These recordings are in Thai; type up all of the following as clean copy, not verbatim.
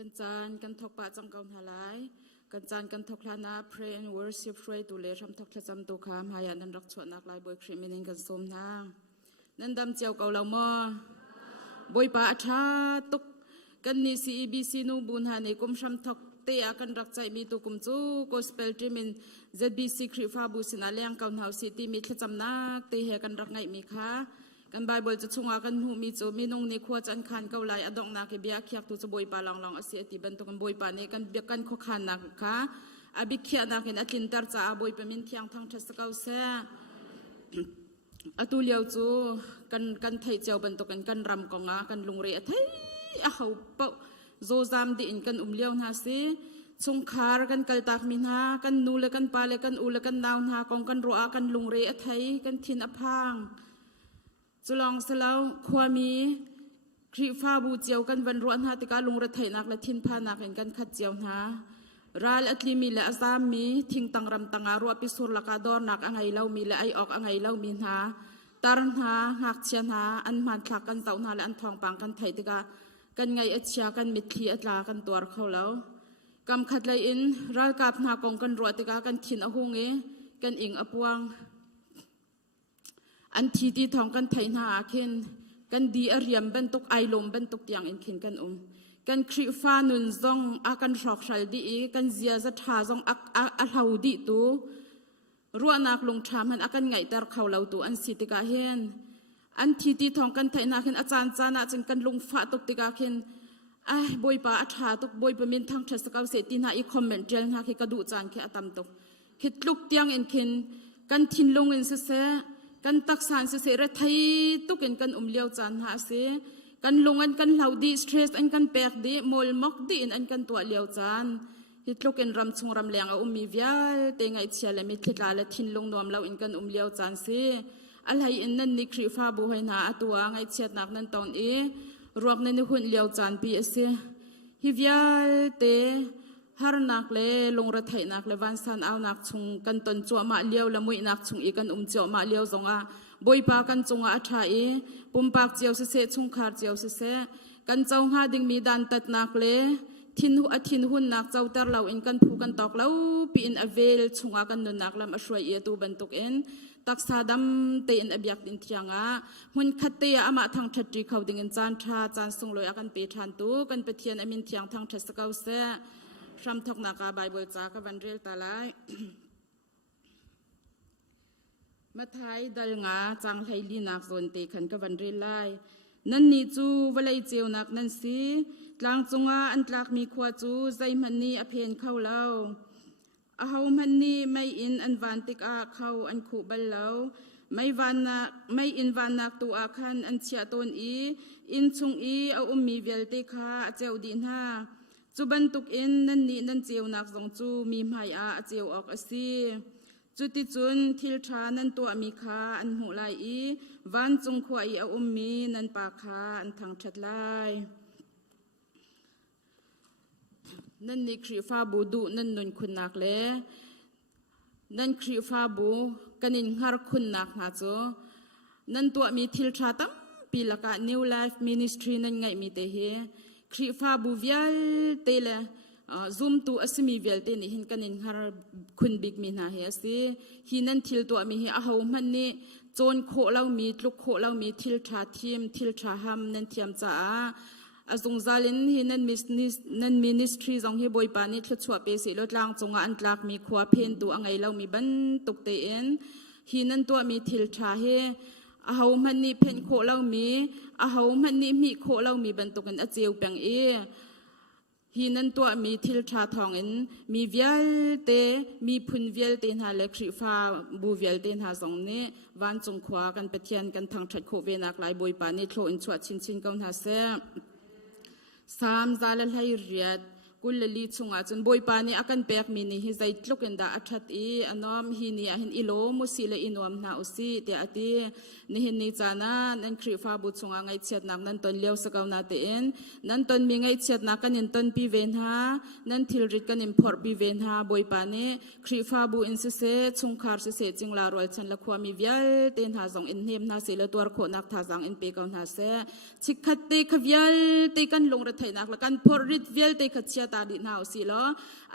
กันจานกันทกปะจังเกาหาลายกันจานกันทกลานา pray and worship ช่วยตุเลรำทกละจำตุคามหายันนันรักชวนักลายบอยคริมินิงกันสมนานันดำเจียวเกาเหล่ามอบอยปะอาชาตุกกันนิสีบีซีนูบุญหานิกุมชำทกเตะกันรักใจมีตุกุมจูโกสเปลทริมิน ZBC คริฟ้าบุษนาเลียงเกาหาซิตี้มีทจำนักเตะกันรักไงมีค่ะกันไบเบิลจะชงอากันหูมีโจมีนงในขวดจันคันเกาไลอดองนาเกเบียเขียกตัวจะบอยปาลองอาเสียติบันตุกันบอยปานี่กันเบียกันขคันนักค่ะอบิเขียนักเห็นอจินตร์จ่าบอยเป็นมินเทียงทางเทศเกาเสียอตุเลียวจูกันไทยเจ้าบันตุกันรำกงากันลุงเรียไทยเขาเปาโจซามดินกันเลี้ยวนาซีชงคาร์กันกัลตักมินฮากันนูเลกันปาเลกันอูเลกันดาวน์ฮากองกันรัวกันลุงเรียไทยกันทินอพังจุลองสลาวความีคริฟ้าบูเจียวกันวันรวนฮาติกาลุงระไทยนักและทินพานักเห็นกันขัดเจียวฮาราลอัตลีมีและอาซามีทิ้งตังรำตังอารัวปิสุรละกาดอร์นักอังไงเล่ามีและไอออกอังไงเล่ามีฮาตารนฮาหักเชียนฮาอันมันทักกันเต่าฮาและอันทองปังกันไทยติกากันไงอัจฉริยะกันมิตรที่อัตลากันตัวเขาแล้วกำขัดเลยอินรัลกับนากองกันรัวติกากันทินอหุงเอกันอิงอปวงอันที่ที่ทองกันไทยนาเข็นกันดีอริยมเป็นตุกไอลมเป็นตุกอย่างอินเข็นกันกันคริฟ้านุนซองอากันชอกชัลดีกันเสียจะทาซองอัลฮาวดีตูรัวนักลงชามหันอากันไงแต่เขาเหล่าตัวอันสิติกาเห็นอันที่ที่ทองกันไทยนาเข็นอาจารย์จานาจึงกันลงฟ้าตุกติกาเข็นบอยป้าอัฐาตุกบอยประมินทางเทศกาลเสตินาอีคอมเมนต์เจลนาเขกระดูจานเขอตัมตุกเขลุกเตียงอินเข็นกันทินลงอินเสกันตักสารเสียระไทยตุกินกันเลี้ยวจานหาเสกันลงอันกันเหลาดีสเตรสอันกันแปกดีมอลมอกดีอันกันตัวเลี้ยวจานฮิตลุกินรำชงรำแรงเอามีวิลเตงไอเชียและมิตรลาและทินลงนวมเราอินกันเลี้ยวจานเสอะไรอินนั่นนิคริฟ้าบุหนาตัวไอเชียนักนั่นตอนรวกในหุ่นเลี้ยวจานปีเสฮิวิลเตฮาร์นักเล่ลงระไทยนักเลวันสันเอานักชงกันตนจัวมาเลี้ยวละมุยนักชงอีกันจัวมาเลี้ยวจงอาบอยปากันจงอาชายปุ่มปากเจียวเสชงขาดเจียวเสกันเจ้าหาดิ่งมีดันตัดนักเล่ทินหุ่นนักเจ้าแต่เราเองกันผูกันตอกเล่าปีนอเวลชงอากันนนักลำอช่วยตัวบรรทุกตักซาดำเตนอเบียกดินเทียงหุ่นขัดเตะอามาทางทัดจีเขาดิ่งจานชาจานทรงลอยอากันเปทันตัวกันเปเทียนอมินเทียงทางเทศกาลเสชำทกนักไบเบิลจากวันเรียลตาไลมาไทยดัลงาจังไทยลีนักโซนเตขันกับวันเรียลไลนั่นนี่จูวลัยเจียวนักนั่นสิกลางจงอาอันตรักมีขวาจูใจมันนี่อเพนเข้าเล่าอาเฮามันนี่ไม่อินอันวันติกอาเข้าอันขู่บัลเล่าไม่อินวันนักตัวอาคันอันเชียตนอินชงเอามีเวลเตคาเจียวดินฮาจูบันตุกอินนั่นนี่นั่นเจียวนักสองจูมีหมายเจียวออกสิจุดที่จุนทิลชานั่นตัวมีคาอันหูลายวันจงขวายเอามีนั่นปากคาอันทางชัดลายนั่นนี่ครีฟ้าบูดูนั่นนุนคุณนักเล่นั่นครีฟ้าบูกันอินหาร์คุณนักนะจูนั่นตัวมีทิลชาตั้มปีละกะ New Life Ministry นั่นไงมีเตเฮคริฟ้าบุวิลเตเลซูมตัวอสมีวิลเตนี่หินกันอินหาคุณบิ๊กมีนาเฮสิหินันทิลตัวมีเฮอาหูมันนี่โจนโคเล่ามีลุกโคเล่ามีทิลชาทีมทิลชาฮัมนั่นเทียมจ้าจงซาลินหินันมินิสทรีจงเฮบอยปานี่ทชัวเปสิลดลางจงอันตรักมีขวาเพนตัวไงเล่ามีบันตุกเตนหินันตัวมีทิลชาเฮอาหูมันนี่เพนโคเล่ามีอาหูมันนี่มีโคเล่ามีบรรทุกันอเจียวเปียงฮีนันตัวมีทิลชาทองมีเวลเตมีพุนเวลเตนหาเล็กคริฟ้าบูเวลเตนหาสองนี้วันจงขวากันเปเทียนกันทางชัดโคเวนักหลายบอยปานี่โคอินชวดชินกันหาเสสามซาลไลเรียด กุลลีชุงอาจนบอยปานี่อากันเปียกมินีฮิใจตลุกันดาอัฐอีอนอมฮินีอาหินอิโลมุสิเลอินวมนาอุสิเตียอตินี่หินนิจานานันครีฟ้าบุตรชงอ่างไอเชียดนักนันตนเลี้ยวสกาวนาเตนนันตนมีไงเชียดนักกันยันตนปีเวนหานันทิลริดกันอิมพอร์ตปีเวนหาบอยปานี่ครีฟ้าบุอินเสเซชุงคาร์เสเซจิงลารวยฉันละความมีเวลเต็นหาสองอินเฮมนาสิเลตัวโคนักทาสังอินเปกาวนาเซชิคัดเตขวิลเตกันลงระเทนักละกันพอริดเวลเตขเชียตาดินาอุสิล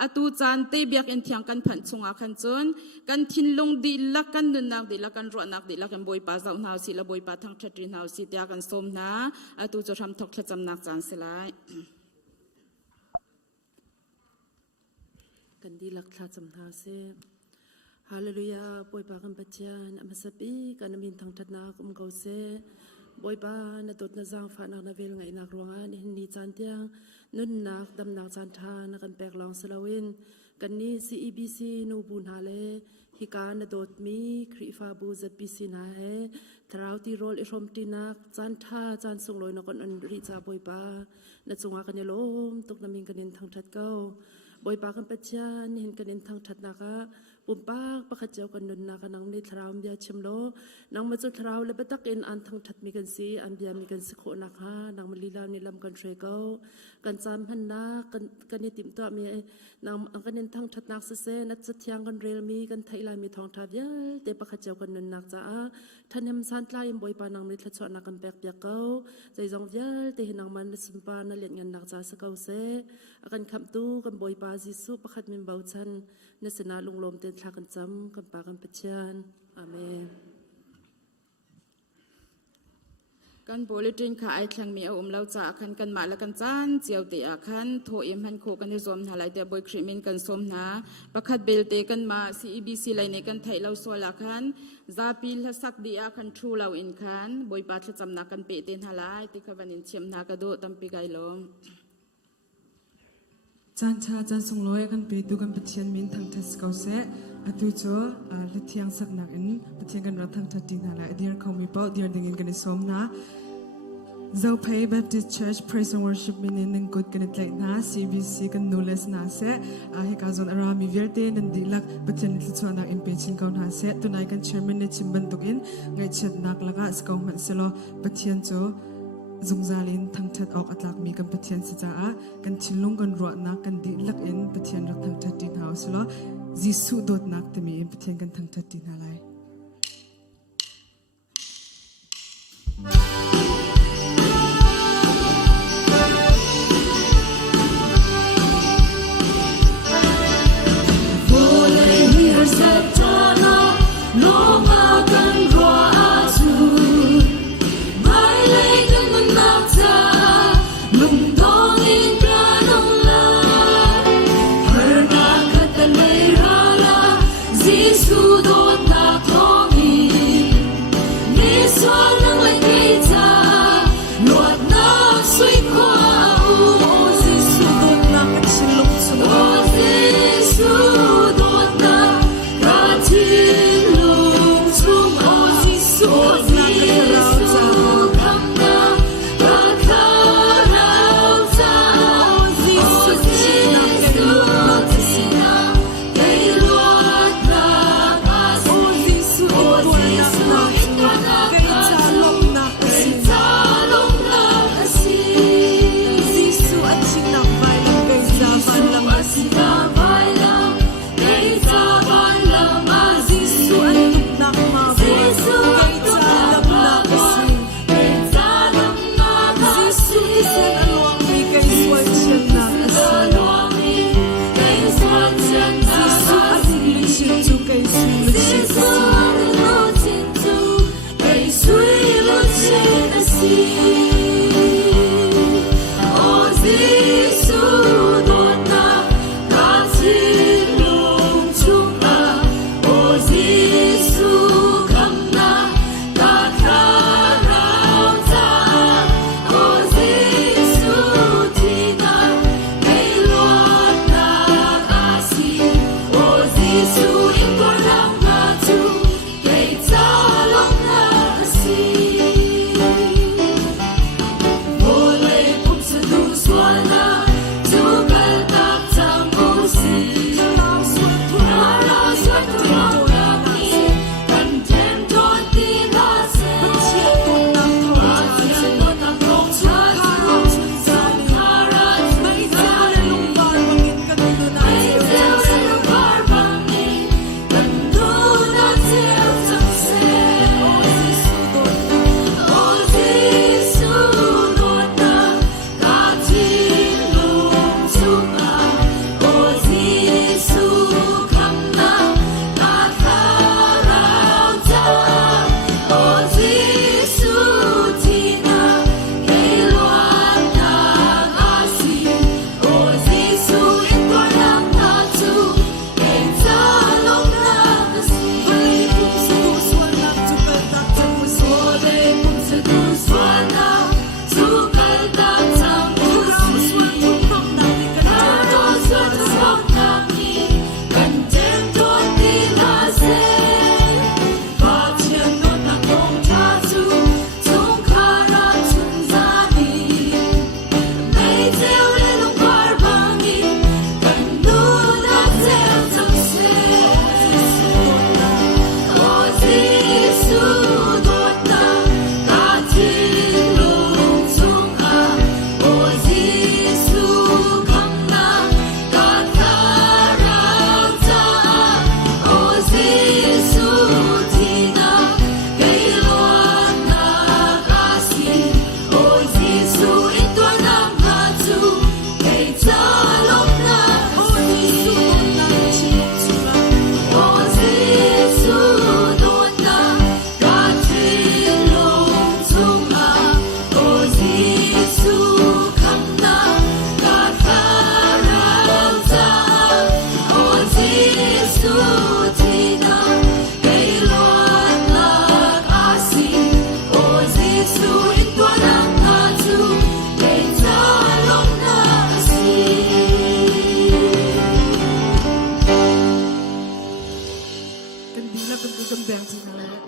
อตูจานเตเบียกอินเทียงกันผันชงอาคันจนกันทินลงดีลักกันนุนนักดีลักกันรวนักดีลักกันบอยปาเจ้านาสิละบอยปาทั้งชัดรินนาสิเตียกันสมนะอตูจะทำทกทจำนักจานสิไลกันดีลักทจำนาเซฮาเลลูยาบอยปากันปัจจานอมัสปีกันมินทั้งทัดนาคุมเกาเซบอยปานตดนาจางฝานักนาเวลไงนักรวงอันหินดีจานเตียงนุ่นนักดำนักจานทานักกันแปลกลองสลาวินกันนี้ CEBC นูบุญฮาเลฮิการโดดมีครีฟาบูจัดปีสินาเฮทราวตีโรลอิรมตีนักจานท่าจานส่งลอยนกอันริจาบอยปาณจงอากันยลมตกน้ำมิงกันเนินทางทัดเก้าบอยปากันปัจจานเห็นกันเนินทางทัดนักะปุ่มปากประคัดเจ้ากันนุนนักนังในทราวเบียชิมโลนังมาจุดทราวและไปตักเอ็นอันทางทัดมีกันสีอันเบียมีกันสโคนักฮานังมาลีลาในลำกันเทรเก้ากันจำพันนักกันนิติมตัวมีนังอังกันเนินทางทัดนักเสนัดจัดยางกันเรลมีกันไทยลายมีทองทับเยอะแต่ประคัดเจ้ากันนุนนักจ้าท่านเห็นสันทลายบอยปานังในทัดชอนักกันแปลกเบียเก้าใจจงเยอะแต่เห็นนังมันสมปานั่นเลียนเงินนักจ้าสเก้าเสกันคำตู้กันบอยปาจิสุประคัดมินเบาชันนสนาลงลมเต็นทากันจำกันปากันปัจจานอาเมนกันโพลิตินข่าไอคลังมีอาเราจะคันกันมาละกันจานเจียวเตะคันโทเอ็มพันโคกันที่สมหาไลเตบอยครีมินกันสมนะประคัดเบลเตกันมา CEBC ไลในกันไทยเราสวละคันซาปิลสักดีอาคันทรูเราอินคันบอยปาชจำนักกันเปเตนหาไลติขบันินเชียมนากระโดตัมปีไกลงจานชาจานส่งลอยกันไปดูกันปะเทียนมินทางทัศเกาเสอตุโจเลที่ยังสักนักอินปะเทียนกันรัฐทางทัดดินหาละเดียร์เขามีเป้าเดียร์ดึงอินกันในสมนะเจ้าเพย์ Baptist Church Praise and Worship มินนึงกดกันในนะ CBC กันนูเลสนะเสให้การจนอารามีเวลเตนันดีลักปะเทียนที่ชวนนักอินเปชินเขาหาเสตุนายกันเชิญมันในชิมบันตุกอินไงเชิดนักละก็สกาวมันเสลอปะเทียนโจจงจาลินทั้งทัดออกอัตลักมีกันปะเทียนสิจ้ากันชิลลงกันรัวนักกันดีลักอินปะเทียนรักทั้งทัดดินหาสละจิสุดดนักแต่มีอินปะเทียนกันทั้งทัดดินอะไร Hãy subscribe cho kênh Ghiền Mì Gõ để không bỏ lỡ kan beng ti na le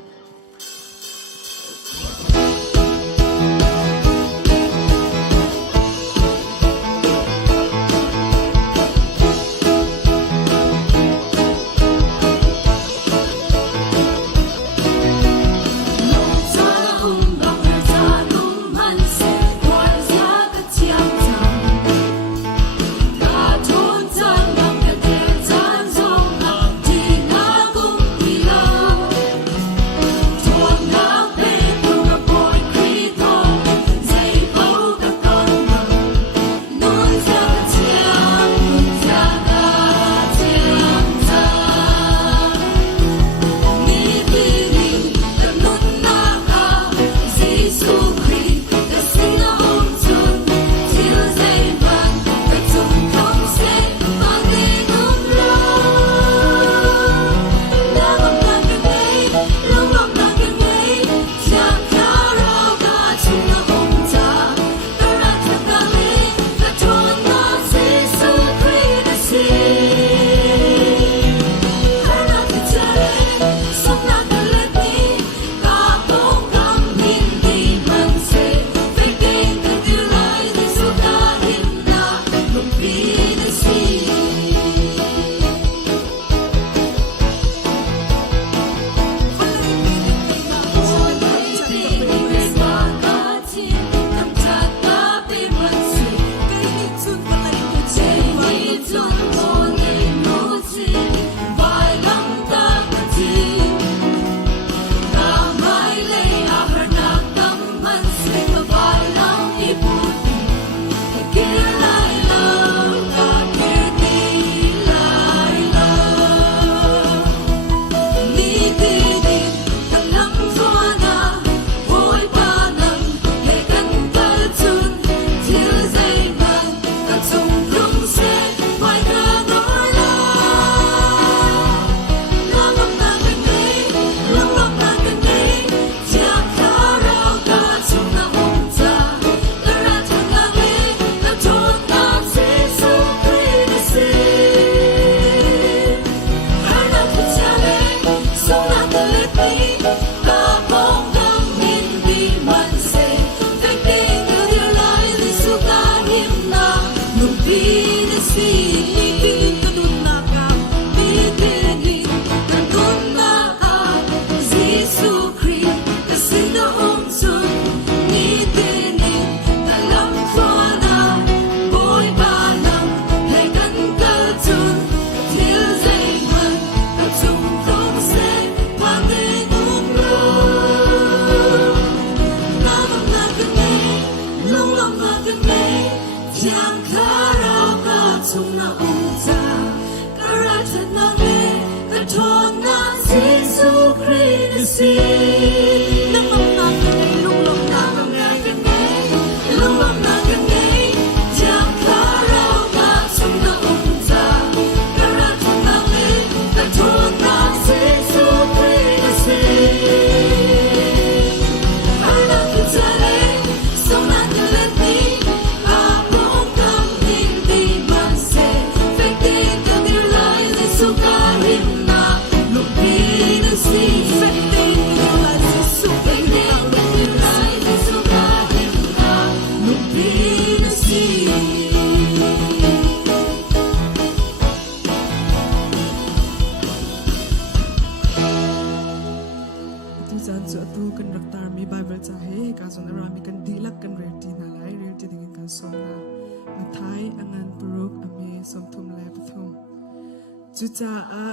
chu cha a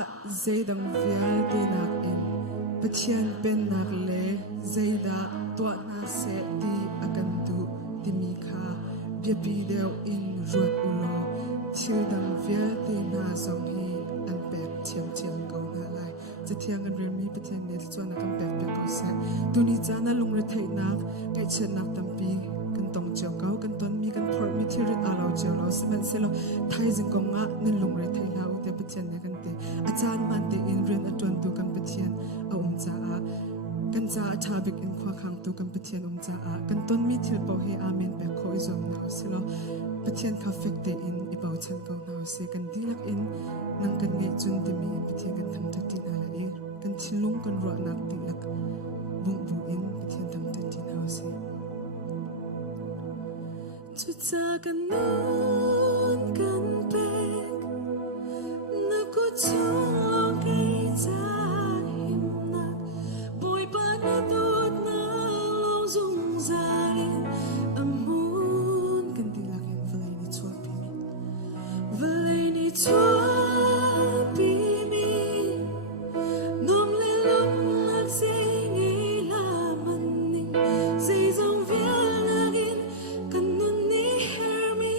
zeidang vial te nak in pathian pen nak le zeida to na se ti akan tu ti mi kha bia deu in ruat ulo thil dang vial te na zong hi an pek chiam ko na lai zathiang an rem mi pathian ne chuan a kan pek ko se tu ni chana lung re thai nak kai chen nak tampi kan tong chau kau kan ton mi kan thor mi thirin alo chau lo siman selo thai jing ko nga nin lung re thai lau te pathian ne kan te achan man te in ren atun tu kan pathian a cha a kan cha a thabik in khwa khang tu kan pathian cha a kan ton mi thil po he amen pe kho izom na selo pathian kha fek te in i bau chan ko na se kan dilak in nang kan ne chun te mi pathian kan thang thati na la e kan thilung kan ro kan nun kan pek na ko chung kay cha him na boy pa na tot na long dung zain amun kan di lakin valay ni chua pimi nom le lom lak say ngay laman ning say dòng vial lagin kan nun ni hermi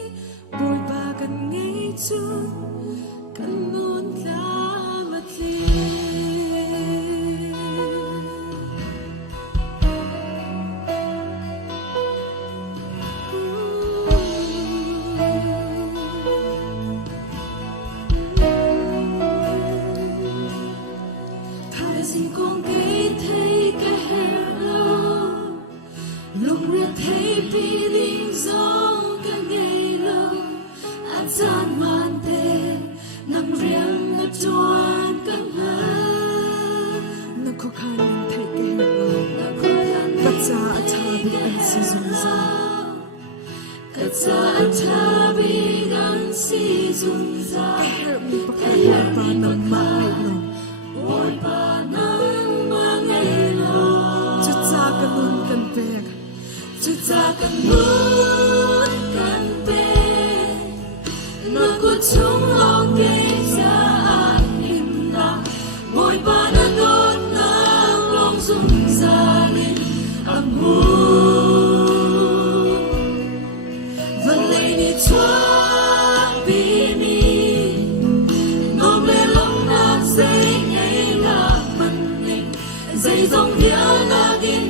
boy pa kan ngay chun kan nun kamatli Xin con kể thấy cái hello lòng rất thấy bi linh gió cái ngày lâu anh gian man thế nằm riêng ở chuan cái ngân na ko khan min thai ke hello na ko kan bacha acha bi an si zum za cái cha anh cha bi gan si zum za her mi pakhan boy pa na ma ai lo ôi ba nang ma ngày lâu chu cha kan nun kan pek Chu cha kan nun kan pe na ko chung long ke cha him na boy pa na tot na long dung za lin amu valay ni chua bi mi nom le long na say ngay la man ning dây dòng vial lagin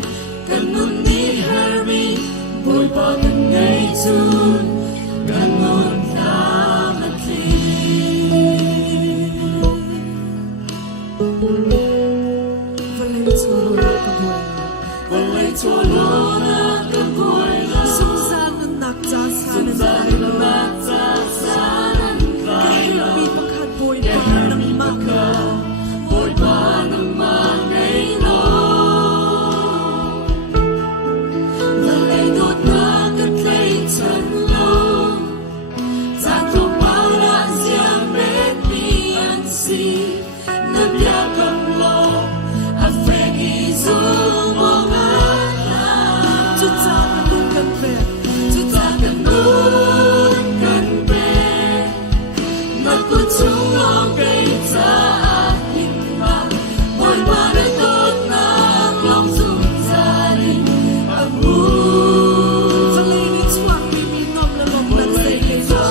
kan nun ni hermi boy pa kan ngay chun kan nun kamatli valai cholo na ka boy valay cholo na ka boy la sum za na nak cha sa na zai la cha sa nan kai la mi pakhan boy pa na ma ka boy pa na ma ngay lo valay dot na ka tlay chan lo cha to pa la siang met mi an si na bia kam lo a fegi zo mo nga chu cha kan nun kan pek chu cha kan nun kan pe na ko chung long kay cha him na boy pa na tot na long dung za lin amu valai ni chuak mi mi nom la lom lan sei ke cha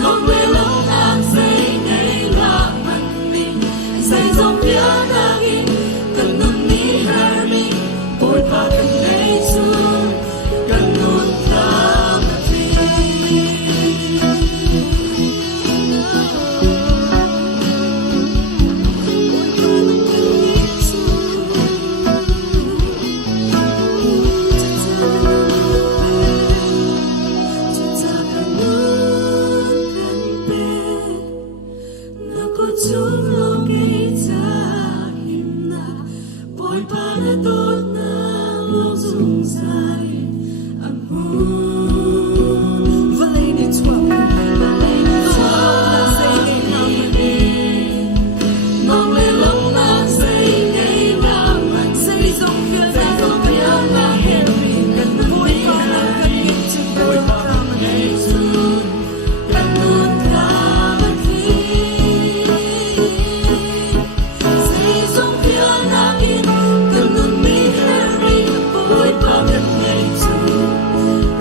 Nong le long ang say ngay la man ning say dòng vía lagin kan nun ni hermi boy pa kan ngay chun kan nun kamatli Chu cha kan nun kan pe na ko chung long kay cha him na boy pa na tot na long dung zai amu valai ni chuak valay ni chua say ngay la nong le long na say ngay la man say dòng vía la hermi kan boy pa na kan ngay chun boy pa na ngay chun kan nun kamatli say dòng vía lagin kan nun ni hermi boy pa kan ngay chun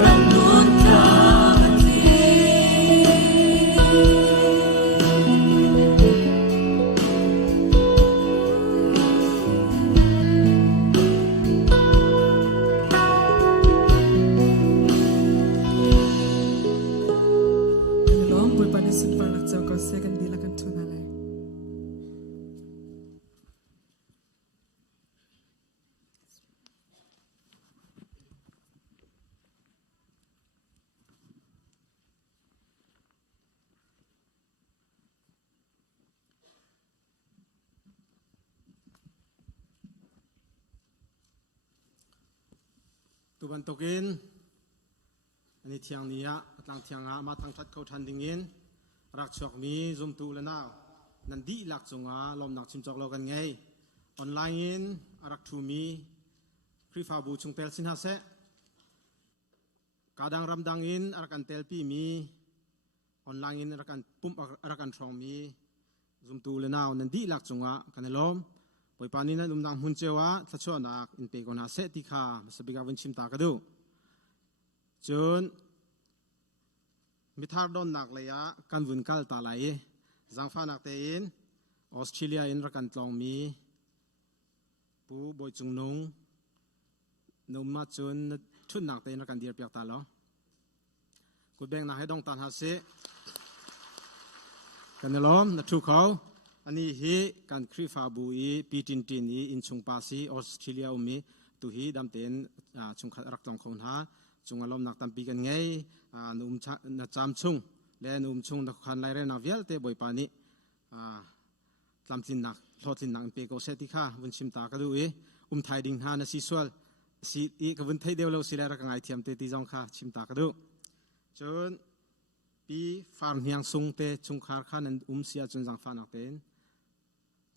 kan nun kamatli lom boy pa ni sin par nak chaw ko second di la kan thuna lai ตุบันตกินอันนี้เทียงนี้อะตั้งเทียงอะมาทางทัดเขาทันดิ่งอินรักชกมีซุ่มตูแล้วน่านันดีหลักจงอาลมหนักชิมจอกเรากันไงออนไลน์อินรักทูมีคริฟาบูชงเตลสินหาเซกาดังรำดังอินรักกันเตลปีมีออนไลน์อินรักกันปุ่มรักกันทรองมีซุ่มตูแล้วน่านันดีหลักจงอากันลมปอยปานินันดังหุ่นเจวะทัชวนักอินเปกอนาเซติคาสบิกาวินชิมตากระดูจนมิทาร์ดอนนักเลยะกันวุ่นกัลตาไหลจังฟ้านักเตอินออสเตรเลียอินรักกันตลองมีปูบอยจุงนงนุ่มมาจนชุดนักเตอินรักกันเดียร์เปียกตาล้อกุดแบงนักให้ดองตันหาเซกันล้อมนักทุกเขาอันนี้เฮกันคริฟาบุยปีตินตินอินชุงปาซีออสเตรเลียอุมีตุฮีดำเต็นชุงขัดรักตองคนหาจงอารมณ์นักตั้มปีกันไงนุ่มนักจำชุงและนุ่มชุงนักขันไล่เรนักเวลเตบอยปานิลำทินนักทอดทินนักเปโกเซติค่ะวันชิมตากระดูไทยดิ่งหานาซีสวลสีอีกวันไทยเดียวเราสิเลรักไงเทียมเตติจงค่ะชิมตากระดูจนปีฟาร์มเฮียงซุงเตชุงคาร์ขานันเสียจนจังฟานักเตน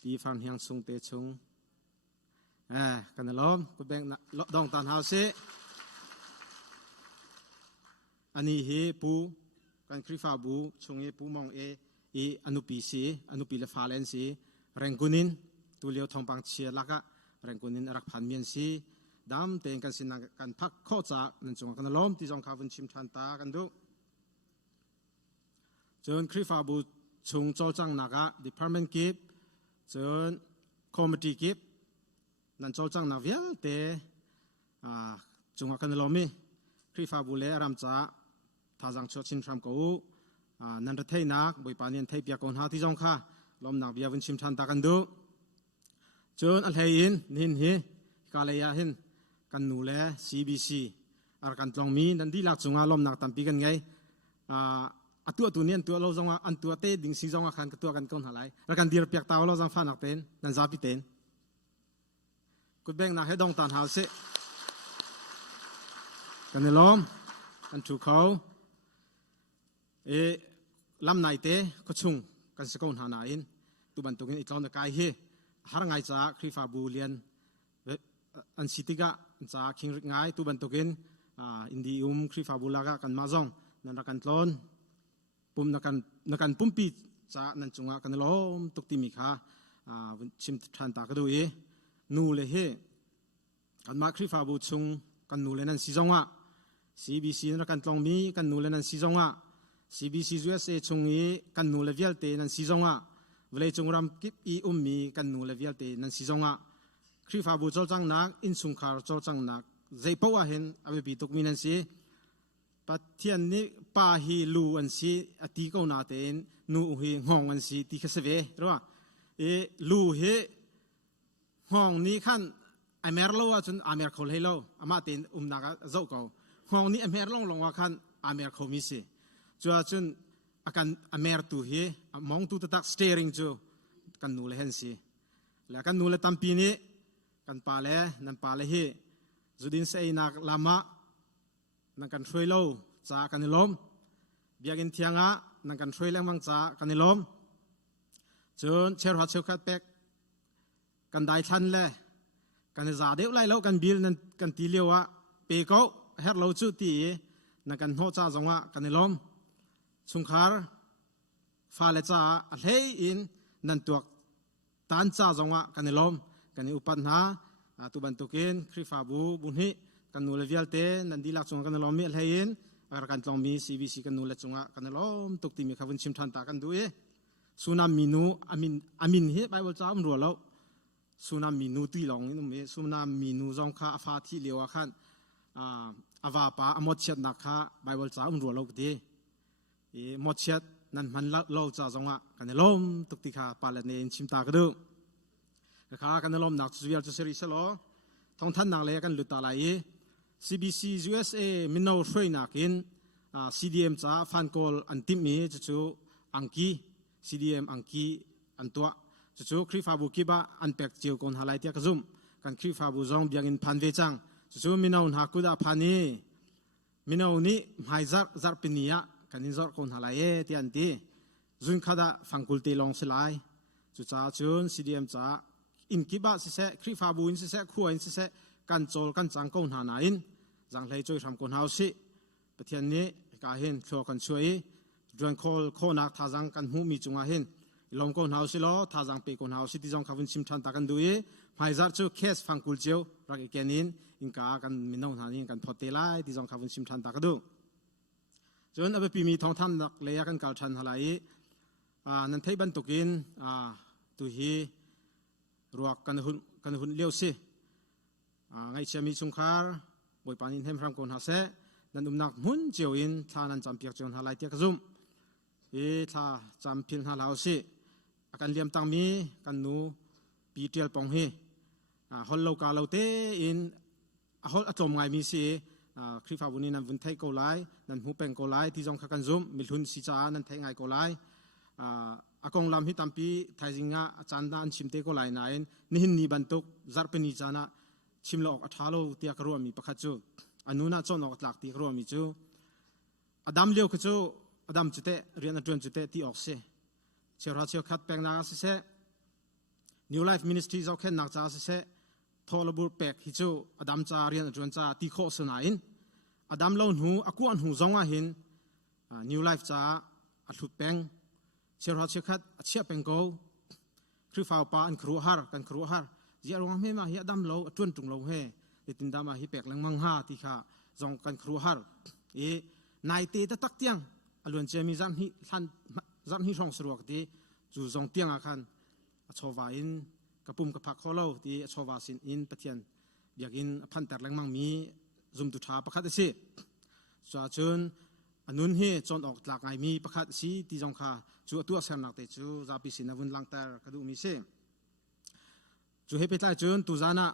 ปีฟาร์มเฮียงซุงเตชุงกันล้อมก็แบ่งดองตันหาเซอันนี้เฮปูกันคริฟาบูชงเฮปูมองอนุปีสีอนุปีเลฟาเลนสีแรงกุนินตุเลียวทองปังเชียลักะแรงกุนินรักพันเมียนสีดำเต็งกันสินังกันพักข้อจากนั่นจงกันล้อมที่จงคาวันชิมทันตากันดูจนคริฟาบูชงโจจังนักะ department กิบจน committee กิบนั่นโจจังนักเวลเตจงกันล้อมมีคริฟาบูเลรำจ้าท่าจังชดชินทรัมกูนันทเทนักบอยปานีนเทปยากรหาที่จงค่ะลมนักเบียวินชิมทันตากันดูจนอัลเฮยินนินเฮกาเลยาหินกันนูเล CBC อาร์กันตรงมีนันดีหลักจงอาลมนักตั้มปีกันไงตัวนี้ตัวเราจงอันตัวเตดิ่งซีจงอาขันตัวกันก้นหาไรแล้วกันดีรเปียกตาเราจังฟ้านักเต้นนันซาปิเต้นกุดเบงนักให้ดองตันหาเสกันล้อมกันถูกเขาลำไหนเตะก็ชุงกันสกุลหานาอินตุบันตุกินอีกตอนตะกายเฮหาไงจ้าคริฟาบูเลียนอันสิติกะจ้าคิงริกไงตุบันตุกินอินดีคริฟาบูลากะกันมาจงนั่นรักกันตอนปุ่มนักกันปุ่มปีจ้านั่นจงกันล้อมตุกติมิค่ะชิมทันตากระดูนูเลเฮกันมาคริฟาบูชุงกันนูเลนันซีจงCBC นักการตองมีกันนูเลนันซีจงCBC USA ชงนี้กันนูเลเวลเตนันซีจงเวลาจงรำกิบมีกันนูเลเวลเตนันซีจงคริฟาบูโจจังนักอินสุงคาร์โจจังนักใจพัวเห็นอเวบีตุกมีนันซีปัจเจียนนี้ป้าฮีลูอันซีอติโกนาเตนนูฮีห้องอันซีติคเสเวรู้ว่าลูเฮห้องนี้ขั้นอเมริกาจนอเมริกาเลยโลอามาเตนนักเจ้าเก่าห้องนี้อเมริกาลงว่าขั้นอเมริกามิสิจนอาการอเมริกาเฮมองตัวตักสเตอริงจูกันนูเลเห็นสิแล้วกันนูเลตั้มปีนี้กันปาเลนันปาเลเฮจุดินเซนักลามานังกันช่วยโลจ้ากันล้มเบียกินเทียงะนังกันช่วยแรงมังจ้ากันล้มจนเชอร์ฮัตเชลคัดเป็กกันได้ทันเลยกันจ่าเดียวไล่แล้วกันบิลนันกันตีเลียวะเปโก้เฮร์เราจุดตีนักกันโหจ้าจังหวะกันล้มชุงคาร์ฟาเลจ้าเฮอินนันตัวตันจ้าจังหวะกันล้มกันอุปันหาตุบันตุกินคริฟาบูบุญฮิกันนูเลเวลเตนันดีลักจงกันล้มมีเฮอินอาการตองมี CBC กันนูเลจงกันล้มตุกติมีขบุนชิมทันตากันดูสุนามินูอามินเฮไปบอลจ้ามันรัวแล้วสุนามินูตีหลงนี่นุ่มสุนามินูจงข้าฟาที่เลียวขันอาวาปาอมดเช็ดนักข้าไปบอลจ้ามันรัวแล้วก็ดีมดเช็ดนั่นมันเล่าจ้าจงกันล้มตุกติข้าปาเลนเองชิมตากระดูข้ากันล้มนักสุวิลจะเสริสโลท้องท่านนักเลยกันลุตตาไหล CBC USA มินเอาช่วยนักอินCDM จ้าฟันโกลอันติมีจู่อังกี CDM อังกีอันตัวจู่คริฟาบุกิบะอันเป็กเจียวคนหาไลเตียกซุ่มกันคริฟาบุจงเบียงอินพันเวจัง จูมินาอุนฮักุดาพานีมินาอุนี้หายซาร์ปินียะกันนิจอร์คนหาลายเตียนตีจุนขาดฟังกุลตีลองสลายจุจ้าจุนซีดีเอ็มจ้าอินกิบะสิเสครีฟาบูอินสิเสขัวอินสิเสกันโจลกันจังคนหานาอินจังเลยช่วยทำคนเฮาสิประเทศนี้กาเห็นชัวกันช่วยดวนโคนักท่าจังกันหูมีจุงอาเห็นลงคนเฮาสิล้อท่าจังเปคนเฮาสิที่จงขวินชิมชันตากันดูเอหายซาร์จูเคสฟังกุลเจียวรักอีกแกนินอินกากันมินเอาหานินกันพอเตไลที่จงขวินชิมชันตากันดูจนเอาไปปีมีทองท่านนักเลียกันกาลชันหลายนั่นไทยบันตุกินตุฮีรัวกันหุ่นเลี้ยวสิไงเชื่อมีสุงคาร์บอยปานินเฮมฟรังคนหาเสนั่นนักมุนเจียวอินท่านั้นจำเปียกจนหาลายเตียกซุ่มท่าจำพิลหาลาวสิกันเลี้ยมตังมีกันนูปีเตียลปองเฮฮอลโลกาเลาเตอินฮอลอตอมไงมีสิคริฟาบุนีนั้นวุ่นไทยโกไลนั่นหูเป็นโกไลที่จงขักันซุ่มมิลทุนสิจานั่นไทยไงโกไลอากงลำฮิตัมปีไทยจิงะอาจารย์ด้านชิมเตโกไลนายนิหินนีบันตุกซาร์เปนิจานะชิมโลกอัฐาโลเตียกรัวมีประคัตจูอนุนาจนออกหลักตีกรัวมีจูอดัมเลี้ยวขจูอดัมจุเตเรียนอัจวนจุเตที่ออกเสเชื่อราเชื่อขัดแปลงนาเสNew Life Ministry เจ้าแค่นักจ้าเสทอลบุรเปกฮิจูอดัมจ้าเรียนอัจวนจ้าที่โคสนาอินอดัมเล่าหูอากูอันหูจงว่าเห็นNew Life จ้าอัดหลุดแปงเชื่อราเชื่อขัดเชื่อเป็นโกคือฝ่าป่าอันครัวฮาร์กันครัวฮาร์เจ้าลงมาเฮมาเฮียดัมเล่าจวนตรงเล่าเฮตินดามาฮิเปกลังมังฮาที่ข้าจงกันครัวฮาร์นายเตตตักเตียงอลวนเจมีจันฮิช่องสรวกที่จูจงเตียงอาคันชาวาอินกระปุ่มกระพักข้อเล่าที่ชาวาสินอินปะเทียนอยากอินพันแต่ลังมังมีจุมตุชาประคัดสิส่วนจนอนุนเฮจนออกหลักไงมีประคัดสิที่จงข้าจูตัวเสมนักเตจูจาปิสินวุ่นลังแต่กระดูมีเสจูเฮปิตาจนตุจานะ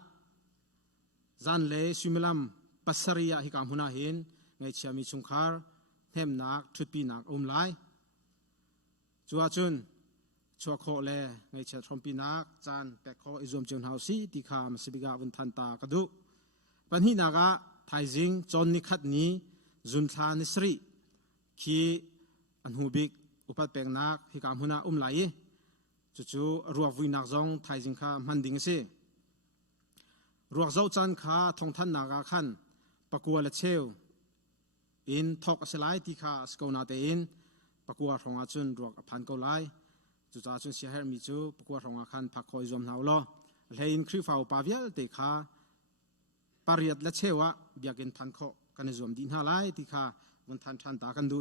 จันเลสุมิลัมปัสริยาฮิกามหุนาหินไงเชียมีชุงคาร์เฮมนักชุดปีนักไลจัวจุนชัวโคเลไงเชียทรอมปีนักจันแปกโคอิซอมเจนเฮาซีที่ข้ามสิบิกาวันทันตากระดูปัญหานากะไทยจิงจนนิคัดนี้จุนทานิสรีคีอันหูบิกอุปัตแปงนักฮิกามหุนาไลจู่รัววินักจงไทยจิงข้ามันดิ่งสิรัวเจ้าจันข้าทงท่านนากาขันปะกัวละเชวอินทอกสลายที่ข้าสกาวนาเตอินปะกัวทงอาจุนรัวพันเกาไลจู่จ้าจุนเสียเหมีจูปะกัวทงอาขันพักคอยจอมนาวล้อเลยอินคริฟ้าปาวิลเตข้าปาริยัดละเชวะเบียกินพันโคกันจอมดินหาไลที่ข้าวันทันตากันดู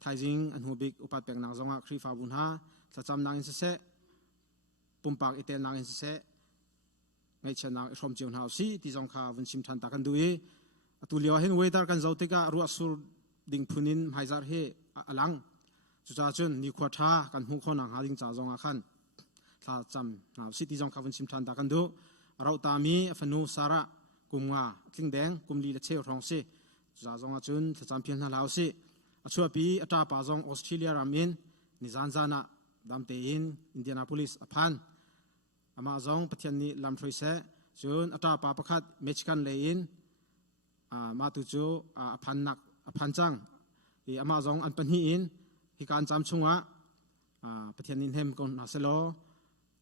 ไทยจิงอันหูบิกอุปัตแปงนักจงอาคริฟ้าบุญฮาจะจำนางอินเสปุ่มปากเอเตนนางอินเสไงเช่นนางชมเจียวหาวซีที่จงข้าวันชิมทันตากันดูตุเลียวเห็นเวทาร์กันเจ้าติกะรัวสุดดิ่งพุนินหายจาร์เฮอลังจุดจุนนิควท้ากันหูคนนางหาดิ่งจ่าจงอาคันถ้าจำหาวซีที่จงข้าวันชิมทันตากันดูเราตามีฟนูสาระกุมงาทิ้งแดงกุมลีละเชี่ยวทองซีจุดจงอาจุนถ้าจำเพียงหาวซีช่วยปีอัตราป่าจงออสเตรเลียรามินนิจานจานะดำเตอินอินเดียนาโพลิสอพันอามาจงปะเทียนนี้ลำทรอยเซจุนอัตราป่าประคัดเมชิกันเลอินมาตุจูพันนักพันจังอามาจงอันเป็นหินฮิการจำชงวะปะเทียนนินเฮมคนนาเซโล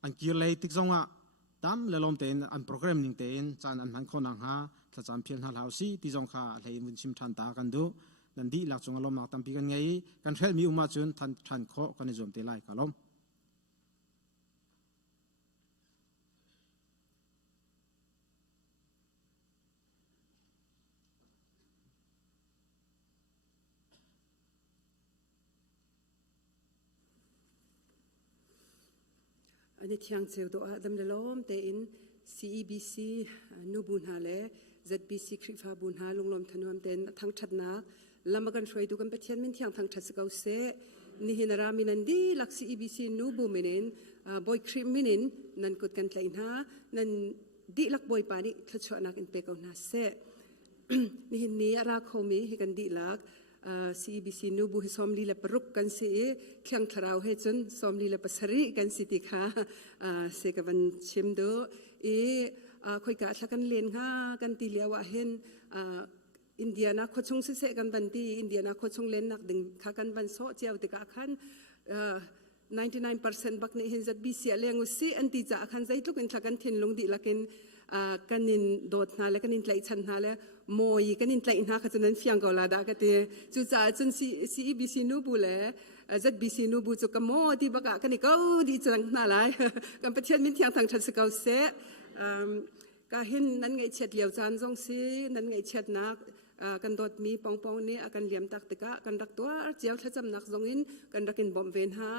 อันกีเลยติกจงวะตามเลลมเตนอันโปรแกรมนิ่งเตนจานอันพันคนนังฮาถ้าจำเพียงหาลาวซีที่จงข้าเลยมุนชิมทันตากันดูนั่นดีหลักจงอารมณ์นักตั้มปีกันไงกันเทลมีอุมาจุนทันโคกันในจอมเตลัยกันล้มอันนี้ที่ยังเจอตัวดำเนินล้อมแต่อิน CEBC นูบุญหาเล ZBC คริฟ้าบุญหาลงลมถนนเต็นทั้งชัดนักลำกันช่วยดูกันไปเทียนมินที่ยังทั้งชัดสกาวเสนี่เห็นรามินันดีหลัก CEBC นูบุมินินบอยครีมมินินนั่นกดกันเลยนะนั่นดีหลักบอยปานี่ทัชนักอินเปกเอาหน้าเสนี่เห็นนี้ราคมีให้กันดีหลักCEBC นูบุให้ซ้อมลีละปรุกกันสิเคียงคราวให้จนซ้อมลีละปัสริกันสิติค่ะเสกวันชิมดู คุยกับกันเลียนค่ะกันตีเลียวเห็นอินเดียนะโคชงเสกันบันตีอินเดียนะโคชงเล่นนักดึงข้ากันบันโซเจียวติกาขัน99% บักนี่เห็นจัดบีเสียเลี้ยงอุสิอันตีจะขันใจทุกคนข้ากันทิ้งลงดีละกันกันนินโดดนาและกันนินไหลชันนาและโมยกันนินไหลนาข้าจะนั้นเฟียงกอลาดากะเตจุจ่าจนซีบีซีนูบุเล่จัดบีซีนูบุจุกโมที่บักกันนี่ก็ดีจังนาเลยกันประเทศมินเทียงทางชัดสกาวเสก็เห็นนั้นไงเช็ดเหลียวจานทรงซีนั้นไงเช็ดนักกันโดดมีปองนี่กันเหลี่ยมตักติกะกันรักตัวเจียวถ้าจำนักทรงอินกันรักินบอมเวนหา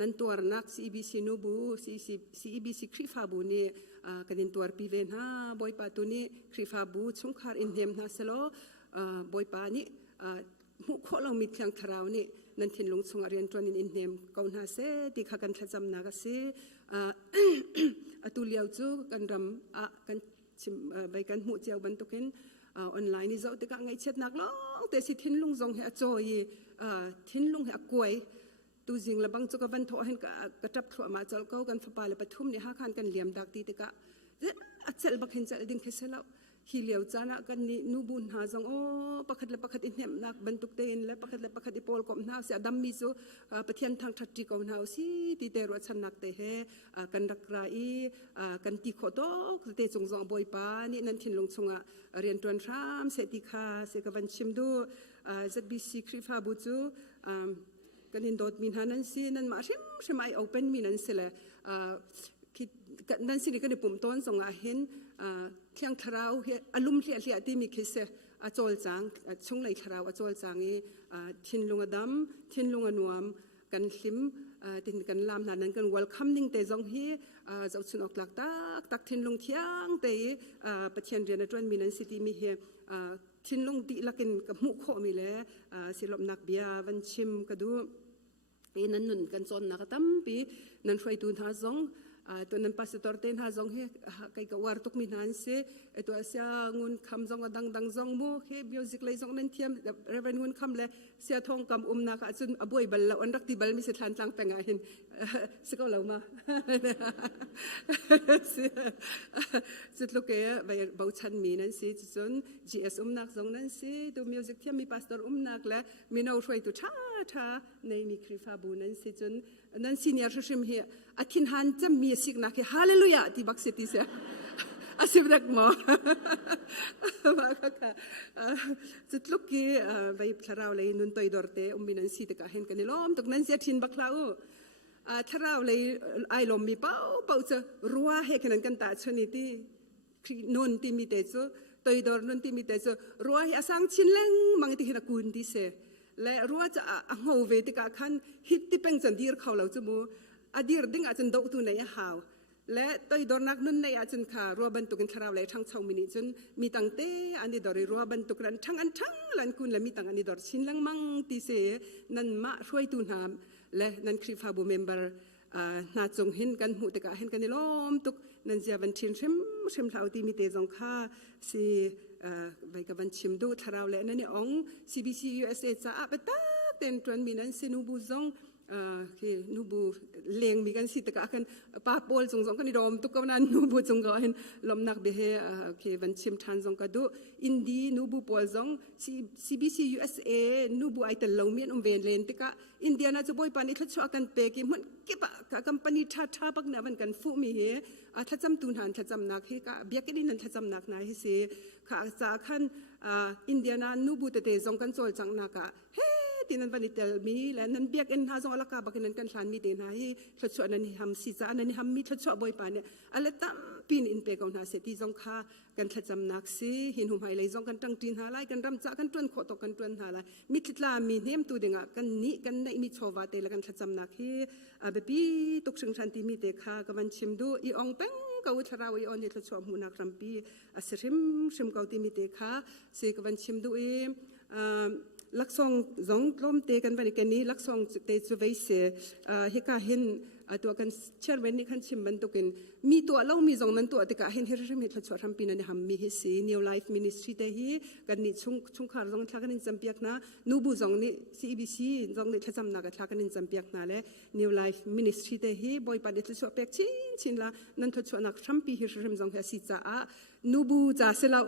นั้นตัวนักซีบีซีนูบูซีบีซีคริฟาบูนี่กันอินตัวปีเวนหาบอยปาตุนี่คริฟาบูชงคาร์อินเดียมนาเซโลบอยปานี่มุขเรามีเพียงคราวนี่นั่นทิ้งลงชงอเรียนตัวนี้อินเดียมกาวนาเซติขากันถ้าจำนักเซตุเลียวจูกันรำกันชิมไปกันหูเจียวบรรทุกินออนไลน์นี่เจ้าติกะไงเช็ดนักล้อแต่สิทิ้งลงจงเหอจอยทิ้งลงเหอกวยตูจริงละบางจุกบรรทุกเห็นกระจับถั่วมาจอลก็กันฝปาเลยปฐุมนี่หาคันกันเหลี่ยมดักตีติกะอัดเซลบักเห็นจะดึงเคสแล้วฮิเลียวจานะกันนี่นูบุญหาจงโอ้ประคัดเลยประคัดอินเห็มนักบรรทุกเต็นและประคัดเลยประคัดอีโพลกอมนาเสียดำมีจูประเทียนทางทัดจีกอมนาสิตีเตรัวชันนักเตะกันรักไรกันตีขอโต้เตจงจงบอยปานี่นั่นทิ้งลงชงเรียนตวนรามเสติคาเสกวันชิมดูจัดบิสิคริฟาบุจูกันอินโดดมินหานั่นสินั่นมาชิมไอโอเปนมินันสิเลยนั่นสินี่ก็ได้ปุ่มต้นส่งเห็นเที่ยงทราวอารมณ์เลี้ยที่มีคิดเสอจอลจางช่วงไหนทราวอจอลจางนี้ทิ้งลงดำทิ้งลงนวมกันหิมทิ้งกันลามนั้นกันวอลคัมนิ่งแต่จงฮีเจ้าชุนออกหลักตักทิ้งลงเที่ยงแต่ประเทศเรียนในจวนมีนันสิที่มีเฮทิ้งลงดีละกันกับมุขโคมีแล้วสิลมนักเบียวันชิมกระดูนั่นนุ่นกันจนนักตั้มปีนั่นช่วยดูท่าจงตัวนั้นปัสตอร์เตนหาจงเฮใครก็วาร์ตุกมินันเสตัวเสียงุนคำจงดังจงโมเฮมิวสิกเลยจงนั้นเทียมเรเวนงุนคำเลยเสียทองคำนักจุนอบวยบัลละอันรักที่บัลมีสิทธิ์ทันจังเป็นไงเห็นสกอลามาจุดลูกเอ๋ไปบ่าวชันมีนั่นสิจุน GS นักจงนั้นสิตัวมิวสิกเทียมมีปัสตอร์นักและมีน่าช่วยตัวช้าในมีคริฟาบูนั่นสิจุนนั่นสิเนี่ยชิมเฮอาทินหันจะมีสิกนักฮาเลลูยาที่บักเซติเสียอาศิบรักหมอมาค่ะจุดลูกกี้ไปทาราวเลยนุนตัวดอร์เตอมบินันสิตกะเห็นกันนี่ล้อมตกนั้นเสียทินบักลาวทาราวเลยไอลมมีเป้าจะรัวเฮกันกันตาชนิดที่นุนที่มีแต่จะตัวดอร์นุนที่มีแต่จะรัวเฮอสังชินเล้งมังที่เห็นกุนที่เสและรัวจะหัวเวติกะขันฮิตที่เป็นจันดีร์เขาเราจะมูอดีตดิ้งอาจจะโดดตัวในหาวและตัวดอนักนุ่นในอาจจะขารัวบรรทุกกันทาราวเลยทั้งชาวมินิจนมีตังเตอันนี้ดอร์รัวบรรทุกนั้นทั้งลันคุณและมีตังอันนี้ดอร์ชินลังมังที่เสนั่นมาช่วยตูนามและนั่นคริฟาบูเมมเบอร์นาจงเห็นกันหูแต่กะเห็นกันในล้อมตุกนั่นจะบันชิมเท้าที่มีเตจงค่าสิไปกับบันชิมดูทาราวเลยนั่นเนี่ยอง CBC USA จะอาไปตักเต็นจวนมีนั้นเซนูบูซงคือนูบูเลี้ยงมีกันสิตกะกันป้าโพลจงกันนี่ดอมตุกกันนั้นนูบูจงกันลมนักเบเฮคือบันชิมทันจงกันดูอินดีนูบูโพลจง CBC USA นูบูไอเตลลงเมียนเวนเลนติกะอินเดียน่าจะบ่อยปานนี้ทัชกันเปกิมันเก็บกับกัมปานีท่าปักเนี่ยมันกันฟูมีเฮถ้าจำตุนหันถ้าจำนักเฮกะเบียกดินนั้นถ้าจำนักนายเฮเสข้าจากขันอินเดียน่านูบูเตเตจงกันโจลจังนักะเฮที่นั่นปนิเตลมีและนั่นเบียกเอ็นหาจงอลากาบักนั่นกันทานมีเตนายทัชนั้นทำซีซ่านั้นทำมีทัชบ่อยปานเนี่ยอะไรตั้มปีนอินเปกเอาหน้าเสตีจงค่ากันทัชจำนักสิหินหุ่มไฮเลยจงกันตั้งตีนหาไลกันรำจ้ากันตวนขอตกันตวนหาไลมีทิดลามีเนียมตัวเดงกันนี้กันในมีโชวาเตลกันทัชจำนักเฮแบบปีตกเชิงชันที่มีเตค่ากับวันชิมดูอีองเป็งก็อุทราวอีออนเดทัชชมหุนักรำปีสริมเกาที่มีเตค่าเสกวันชิมดูลักษณะจงล้มเตกันวันนี้ลักษณะเตจุไว้เสเฮกาเห็น ตัวกันเชื่อมันนี่ขันชิมมันตุกินมีตัวเล่ามีจงนั้นตัวแต่กะเห็นเฮริมเหตุชดทำปีนั้นหำมีเฮสี New Life Ministry เตฮีกันนี่ชุ่งขาจงทักกันนิจำเปียกนะนูบูจงนี่ CBC จงนี่ทักจำนักทักกันนิจำเปียกนะเลย New Life Ministry เตฮีบอยปาเดทชดเปียกชินละนั่นทชดนักทำปีเฮริมจงเฮสีจ้านูบูจ่าเสลา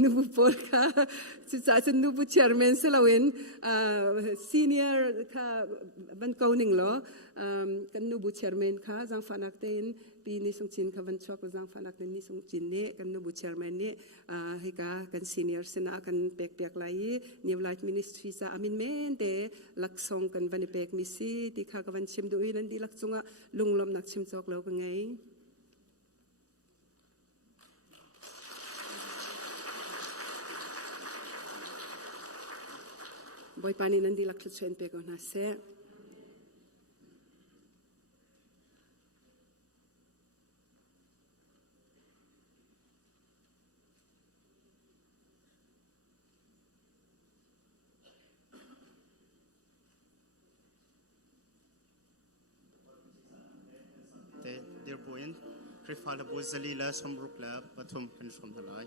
นูบูโพลค่ะจ่าเสนูบูเชียร์แมนเสลาเวนsenior ค่ะบันเกาหนึ่งเหรอกันนูบูเชียร์แมนค่ะจังฟันักเต้นปีนี้ส่งจินค่ะวันช็อกจังฟันักเต้นนี่ส่งจินเนี่ยกันนูบูเชียร์แมนเนี่ยให้กัน senior เสนากันเปียกๆไหล New Life Ministry จ้าอามินเมนเตลักส่งกันวันเปียกมิสิที่ค่ะกันวันชิมดูอีนั่นดีลักส่งอ่ะลุงลมนักชิมจอกแล้วเป็นไงบอยปานีนันดีลักชุดเชนเปกอนาเซเดี๋ยวบุญคริฟาลบุษลีและสมรุกและปฐมเป็นสมทลาย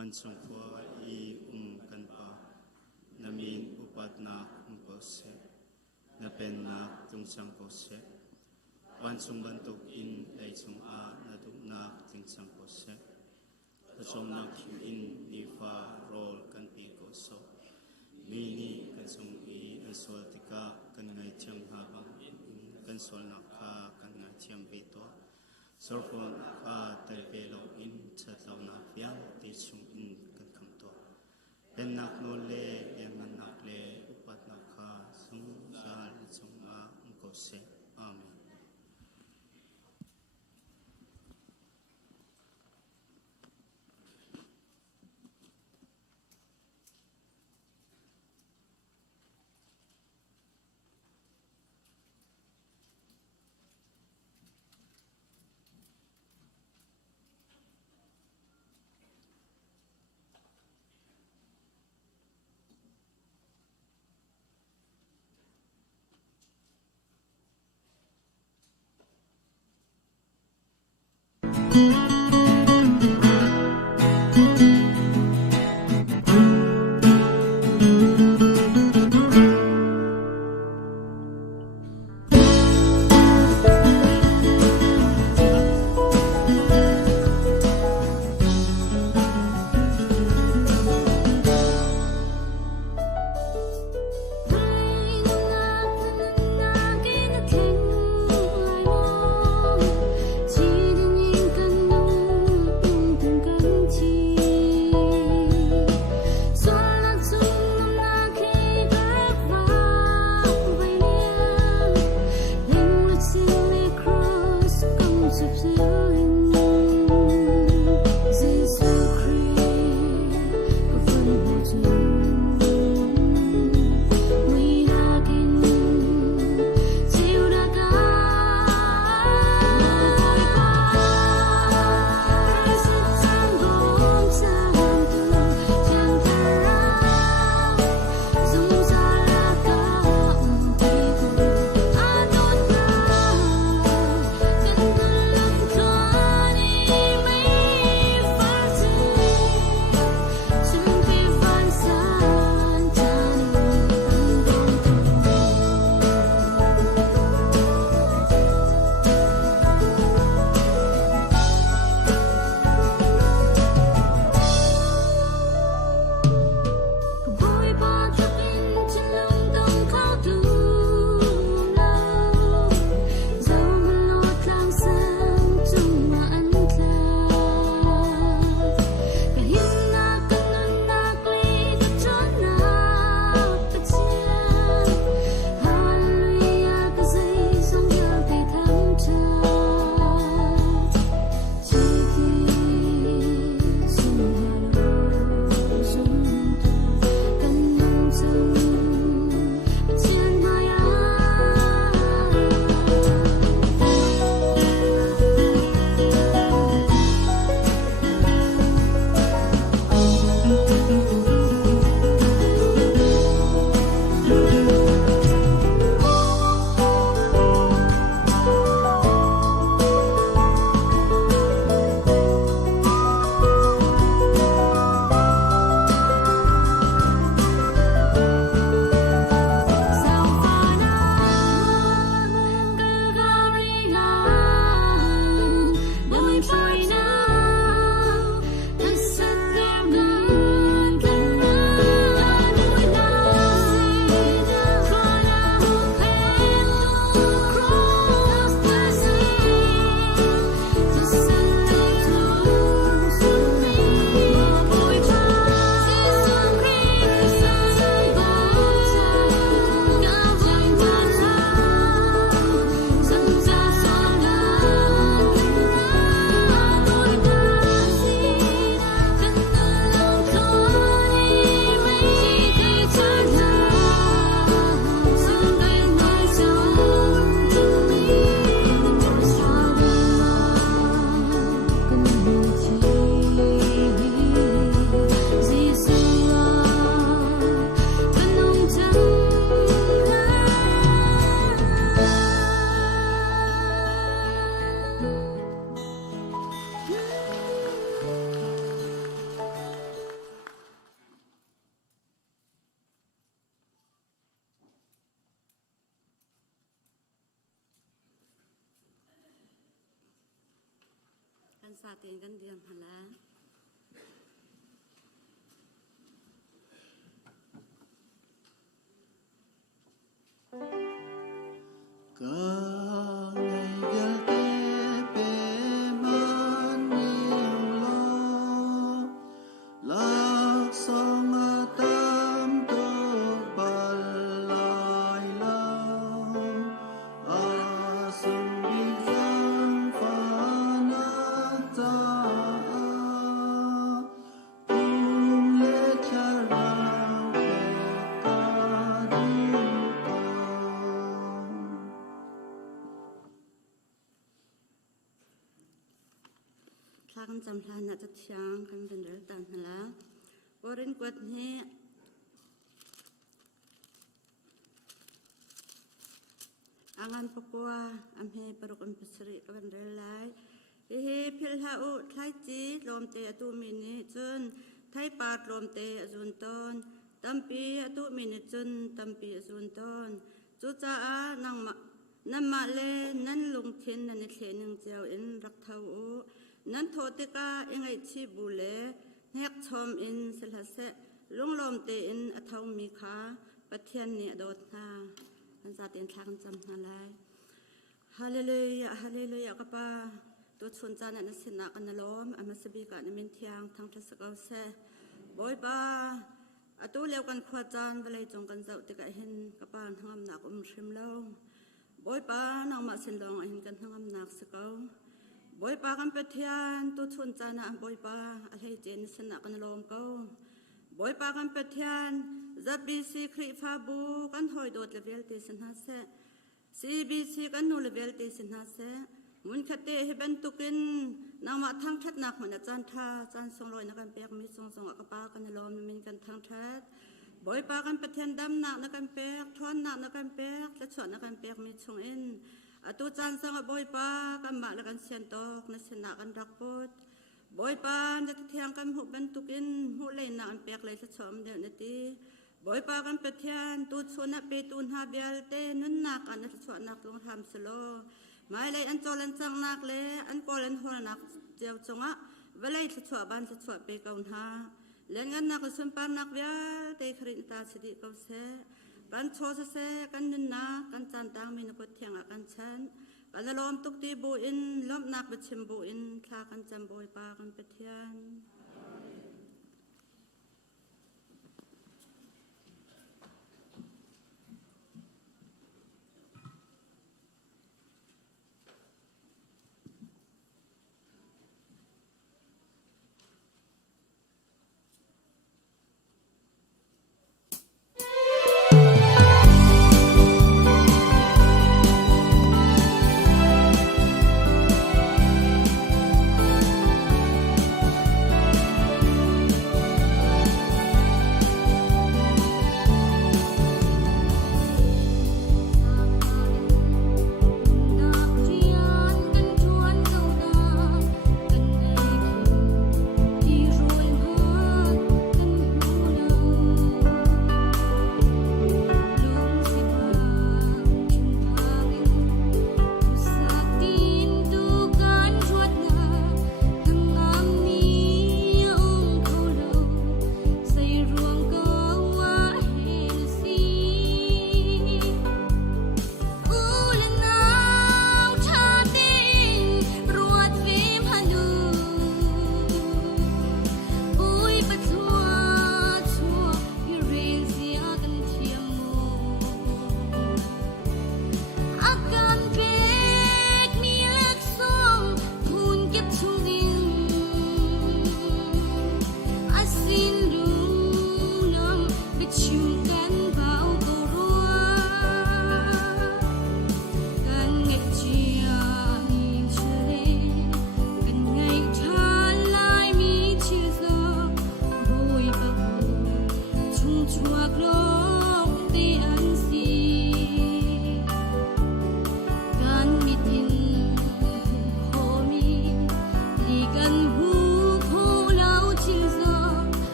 Wan sung kwa I kan pa namin upat na ko se na pen na tung sang ko se wan sung bantuk in ay sung a na tuk na ting sang ko se ta sung na kim in ni fa rol kan pi ko so ni kan sung I an sol tika kan ngai chang ha bang kan sol na kha kan ngai chiam ve to sorfon a tai pe lo in cha tlaw na piang ti sung in kan kam to pen nak no le yang nak le upat na kha sung sa sung a ko se amen. Chỉ กันสาเตียนกันเดียมพละ พลากันจำพลานจะเชียงกันเป็นเรื่องต่างหละบรินกวดนี้อางานปกว่าอำเภอปรกอัมพสริกันเรื่องไรเฮพิลฮาอุไทยจีลมเตอตุมินิจุนไทยปาดลมเตอจุนต้นตัมปีอตุมินิจุนตัมปีอจุนต้นจุจ้านังมาเลนันลุงเทียนนันเทนึงเจ้าอินรักเท่านั้นโทติกาเองไอชีบุเลเฮกชอมอินเสลเสลุงลมเตอินอทาวมีขาปะเทียนเนี่ยโดดนาอันซาเตียนทางจำนาไลฮาเลลูยาฮาเลลูยากับป้าตัวชนจานันสินักอันล้อมอามาสบีกันมินเทียงทางทัศกาเสบอยป้าอตุเลี้ยวกันขวาจานเวลาจงกันเจ้าติกาเห็นกับป้าทางอำนาจชิมลงบอยป้านางมาสินลองเห็นกันทางอำนาจสกาวบอยปากันเปทียนตัวชนจานะบอยปาอะไรเจนสนักกันลมเก้าบอยปากันเปทียนจับบีซีคริฟาบูกันหอยโดดเลเวลเตสินหาเสซีบีซีกันนูเลเวลเตสินหาเสมุนคเตให้เป็นตุกินนางมาทั้งทัดหนักเหมือนจันทาจันทรงลอยนักการเปียกมีทรงอกปากันลมมีกันทั้งทัดบอยปากันเปทียนดำหนักนักการเปียกทวนหนักนักการเปียกและฉวนนักการเปียกมีทรงอินอตุจันสังบอยปากันมาแล้วกันเสียนตอกนัสนากันรักปดบอยปาจะเทียงกันหุบเป็นตุกินหุเลยนาอันเปียกเลยสะชมเดือนตีบอยปากันเปทียนตูชนเปตูนฮาเบียลเตนุนนักอันสะชวนนักลงทำสโลไม่เลยอันโจลันจังนักเลยอันกอลันหัวนักเจียวจงะเวลาสะชวนบ้านสะชวนเปกาวนาเลี้ยงกันนักสุนปานนักเบียเตครินตาสิริกาวเสกันโชสเสกันนินนากันจันตังมีนกเทียงกันฉันกันลมตุกตีบูอินลมนักบัชิมบูอินคลากันจำบอยปากันเปเทียน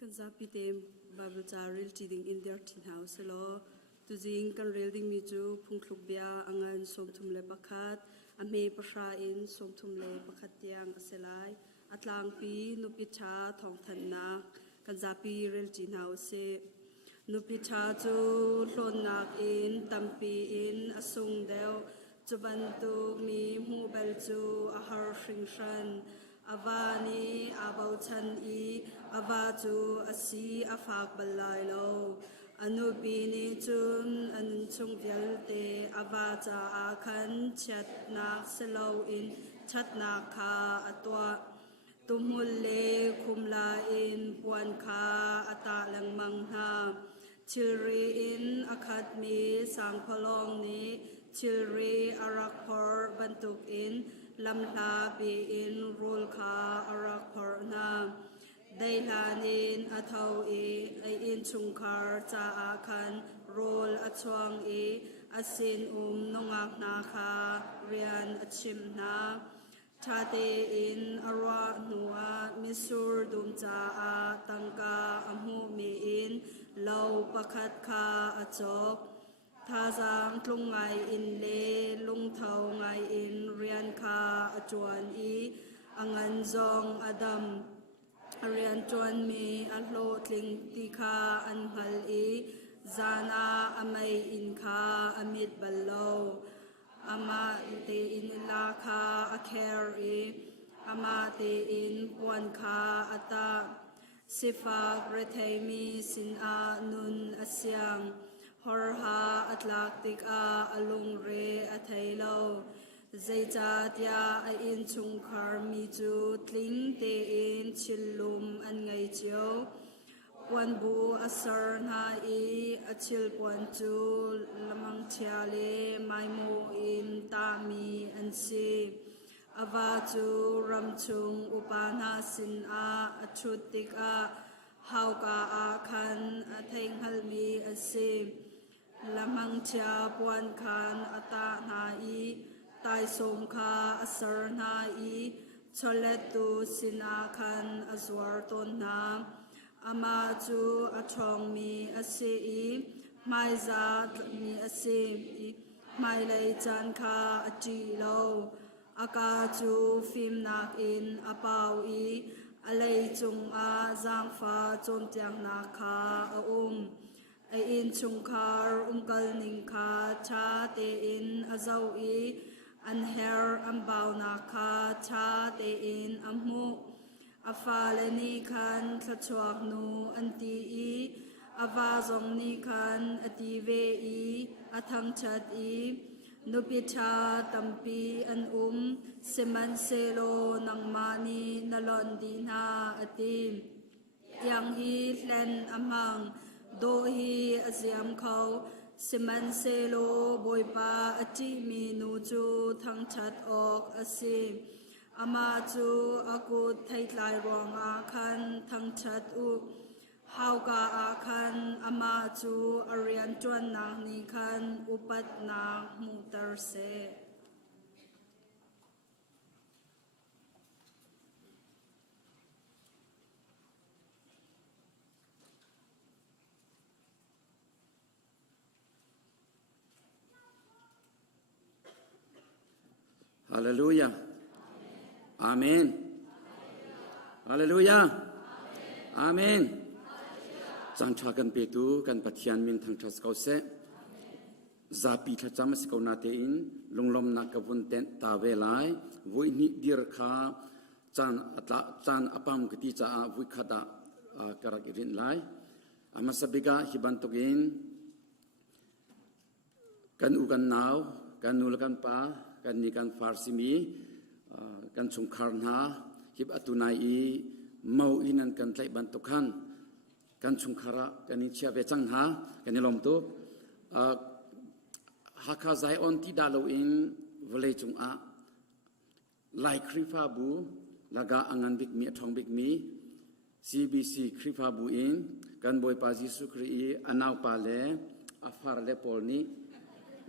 kan zapi tem Bible charil chiding in their tin house lo tujing kan reading mi chu phungthluk bia angan somthum le pakhat ame pasha in somthum le pakhat tiang aselai atlang pi nupi tha thong than na kan zapi rel tin house nupi tha chu hlon nak in tampi in asung deu chuban tu mi mu bel chu a har hring hran avani abau chan i ava chu asi afak balai lo anupi ni chun anun chung vial te ava cha a khan chat nak selo in chat nak kha atwa tumul le khumla in puan kha ata lang mang ha chilri in akhat mi sang phalong ni chilri arak phor bantuk in lamhla pi in rul kha arak phor na dailanin athau e ai in chungkhar cha a khan rol achwang e asin nongak na kha rian achim na thate in arwa nuwa misur dum cha a tangka amu mi in lo pakhat kha achok thazang tlungai in le lungthau ngai in rian kha achuan i angan zong adam arian chuan mi allo tling ti kha an hal i zana amai in kha amit ballo ama te in la kha akher i ama te in puan kha ata sifa rethei mi sin a nun asyang horha atlak tik a alung re athailo zaita tia a in chungkhar mi chu tling te in chillum an ngai chio puan bu asar na i achil puan chu lamang thia le mai mo in ta mi an si ava chu ram chung upana sin a athut tik a hau ka a khan a theng hal mi a si lamang thia puan khan ata na i tai som kha asar na i cholet tu sina khan azwar ton na ama chu athong mi ase i mai za mi ase i mai lei chan kha ati lo aka chu phim nak in apau i alei chung a zang fa chom tiang na kha a ai in chung khar kal ning kha cha te in azau i an her am bau na kha cha te in amu afale ni khan thachuak nu anti i ava zong ni khan ati ve i athang chat i nupitha tampi an seman selo nangmani nalon dina ati yang hi hlen amang do hi aziam khau seman selo boipa ati mi nu chu thang chat ok asi ama chu akut thaitlai ronga khan thang chat u hauka a khan ama chu arian chuan na ni khan upat na mutar se Hallelujah. Amen. Hallelujah. Amen. Sang cha kan pe tu kan pathian min thang thas kau se zapi tha cham se kau na te in lunglom na ka bun ten ta ve lai voi ni dir kha chan atla chan apam kati cha vui khada karak irin lai ama sabiga hiban tugin kan u kan naw kan nul kan pa kan ni kan farsimi kan chungkhar na hib atunai i mau inan kan tlai ban tukhan kan chungkhara kan chia ve chang ha kan lom tu hakha zai on ti dalo in vle chung a lai khrifa bu laga angan bik mi thong bik mi cbc khrifa bu in kan boy pa jisu khri anaw pa le afar le pol ni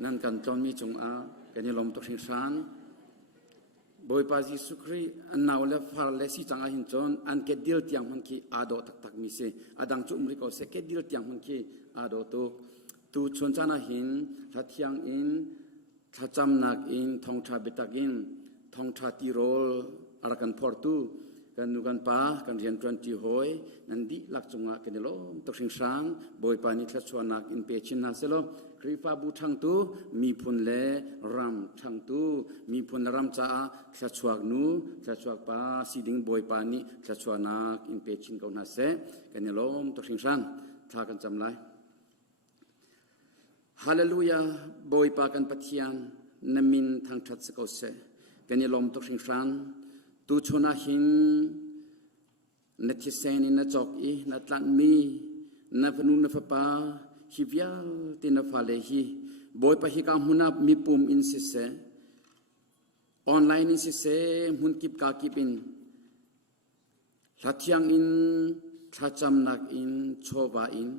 nan kan ton mi chung a kan lom to san boy pa Jesu Christ an naw le far le si changa hin chon an ke dil tiang man ki ado tak tak mi se adang chu umri ko se ke dil tiang man ki ado to tu chon chana hin tha thiang in tha cham nak in thong tha betak in thong tha ti rol arakan phor tu kan nu kan pa kan rian 20 hoi nan di lak chunga ke lo to sing sang boy pa ni thla chuanak in pe chin na se lo krifa bu thang tu mi phun le ram thang tu mi phun ram cha thla chuak nu thla chuak pa siding boy pa ni thla chuanak in pe chin ko na se kan lo to sing sang tha kan cham lai hallelujah boy pa kan pathian namin thang that se ko se kan lom to sing sang tu chona hin na thi sen in na chok i na tlan mi na phanu na fa pa hi vial tin na fa le hi boy pa hi ka huna mi pum in si se online in si se hun kip ka kip in lathiang in thacham nak in choba in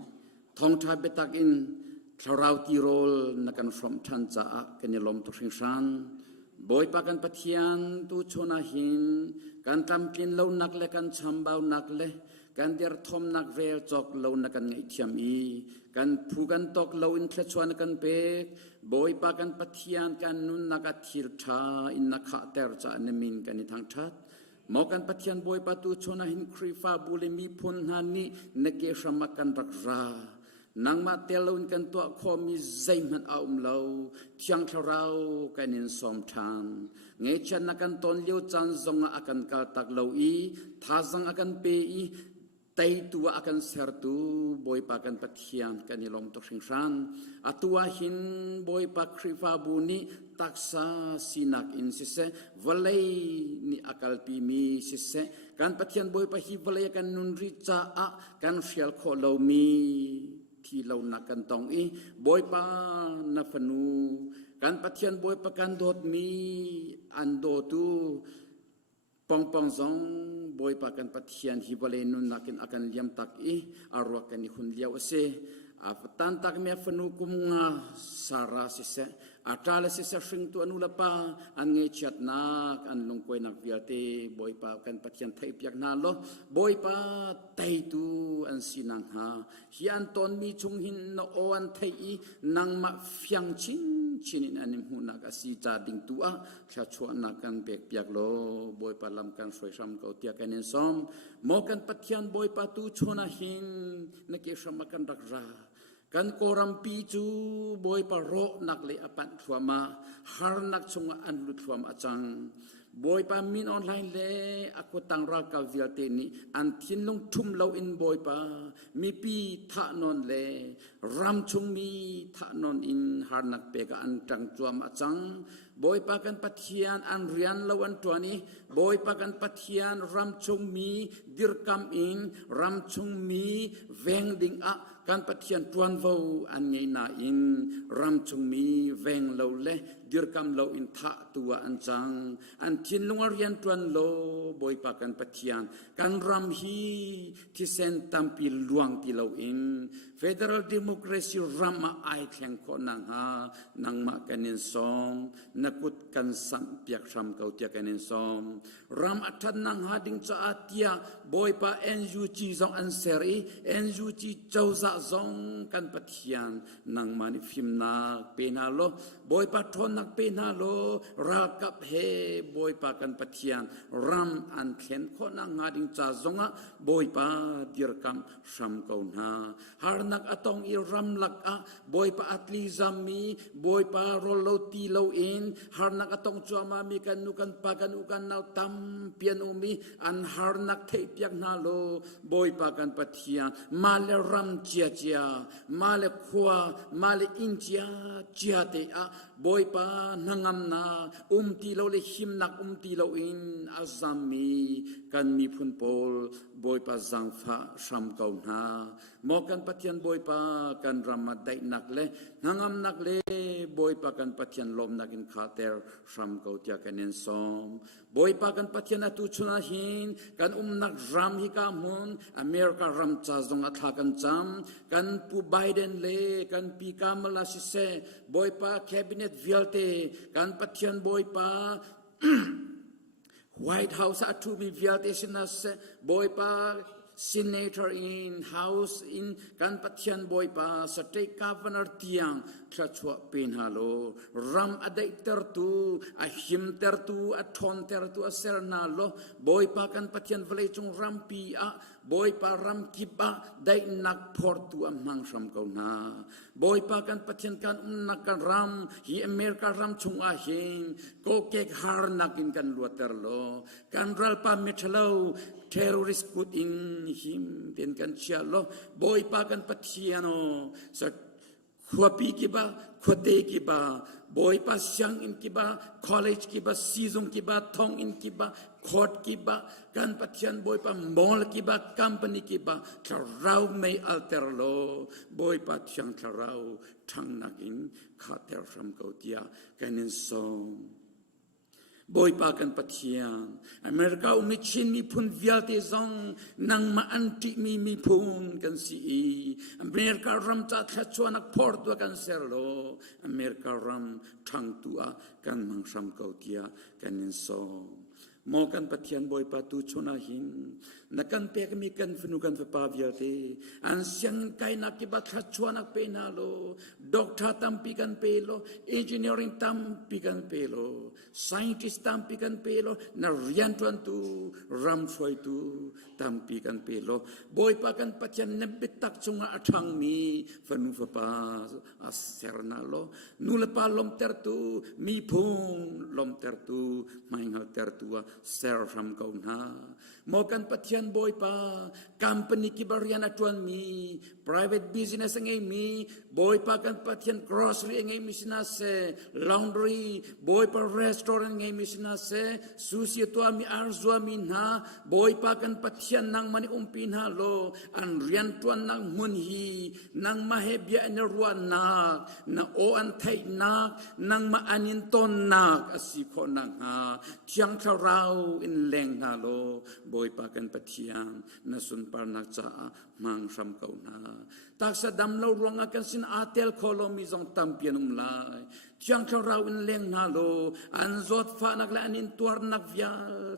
thong tha betak in tharau ti rol na kan from than cha kan lom to sing san boy pa kan pathian tu chona hin kan tam kin lo nak le kan chambau nak le kan der thom nak vel chok lo na kan ngai thiam i kan phu kan tok lo in thla chuan kan pe boy pa kan pathian kan nun na ka thir tha in na kha ter cha ne min kan ni thang that mo kan pathian boy pa tu chona hin krifa bule mi phun han ni ne ke shama kan rak ra nang ma telon kan to kho mi zaiman aum lo thiang tharau kan in som than nge chan na kan ton liu chan zong akan ka tak lo i tha zang akan pe i tai tu akan ser tu boy pa kan pathian kan ni lom to sing san atua hin boy pa krifa bu ni taksa sinak in si se valai ni akal pi mi si se kan pathian boy pa hi valai kan nun ri cha a kan fial kho lo miที่เรานักกันตองอีบอยปานาฟนูการปฏิญาณบอยปากันโดดมีอันโดตูปองปองซองบอยปากันปฏิญาณฮิบาเลนุนักินอากันเลี้ยมตักอีอารวกันนิคุณเลี้ยวเสอาฟตันตักเมียฟนูกุมงาสาราสิเสอาตาเลสิเสชิงตัวนุลปาอันเงชัดนักอันลงกวยนักเบียเตบอยปากันปฏิญาณไทยเปียกนาโลบอยปาไตตูอันสินังหาฮิอันตอนมีชงหินนโออันไทยนังมาฟียงชินชินินอันนิมหุนักสีจาดิงตัวชาชวนนักกันเปียกเปียกโลบอยปาลำกันสวยซ้ำเก่าเตียกันเนซอมโมกันปฏิญาณบอยปาตูชนะหินนักเกษมากันรักรากันโกรัมปีจูบอยปะโรนักเลอปันทัวมาฮาร์นักชงอันลุทัวมาจังบอยปะมินออนไลน์เลakuตังรากาวิลเตนีอันทินลงทุ่มเราอินบอยปะมีปีทะนอนเลรัมชงมีทะนอนอินฮาร์นักเปกอันจังทัวมาจังบอยปะกันปะเทียนอันเรียนเราอันตัวนี้บอยปะกันปะเทียนรัมชงมีดิรกัมอินรัมชงมีเวงดิงอะการปฏิญาณตวนวอันไงนาอินรำชงมีเวงเราเล่ดิรกำเราอินทะตัวอันจังอันทินลงเรียนตวนโลบอยปากันปฏิญาณการรำฮีที่เซนตัมปีลวงที่เราอิน Federal Democracy รำมาไอแข่งคนนางฮานางมากันเนซอมนักกุดกันสัมเปียกรำเก่าเตียกันเนซอมรำอัฐนางฮาดิงจ้าเตียบอยปา NUG จงอันเสรี NUG เจ้าจะซองกันปฏิญาณนางมานิฟิมนักเป็นฮัลโลบอยปาทอนนักเป็นฮัลโลรักกับเฮบอยปากันปฏิญาณรำอันเข็นคนนางฮาดิงจ้าซองะบอยปาดิรกำรำเก่านาฮาร์นักอตองอิรำลักอะบอยปาอัตลีซามีบอยปาโรโลตีโลอินฮาร์นักอตองจัวมามีกันนุกันปากันอุกันนาวตัมเปียนอุมีอันฮาร์นักเทปยักนาโลบอยปากันปฏิญาณมาเลรำเจียเจียมาเลขวามาเลอินเจียเจียเตอะบอยปานางามนาตีโลเลหิมนักตีโลอินอาซามีกันมีพุนโปลบอยปาจังฟ้าชัมเก่านาโมกันปฏิญาณบอยปากันรามาได้นักเลนางามนักเลบอยปากันปฏิญาณลมนักินคาเตอร์ชัมเก่าเตียกันเนซอมบอยปากันปฏิญาณตุชนาหินกันนักรำฮิกามุนอเมริการำจ้าจงอัฐกันจำกันปูไบเดนเลกันปีกามลาสิเซบอยปาแคบิเนตวิลเตกันปฏิญาณบอยปา White House atu mi vialte sinas boy pa senator in house in kan pathian boy pa state governor tiang trachwa pin halo ram adai tertu a him tertu a thon tertu a serna lo boy pa kan pathian vlei chung ram pi a boy pa ram kiba dai nak portu amang ram kau na boy pa kan pathian kan nak kan ram hi America ram chung a hin ko kek har nakin kan luater lo kan ral pa mithalo terrorist put in him ten kan sialo boy pa kan pathiano sa khwapi kiba khote kiba boy pa siang in kiba college kiba season kiba thong in kiba court kiba kan pathian boy pa mall kiba company kiba tharau may alter lo boy pa siang tharau thang nakin khater from kautia kanin song boy pa kan pathian America umichin mi pun vialte zong nang ma anti mi pun kan si America ram ta khachwa nak portu kan serlo America ram thang tua kan mangsam kautia kanin song mo kan pathian boy pa tu chona hin nakan pek mi kan funukan pa vialte an siang kai nak ki ba khachwa nak pe na lo doctor tam pi kan pe lo engineering tam pi kan pe lo scientist tam pi kan pe lo na rian tuan tu ram soi tu tam pi kan pe lo boy pa kan pathian nebit tak chunga athang mi fanu pa aserna lo nula pa lom tertu mi phung lom tertu maingal tertua ser ram kau na mo kan pathian boy pa company ki barian atuan mi private business ngai mi boy pa kan pathian grocery ngai mi sinase laundry boy pa restaurant ngai mi sinase sushi to mi arzua mi na boy pa kan pathian nang mani umpin ha lo an rian tuan nang mun hi nang mahebia ne ruan na o an thai nang ma anin ton nak asiko nang ha tiang tharau in leng ha lo boy pa kan pathian na sun par nak cha mang ram kau na tak sa dam lo ruang akan sin atel kolomi zong tampian lai tiang tharau in leng na lo an zot fa nak la anin tuar nak via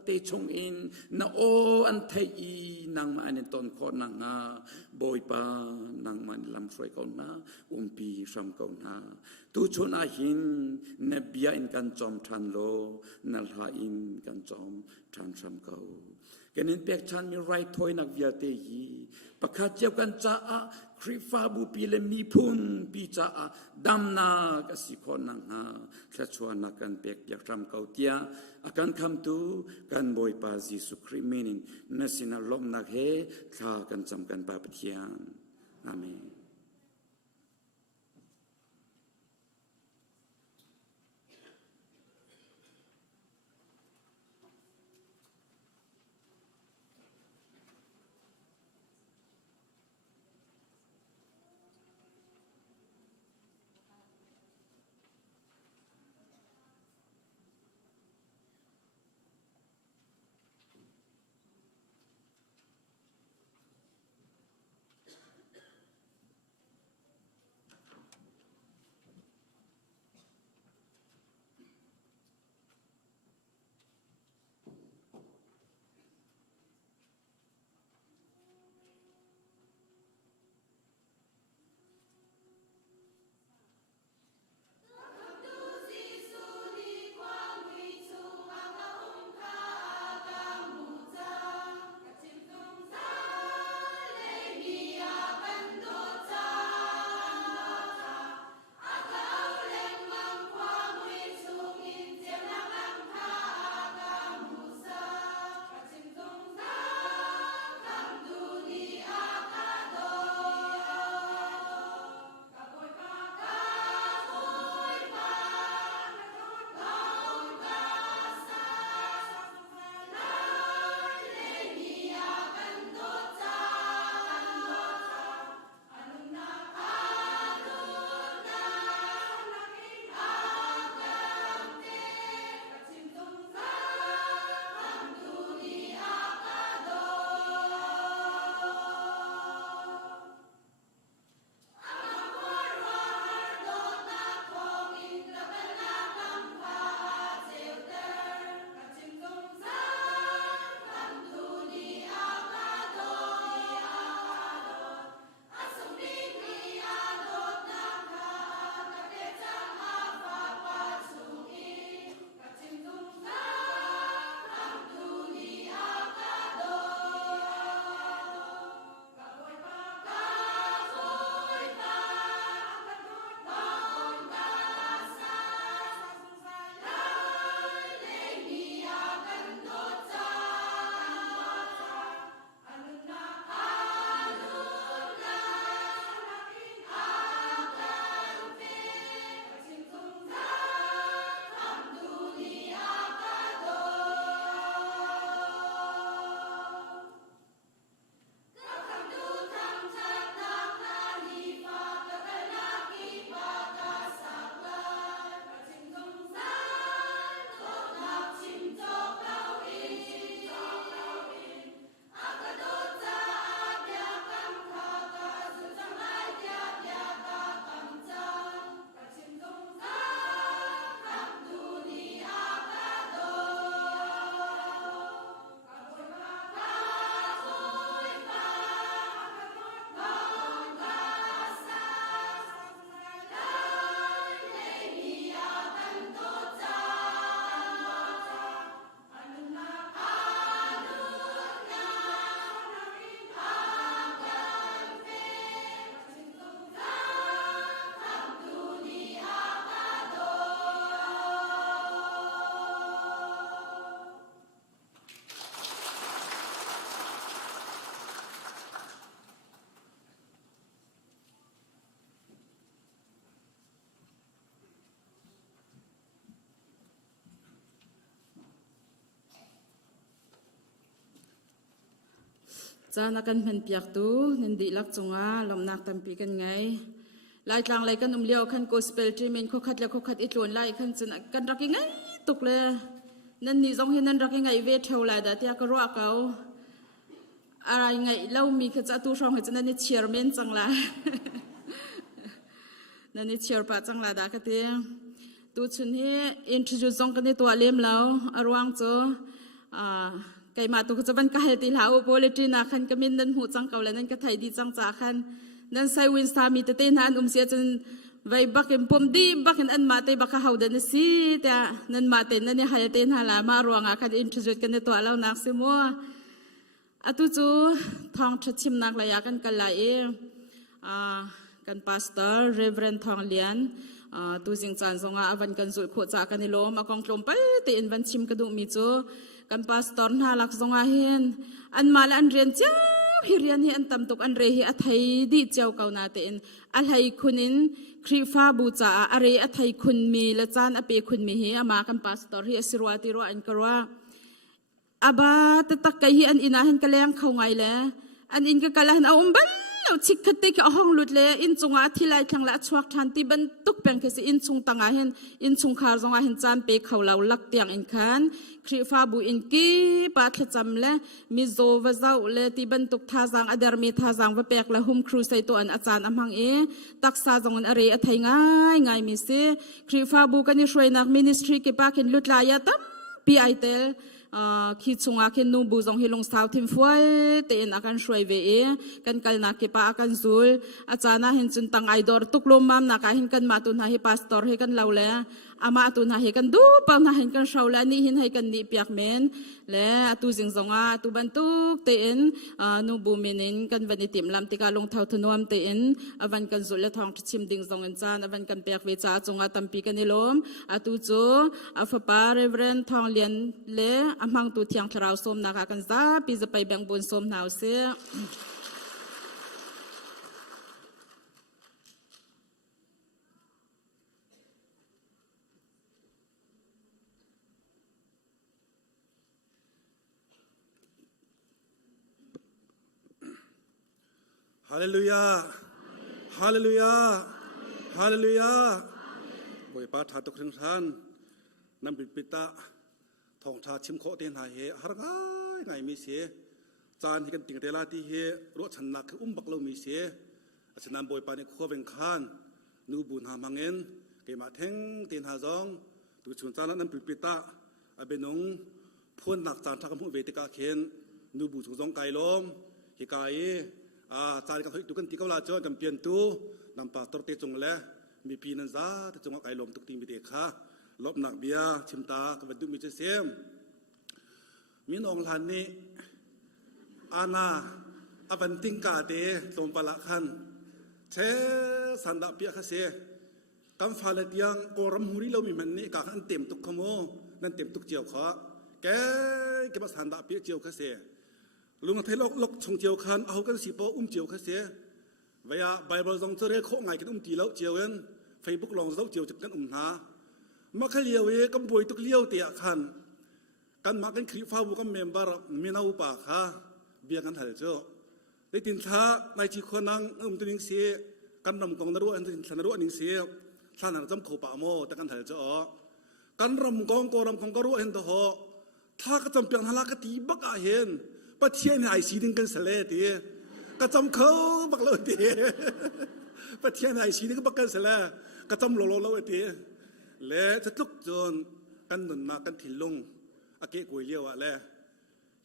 te chung in na o an thai i nang ma anin ton ko nang ha boy pa nang man lam froi kau na umpi ram kau na tu chon a hin na bia in kan chom than lo na la in kan chom than ram kau kanin pek chan mi right thoi nak via te hi pakha cheu kan cha a khrifa bu pi le mi phun pi cha a dam na ka si khon nang ha kha chua na kan pek yak ram kau tia akan kham tu kan boy pa Jesu Christ meaning na sina lom nak he kha kan cham kan pa pathian amen. จานักันมันเปียกตูนินดีลักจงอาลมนักตั้มปีกันไงลายกลางลายกันเลี้ยวขัน gospel treatment เขาคัดแล้วเขาคัดอีกล้วนลายขันจนกันรักยังไงตกเลยนั่นนี่จงเห็นนั่นรักยังไงเวทเท่าไรแต่ที่ก็รู้เขาอะไรไงเล่ามีคือจะตู้ช่องให้จะนั่นนี่เชียร์เมนจังละนั่นนี่เชียร์ป้าจังละดาก็เตี้ยตู้ชุนที่ introduce จงกันในตัวเล่มแล้วอารวงโจไก่มาตุกจะเป็นกายตีหลาวโพลิตีนาคันก็มินนั่นหูจังเก่าแล้วนั่นก็ไทยดีจังจ้าคันนั่นไซวินสามีเตนานเสียจนไว้บักเอ็มปมดีบักเอ็นอันมาเตบักเขาเดินสิแต่นั่นมาเตนั่นเนี่ยหายเตนหาลามารวงอาคันอินทรจุดกันในตัวเรานักสิมัวอตุจูทองชุดชิมนักระยะกันกันไหลกันพาสเตอร์เรเวรนทองเลียนตูสิงจันทรงอาวันกันสุดขวดจากกันในโลมากองกลมไปเตอินวันชิมกระดูกมีจูกันพาสตอร์น่ารักทรงอาเห็นอันมาและอันเรียนเจ้าฮิเรียนเห็นตำตกอันเรหิอัฐยดีเจ้าเก่านาเตนอัฐยคุนินครีฟ้าบูจาอะไรอัฐยคุณมีและจานอเปคุณมีเฮอามากันพาสตอร์เฮสิรวาติรวอันกรัวอาบาตตักไกฮีอันอินาเห็นกะเลงเขาไงแลอันอินกะกะลาเห็นเอาบันเอาชิกคติกเอาห้องหลุดเลยอินจงอาที่ไล่ทางละชวักทันที่บันตุกเป็นคือสิอินจงตังอาเห็นอินจงคาร์จงอาเห็นจานเปเขาเหลาลักเตียงอินคันครีฟ้าบูอินกีปาทจำเลยมิโซวะเจ้าเลยที่บันตุกท่าจางอเดอร์มีท่าจางวะเปกและหุมครูใส่ตัวอันอาจารย์อำหังตักษาจงอันอะไรอัฐยง่ายง่ายมิเสครีฟ้าบูกันนี่ช่วยนักมินิสทรีเก็บปากินลุดลายตั้มปีไอเตลคิดชงอาเคนนูบูจงฮิลงสาวทิมฟวยเตนอาการช่วยเวกันกันนักเก็บอาการซูลอาจารย์น่ะเห็นจนตั้งไอดอร์ตุกลมมัมนักเห็นกันมาตุนหาให้พาสตอร์ให้กันเล่าเลยอามาตุนหาให้กันดูเปล่าน่ะเห็นกันชาวแล้วนี่เห็นให้กันนี่เปียกเมนและตูจิงจงอาตูบันตุกเตนนูบูเมนินกันวันนี้เตรียมลำติกาลงเท้าทนวมเตนอวันกันสุลและทองชิมดิ่งจงเงินจานอวันกันเปียกเวจาจงอาตัมปีกันนิลมตูโจอาฟปาเรเวรนทองเลียนเลอามังตูเทียงทราวสมนักกันซาปีจะไปแบ่งบุญสมหนาวเสียฮาเลลูยาฮาเลลูยาฮาเลลูยาบอยปาถาตุครึงทันนำปิปิตะทองชาชิมโคเตียนหายเฮฮาร์ง่ายไงมีเสียจานที่กันติงเตลาที่เฮรถชนะคือบักเรามีเสียฉะนั้นบอยปาเนี่ยขั้วเป็นข้านนูบุญหามังเงินเกมาเทงเตียนหาจองตุชนจานนั้นปิปิตะอเบนงพูนหนักจานทักมุเวติกาเคนนูบุญจงไก่ล้มฮิกายจานกับทุกคนที่เขาลาจอกันเปลี่ยนตัวนำปาตรเตจงและมีปีนันซาแต่จงไก่ล้มตุกตีมีเด็กค่ะลบหนักเบียชิมตากับดุมิเจเซมมีน้องหลานนี้อาณาอวันติงกาเตสมปละคันเชสันดาเปียคเสกำฟาเลตียงโกรมหุริเรามีมันนี่กาขันเต็มตุกขโมนั่นเต็มตุกเจียวขอแกมาสันดาเปียเจียวคเสลุงไทยลกชงเจียวคันเอากันสิปอเจียวคเสเวียไบเบิลทรงเจริญโคง่ายกันตีแล้วเจียวเอ็นเฟซบุ๊กลองเจ้าเจียวจุดกันหามาขลียวก็บวยตุกเลี้ยวเตียคันกันมากันคลิปฟ้าบุกันเมมเบอร์มีนาอุปาค่ะเบียกันถ่ายเจ้าได้ตินท้าในจีคนนั่งตัวนิงเสียกันรำกองนรุอันสันนรุอันนิงเสียท่านจำเขาป่าโมแต่กันถ่ายเจ้ากันรำกองก็รำกองก็รู้เห็นตัวhọถ้าก็จำเปียงทาราก็ตีบักเห็นประเทศไหนสีดึงกันเสลตีก็จำเขาบักเลยตีประเทศไหนสีดึงก็บักกันเสลก็จำโลโลโลตีและจะทุกจนกันหนุนมากันถิ่นลงอาเกะกุยเลี้ยวอะแล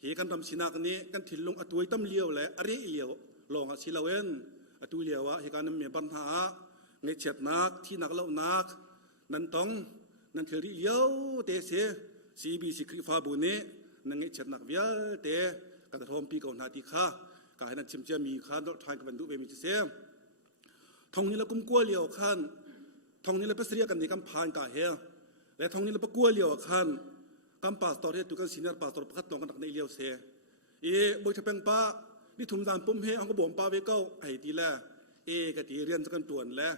เฮกันทำสินากันนี้กันถิ่นลงอตุยตั้มเลี้ยวแหละอริเลี้ยวลองสิลาเวนอตุยเลี้ยวอะเฮกันนั้นมีปัญหาเงยเฉียดนักที่นักเล่านักนั่นต้องนั่นคือริเลี้ยวเตเสซีบีสิคริฟ้าบุญนี้นั่งเงยเฉียดนักเวียเตกันทอมปีก่อนนาทีข้ากายนั้นชิมเจมีข้าดทายกันดูเบมิเซมทองนี้เรากุ้มกัวเลี้ยวขันทองนี้เราไปเสียกันในกำพานกาเฮและทองนี้เราไปกัวเลี้ยวขันกำปาสตอร์เฮตุกันสินเนอร์ปาสตอร์พัดลองกันตักในเลี้ยวเสบอยจะเป็นป้านี่ทุนดานปุ่มเฮเอาก็บ่มป้าเวก้าไอ้ทีแลกะทีเรียนจะกันตวนและ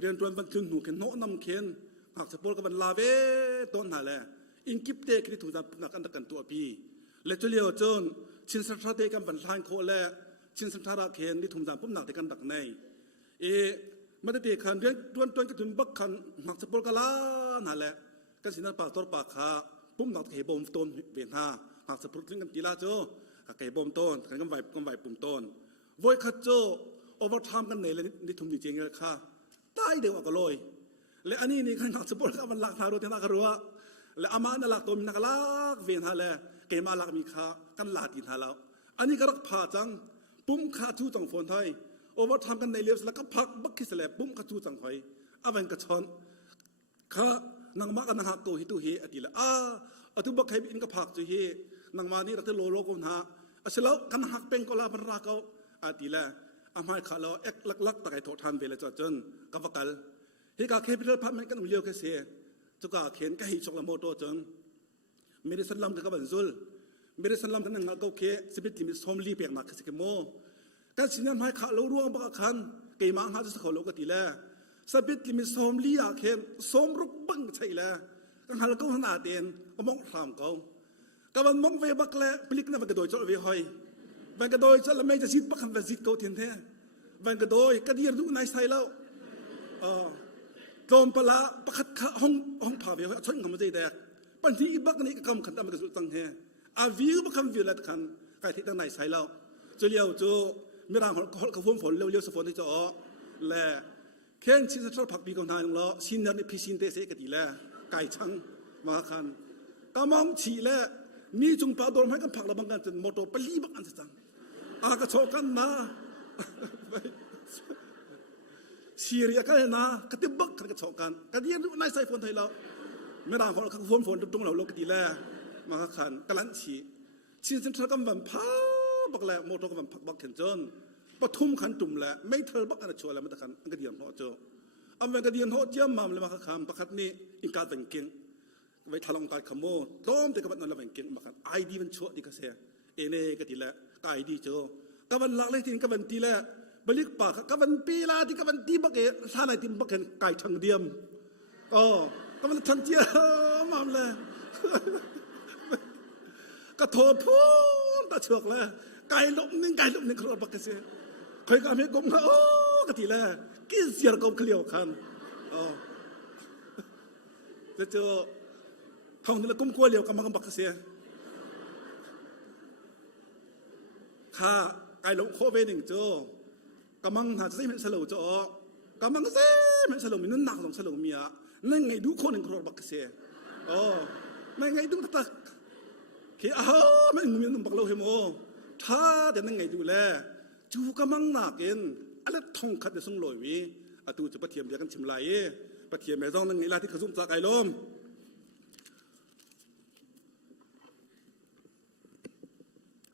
เรียนตวนบันทึกหูเข็นโนนำเข็นหากสปอร์กับบันลาเวต้นหาแลอินกิปเตกที่ทุนดานนักกันตะกันตัวปีและจะเลี้ยวจน ชินสัทธาเตกันบันทานโคแลชินสัทธาเคนที่ทุ่มจามพุ่มหนักที่กันดักในไม่ได้เตะขันเรื่องต้นกระตุ้นบักขันหมักสปอลกะลานั่นแหละกันสินันปากตัวปากขาพุ่มหนักเหบอมต้นเวียนหาหากสปอลถึงกันกีฬาโจเกบอมต้นกันกำไวปุ่มต้นวอยคัดโจโอเวอร์ไทม์กันในเลยนี่ทุ่มจริงๆเลยค่ะตายเดียวก็ลอยและอันนี้นี่ขันหนักสปอลกันมันหลักทารถที่นักรัวและอามานั่นหลักตัวมีนักลักเวียนหาเลยเกมาหลักมีขากันหลาดินหาแล้วอันนี้ก็รักผ่าจังปุ่มขาทูจังฝนไทยโอเวอร์ไทม์กันในเลี้ยวแล้วก็พักบักคิสแลปุ่มขาทูจังไทยอาวันกระชอนข้านางมากันนางหักโกหิตุเฮอดีละอตุบักใครบินก็พักจุเฮนางมานี่เราจะโลโลกันหาเสร็จแล้วกันหักเป็นก็ลาบรรดาเขาอดีละอามาขาเราเอ็กลักตะไคร้โถทันเวลาจนกับวักันเฮกาเคพิลพับมันกันเลี้ยวแค่เสียจุกาเขียนก็หิชกละโมโตจนไม่ได้สลัมกับบันซุลไม่ได้สลัมกันนางเขาเคสิบิติมิสอมลีเปียกนักสิกโมการสินันให้ขาเราร่วงบักขันเกี่ยมาหาจะสขอโลกตีละสบิติมิสอมลีอาเคนสมรุกบังใช่ละกันหาเราก็ขนาดเด่นก็มองทำเขาก็มันมองเวบักแลพลิกนั่นมันกระโดดจอดเวหอยมันกระโดดจอดแล้วไม่จะซิดบักคำเป็นซิดเขาเทียนแท้มันกระโดดกระเดียร์ดูในไซแล้วตอนปลาประคัดห้องผ่าเวหอยชนคำมันใจแดกปัญหาบักนี้ก็คำขันตามมันกระสุนตั้งแท้อาวิวบักคำวิวละขันใครที่ตั้งในไซแล้วจะเลี้ยวจะมีรางของฝนเลี้ยวสฝนที่จะออกและแค่ชิ้นส่วนผักปีกองทายของเราชิ้นนั้นพิชิตเตะเสกตีแล้วไก่ช่างมาขันก็มองฉีแล้วมีจุงปลาโดนให้กันผักระบังกันจนโมโตไปรีบักอันสังอากระโชกันนะซีเรียกันนะกระติบบักกันกระโชกันกระเดียนนายใส่ฝนไทยเราไม่รางของฝนตรงเราโลกตีแล้วมาขันกระลันฉีชิ้นส่วนกันแบบพาบักแหละโมโตกันผักบักเข็นจนปทุมขันตุ่มแหละไม่เธอบักอันชัวร์แล้วมันตะขันอันกระเดียนหัวโจอันเป็นกระเดียนหัวเจียมมั่มเลยมาขันประคัดนี้อินการแต่งเก่งไว้ทะลองการขโมยต้มแต่กับนั้นเราเป็นเก่งมาขันไอดีมันชัวร์ดีก็เสียเอเน่ก็ดีแหละไอดีโจกับวันหลักเลยทีกับวันตีแหละบริกปากกับวันปีลาที่กับวันตีบักเอ๋ท่าไหนตีบักเห็นไก่ทางเดียมกับวันทันเจียมั่มเลยก็โทษพูนตะเชือกเลยไก่ลบหนึ่งครบบักเสียเคยกับเมกงนะก็ทีแรกกินเสียกบเคลียวคันจะเจอทองนี่ละกุ้มกลัวเหลียวกับมันบักเสียข้าไก่ลบโคเวนึงโจกำมังหาจะใช้เป็นสโลโจกำมังใช้เป็นสโลมีนั่นหนักของสโลมีอะนั่นไงดูคนหนึ่งครบบักเสียนั่นไงดูตักที่ไม่มีนุ่มบักโลเฮโมถ้าแต่นั่งไงดูแลจูก็มั่งหนักเองอะไรท่องคัดจะส่งลอยวีตูจะปะเทียมเดียกันชิมไหลปะเทียมแม่ต้องนั่งไงล่ะที่เขาซุ่มจากไอ้ลม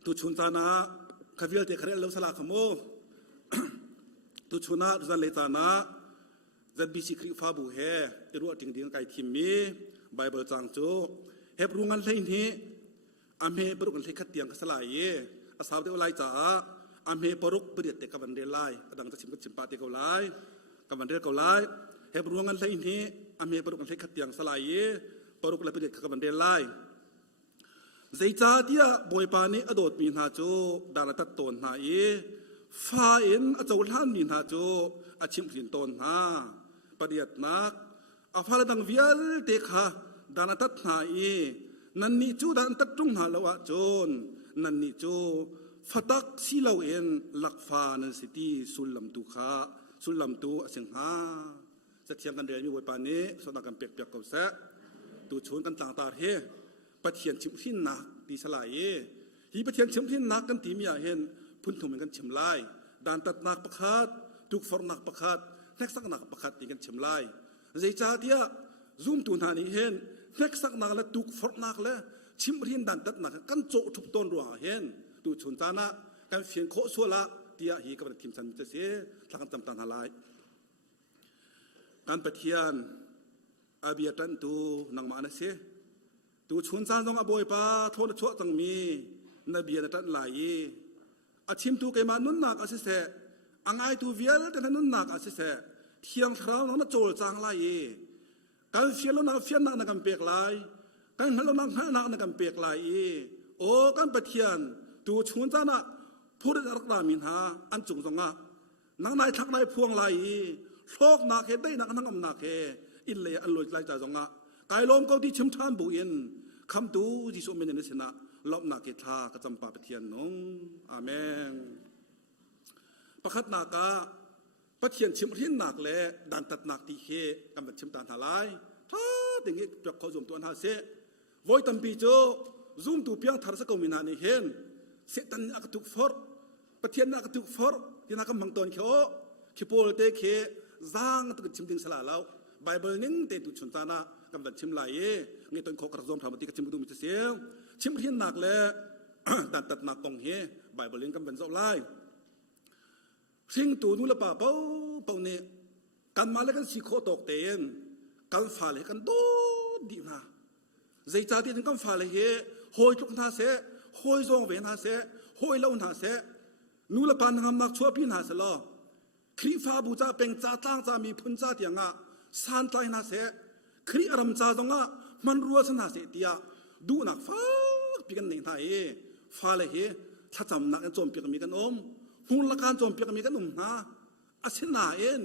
ตูชุนตานาขวิลเตะคาร์เรลสลาขโมตูชุนาตุจันเลตานาจัดบิสิคริฟาบูเฮติรัวติงดิงไก่ทิมมีไบเบิลจังโจเฮบรุงันเลยนี้อเมปรุกันเลยขัดเตียงกสลายอาสาวเดียวไล่จ่าอเมปรุกเปรียดเตกับวันเดลไลดังจะชิมก็ชิมปาเตกับไลกับวันเดลกับไลเฮบรุงันเลยนี้อเมปรุกันเลยขัดเตียงสลายปรุกเลยเปรียดกับวันเดลไลใจจ่าเดียบอยปานีอดดมีนาโจดาราตัดตนนาฟ้าเอ็นอโจล้านมีนาโจอาชิมสินตนนาประเดียดนักอาฟ้าดังวิลเตค่ะดาราตัดนานันนี่จูดันตัดตรงหาลวะโจนนันนี่จูฟัตักสิเลวเอ็นลักฟ้านันสิตีสุลลัมตุขาสุลลัมตุเสียงหาจะเทียงกันเดียมีวัยปานนี้สนักกันเปียกเก่าแสะตูชนกันต่างตาเฮปะเทียนชิมที่หนักตีสลายฮีปะเทียนชิมที่หนักกันตีมีอย่างเห็นพุ่นถุงเหมือนกันชิมลายดานตัดหนักประคัดตุกฟอร์นักประคัดเล็กสักหนักประคัดตีกันชิมลายใจจ่าเดียซูมตูนหานี้เห็นเล็กสักนักและตุกฟอร์นักและชิมเรียนดันตัดนักกันโจทุบต้นรัวเห็นตูชนตานะกันเฟียนโคชัวละเดียฮีกับทีมสันจะเสียทางกันจำตันหาลายการปะเทียนอาเบียตันตูนังมานะเสียตูชนซานต้องอบอยปาโทษชั่วตั้งมีนบีนัตันไหลอาชิมตูเกมานุนนักอาศัยอังไอตูเวียลแต่นุนนักอาศัยเที่ยงคราวนั้นโจลจางไหลการเฟียนแล้วนักเฟียนนักกันเปียกไหลการเฮลนักนักกันเปียกไหลโอ้การปะเทียนต ตูชวนจ้านะพูดรักรามินหาอันจุงจงะนังนายทักนายพวงไหลโชคนาเคได้นักนั่งอำนาเคอินเลยอันลอยไกลใจจงะกายลมก็ที่ชิมทานบุญคำตูที่สมเป็นในสนะลบนาเกทากระจำปาเปเทียนน้องอาเมนประคัดนากาปะเทียนชิมทิ้นหนักและดันตัดหนักตีเคกำลังชิมตานหาลายถ้าอย่างนี้ปลักเขาจุ่มตัวหาเสวอยตัมปีโจซุ่มตูเปียงทารสกมินานี่เห็นเสตันอักตุกฟอร์ปะเทียนอักตุกฟอร์ที่นักมังตอนเขาขี้โพลเตเคจางตุกชิมดิ้งสลาแล้วไบเบิลนิ่งเตตุชนตานากำลังชิมไหลงี้ตอนเขากระซอมทำปฏิกชิมดูมิเสียงชิมทิ้นหนักและดันตัดหนักกองเฮไบเบิลนิ่งกำลังเจ้าไล่สิ่งตัวนู้นละป่าเป้าเนี่ยการมาแล้วกันสิโคตกเตียนการฝ่าเลยกันโดดดีนะใจจ่าที่ถึงการฝ่าเลยหอยทุกนาเสหอยจงเวนาเสหอยเล่านาเสนู้นละป่านทำนักชั่วพี่นาเสลอครีฟ้าบูชาเป็นจ่าตั้งจ่ามีพุนจ่าเตียงอ่ะสานใจนาเสครีอารมณ์จ่าตรงอ่ะมันรัวสนาเสตียดูนักฟ้าปีกันหนึ่งท่าฝ่าเลยถ้าจำนักโจมปีกันมีกันหุ่นละการโจมเปียกมีกันนะอาศินาเอ็น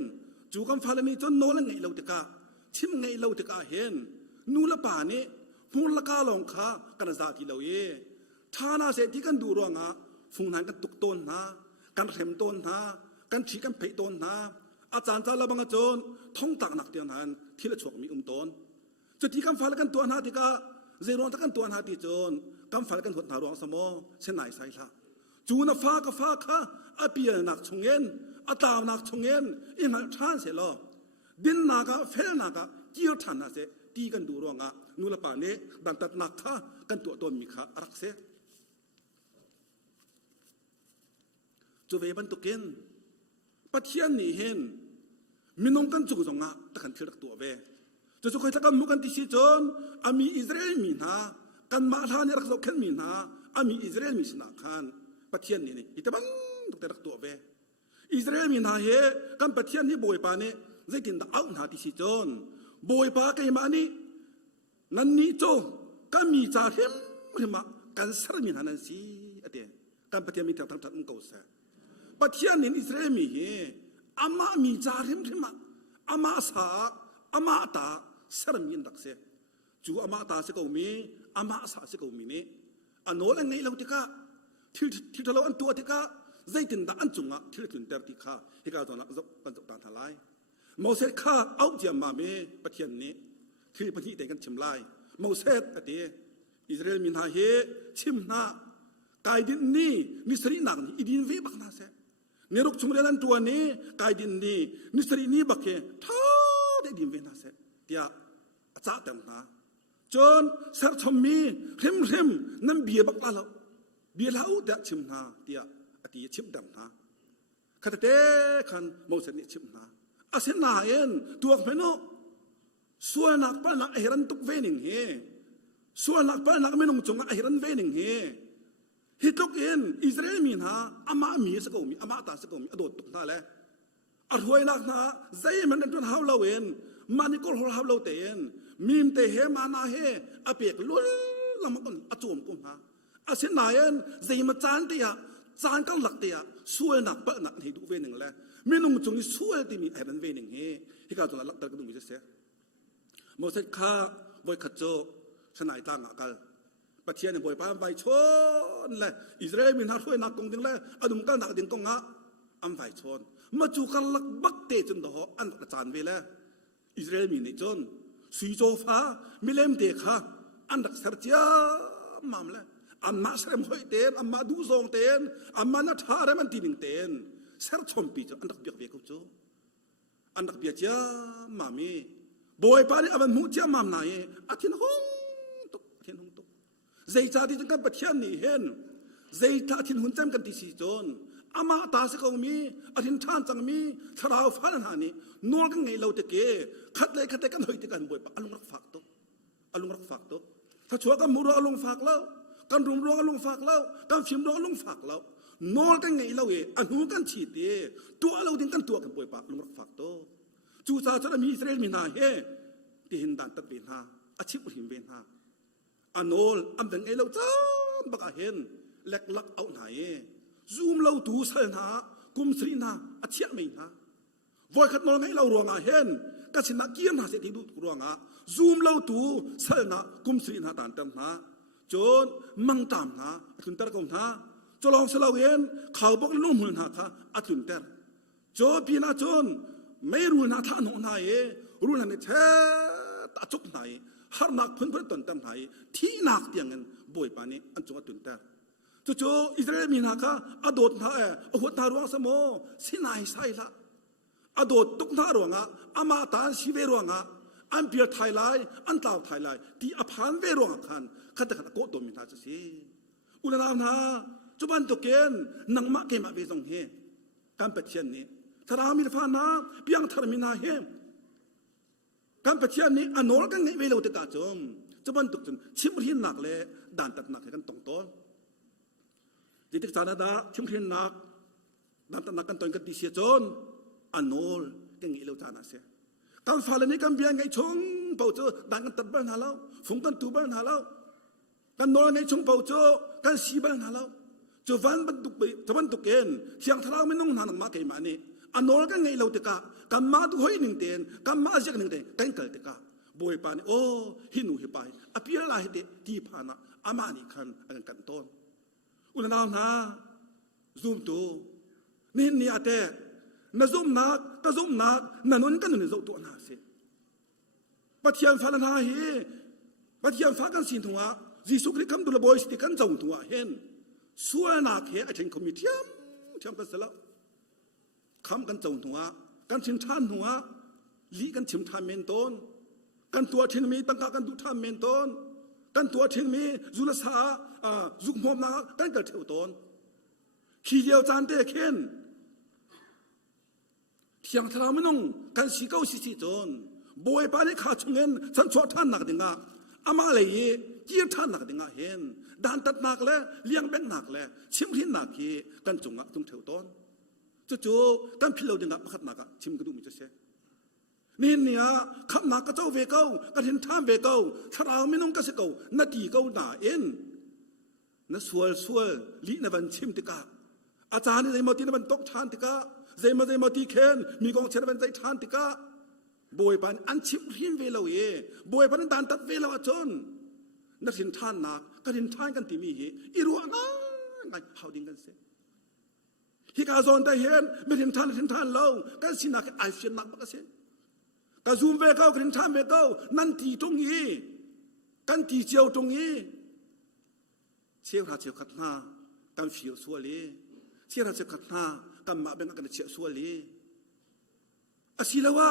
จูกันฟ้าเลยมีจนโนละไงเราติกาชิมไงเราติกาเห็นนู่ละป่านี้หุ่นละกาลงขากันซาที่เราท่านาเสที่กันดูรวงอ่ะฟุงนั้นกันตุกต้นนะกันเข็มต้นนะกันฉีกันเผยต้นนะอาจารย์จะระบังโจนท่องตักหนักเดียวนั้นที่ละฉกมีต้นจุดที่กันฟ้าเลยกันตัวนาติกาเจรอนตะกันตัวนาติโจนกันฟ้าเลยกันหัวหารวงสมอเช่นไหนใส่ละจูนฟ้าก็ฟ้าค่ะอาเปียนักชงเงินอาตาวนักชงเงินอิมันทานเสร็จแล้วดินนักเฟลนักเกี่ยวทันนะเสตีกันดูรองนู่ละป่านนี้ดันตัดนักค่ะกันตัวตนมีค่ะรักเสจูเวบันตุกินปัจเจียนนี่เห็นมินงกันจุกจงตะกันที่รักตัวเวจะคอยตะกันมุกันที่สิจนอามีอิสราเอลมีนะกันมาทานรักษาเข็นมีนะอามีอิสราเอลมีสนาคันปะเทียนนี่อิตาบังตุกแต่รักตัวเวอิสราเอลมีนาเฮกันปะเทียนนี่บอยปานี่ใจกินตะเอาหนาที่สิจนบอยปาไกมานี่นันนี่โจกันมีจ่าเห็มมากันสารมีนานันสีอะเดกันปะเทียนมีทางทางเก่าเสปะเทียนนี่อิสราเอลมีเฮอามามีจ่าเห็มมาอามาสาอามาตาสารมีนักเสจูอามาตาเสกเอามีอามาสาเสกเอามีนี่อันโน้นไงเราติกาที่เราอันตัวที่ก้าใจตินดาอันจุงที่เราตินเตอร์ที่ข้าที่ก้าตอนนั้นกันจบตานทลายมอเสสข้าเอาเจียมมาเมปะเทียนนี้ที่ปะที่เด็กกันชิมไล่มอเสสอดีอิสราเอลมินหาเฮชิมนากายดินนี้นิสรีนักนี่อิดินเวบักนาเสเนรุกชุมเรนันตัวนี้กายดินนี้นิสรีนี้บักเฮท้าได้ดินเวนาเสเดียจ้าเต็มนาจนเสร์ชมีเร็มนั่นเบียบักลาแล้วเบียร์เล่าเดชิมนาเดียอดีชิมดำนาขัดเตะขันมอสนี่ชิมนาอาเซนาเอ็นตัวเมโนส่วนนักปนักเฮรันตุกเวนิงเฮส่วนนักปนักเมนงจงเฮรันเวนิงเฮฮิตุกเอ็นอิสราเอลมีนาอามามีสกุมีอามาตาสกุมีอดตุกนาแหละอรวยนักนาใจมันนั่นตัวหาวเราเอ็นมันนี่ก็หาวเราเตนมีมเตเฮมานาเฮอเปียกลุ้นละมันก็อจวมกุมฮาอาเซนนาเอ็นใจมันจานเตียจานก็หลักเตียช่วยนักเปิดนักให้ดูเวนึงแหละไม่นุ่งจงช่วยที่มีไอ้นั้นเวนึงเฮที่การตัวหลักตระกุมมีเสียโมเสสข้าบอยขัดโจชนะต่างกันปะเทียนบอยป้าใบชนเลยอิสราเอลมีนักช่วยนักกงดึงเลยอดุมกันนักดึงกงอ่ะอันใบชนมาจูกันหลักบักเตจนดออันกระจานเวเลยอิสราเอลมีในจนสุยโจฟ้ามิเลมเตค่ะอันดักเสร์เจียมามเลยอันมาเสรมหอยเตนอันมาดูซองเตนอันมานัทฮาร์มันตีบิงเตนเสร์ชมปีจ้อันดักเบียกเบียกจูอันดักเบียกเจียมามีบอยปานี่อันมุเจียมามนายอาทินหงตุกอาทินหงตุกใจจ่าที่จังกันปะเทียนนี่เห็นใจจ่าทินหุ่นจำกันที่สีจนอามาตาสกงมีอาทินท่านจังมีทราวฟ้าหานี่นวลกันไงเราตะเกะขัดเลยขัดเลยกันหอยตะกันบอยปาอารมณ์รักฝากตุกอารมณ์รักฝากตุกถ้าชัวกันมูรอารมณ์ฝากแล้วกันรุมร้องอารมณ์ฝากแล้วกันฟิมร้องอารมณ์ฝากแล้วนวลกันไงเราอันหูกันฉีดเอตัวเราดิ้งกันตัวกันบอยปาอารมณ์รักฝากตุกจูซาจะมีอิสราเอลมีนาเฮที่หินดันตัดเวนฮาอาชิบุหินเวนฮาอันโนลอันดังไงเราจ้าบักเห็น เล็กลักเอาไหนซูมเราตูเสนากุมสรีนาอเชียไม่นะวอยขัดนอนให้เรารวงอาเห็นก็ชนะเกียมหาเสถียรรวงอาซูมเราตูเสนากุมสรีนาตานเต็มนะจนมังตามนะถึงตะกงนะจะลองสลาเวนเขาบอกลุ่มหุ่นหาค่ะอัตุนเตอร์จนปีน่าจนไม่รู้นะท่านหนายรู้นะเนี่ยแท้ตาจุกไหนฮาร์นักพื้นตนเต็มไหนที่นักเตียงเงินบ่อยปานี้อันจงอัตุนเตอร์จู่ๆอิสราเอลมีนาค่ะอดดท่าอหัวตารวงสมอสินายใส่ละอดดตุกท่ารวงอามาตาชีเวรวงอันเปียไทยไลอันเต่าไทยไลที่อภันเวรวงขันขัดขัดโกตัวมีนาจะสิอุลานาจุบันตุเกนนังมะเกมะเวซงเฮการเปิดเชียนนี้ทารามิลฟานาเปียงทารามินาเฮการเปิดเชียนนี้อนอลกันในเวลาอุตกาจมจุบันตุกจนชิมรินหนักเลยด่านตัดหนักกันตรงต้นจิตสารดาชิมรินหนักด่านตัดหนักกันตอนกันดิเสียจนอนอลกันในเวลาจานาเสียการฟ้าเลนี้กันเบียงไงชงเป่าเจอด่านกันตัดบ้านหาเราฝงกันตูบ้านหาเรากันนอนในชงเป่าเจอกันสีบ้านหาเราจุวันบรรทุกไปจุวันตุกเกนเสียงทราวไม่นุ่งหนังมาเกมานี่อันนอลกันไงเราเตกะกันมาตุหอยหนึ่งเตียนกันมาเจกหนึ่งเตียนกันเกิดเตกะบอยปานี่โอ้หินูหิไปอภิรลายเดที่ผ่านอามานิคันอันกันต้นอุลนาวนาซูมตูนี่นี่อาเตน่าซูมนักก็ซูมนักนั่นนนกันนี่ซูตัวนาเสปัจจัยฟ้าลนาฮีปัจจัยฟ้ากันสินทัวยิสุคริคำดุลบอยสติกันจงทัวเห็นส่วนนักเหตุไอ้ถึงคอมมิเทียมกันเสร็จแล้วคำกันจงหัวกันชิมทานหัวลีกันชิมทานเมนต้นกันตัวทิ้งมีตั้งกันดูทานเมนต้นกันตัวทิ้งมีจุลสาจุกหอมนากันเกิดเที่ยวต้นขี้เดียวจานเตะเข็นเที่ยงทรามนุ่งกันสีเก้าสีจนบอยปานี่ขาชงเงินฉันชอบท่านนักดิ่งอามาเลยยี่ท่านนักดิ่งเห็นด่านตัดหนักแล้วเลี้ยงแบงหนักแล้วชิมทิ้งหนักกีกันจงจุงเที่ยวต้นจู่ๆกันพิลาวดึงขัดหนักชิมกระดูกมิจะเสียนี่เนี่ยขัดหนักก็เจ้าเวก้ากันเห็นท่ามเวก้าถ้าเราไม่นุ่งก็เสก้านาทีก้าหนาเอ็นนั่นสวยลีนวันชิมติกาอาจารย์ในมาตีนวันตกทานติกาใจมาตีเคนมีกองเชนวันใจทานติกาบอยปันอันชิมริมเวลาบอยปันด่านตัดเวลาจนนักสินท่านนักก็สินท่านกันที่มีเหตุอีรัวนั่งไงเขาดิ้งกันเสียฮิกาโซนได้เห็นไม่สินท่านเล่ากันสินักไอเสียนักก็เสียแต่ซูมเวก้ากันสินท่านเวก้านั่นตีตรงนี้กันตีเจียวตรงนี้เชี่ยวราเชี่ยวขัดหน้ากันเฉียวสัวเลยเชี่ยวราเชี่ยวขัดหน้ากันมาเป็นกันเฉียวสัวเลยอาศิลาวะ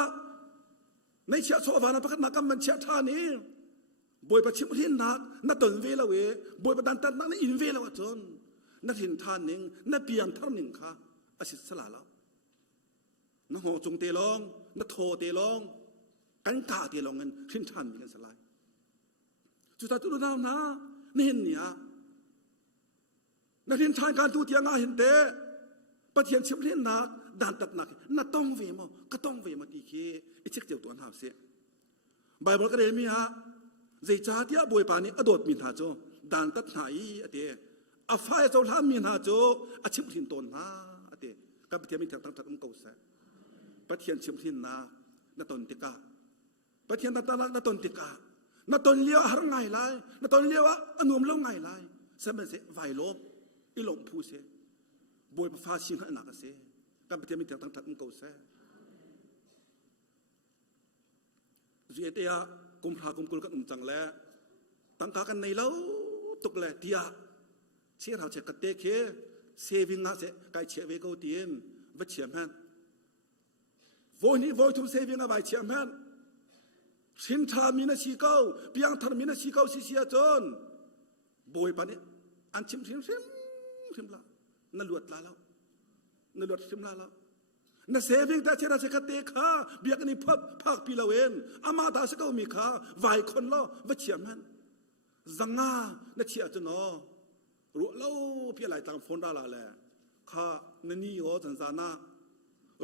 ในเชี่ยวสัววานาพักนักกันมันเชี่ยวท่านี้บอยประชิมเรียนนักนักตนเวลาบอยประดันตันนักในอินเวลาจนนักหินท่านหนึ่งนักเปียงท่านหนึ่งค่ะอาศิสละแล้วนักหอจงเตลองนักโทเตลองกันกาเตลองเงินหินท่านมีกันสลายจุดตัดตุลนาวนะนี่เห็นเนี่ยนักหินท่านการตูเตียงอาเห็นเตะปะเทียนชิมเรียนนักด่านตัดนักนักต้องเวมก็ต้องเวมาตีเคไอเช็คเจียวตัวหาเสียไบเบิลก็เรียนมีฮะใจจ้าที่บอยปานี่อดดมินหาโจด่านตัดหายอเดอาฟ้าเจ้าท่านมินหาโจอาชิมทินตนนาอเดกับปะเทียนมีทางตั้งตั้งเก่าแสปะเทียนชิมทินนาณตนติกาปะเทียนณตนติกาณตนเลี้ยวหางไงไล่ณตนเลี้ยวอนุมเลี้ยวไงไล่เสมอเสไวโลมอีหลงผู้เสบอยฟ้าชิงให้หนักเสกับปะเทียนมีทางตั้งตั้งเก่าแสเจียเตียกุมพากุมกุลกันจังแล้วตั้งกากันในเล้าตกแหลกเตียเชื่อเราเช็คกเตะเคเซวิงอาเสไกเชื่อเวกเอาเตียนวัดเชื่อมันโวยนี่โวยทุ่มเซวิงอาไว้เชื่อมันสินทามีนาชีเก้าเปียงทามีนาชีเก้าเสียจนโบยปานนี้อันชิมละนั่นหลวดลาแล้วนั่นหลวดชิมลาแล้วนั่นเซวิงแต่เชื่อเราเช็คกเตะข้าเบียกันนี่พักปีละเวนอามาตาสก้ามีข้าไหวคนล้อวัดเชื่อมันจังงานั่นเชื่อจนอ๋อรู้เล่าเพียไหลตามฝนดาลาแหละข้านี่โอ้สันสานา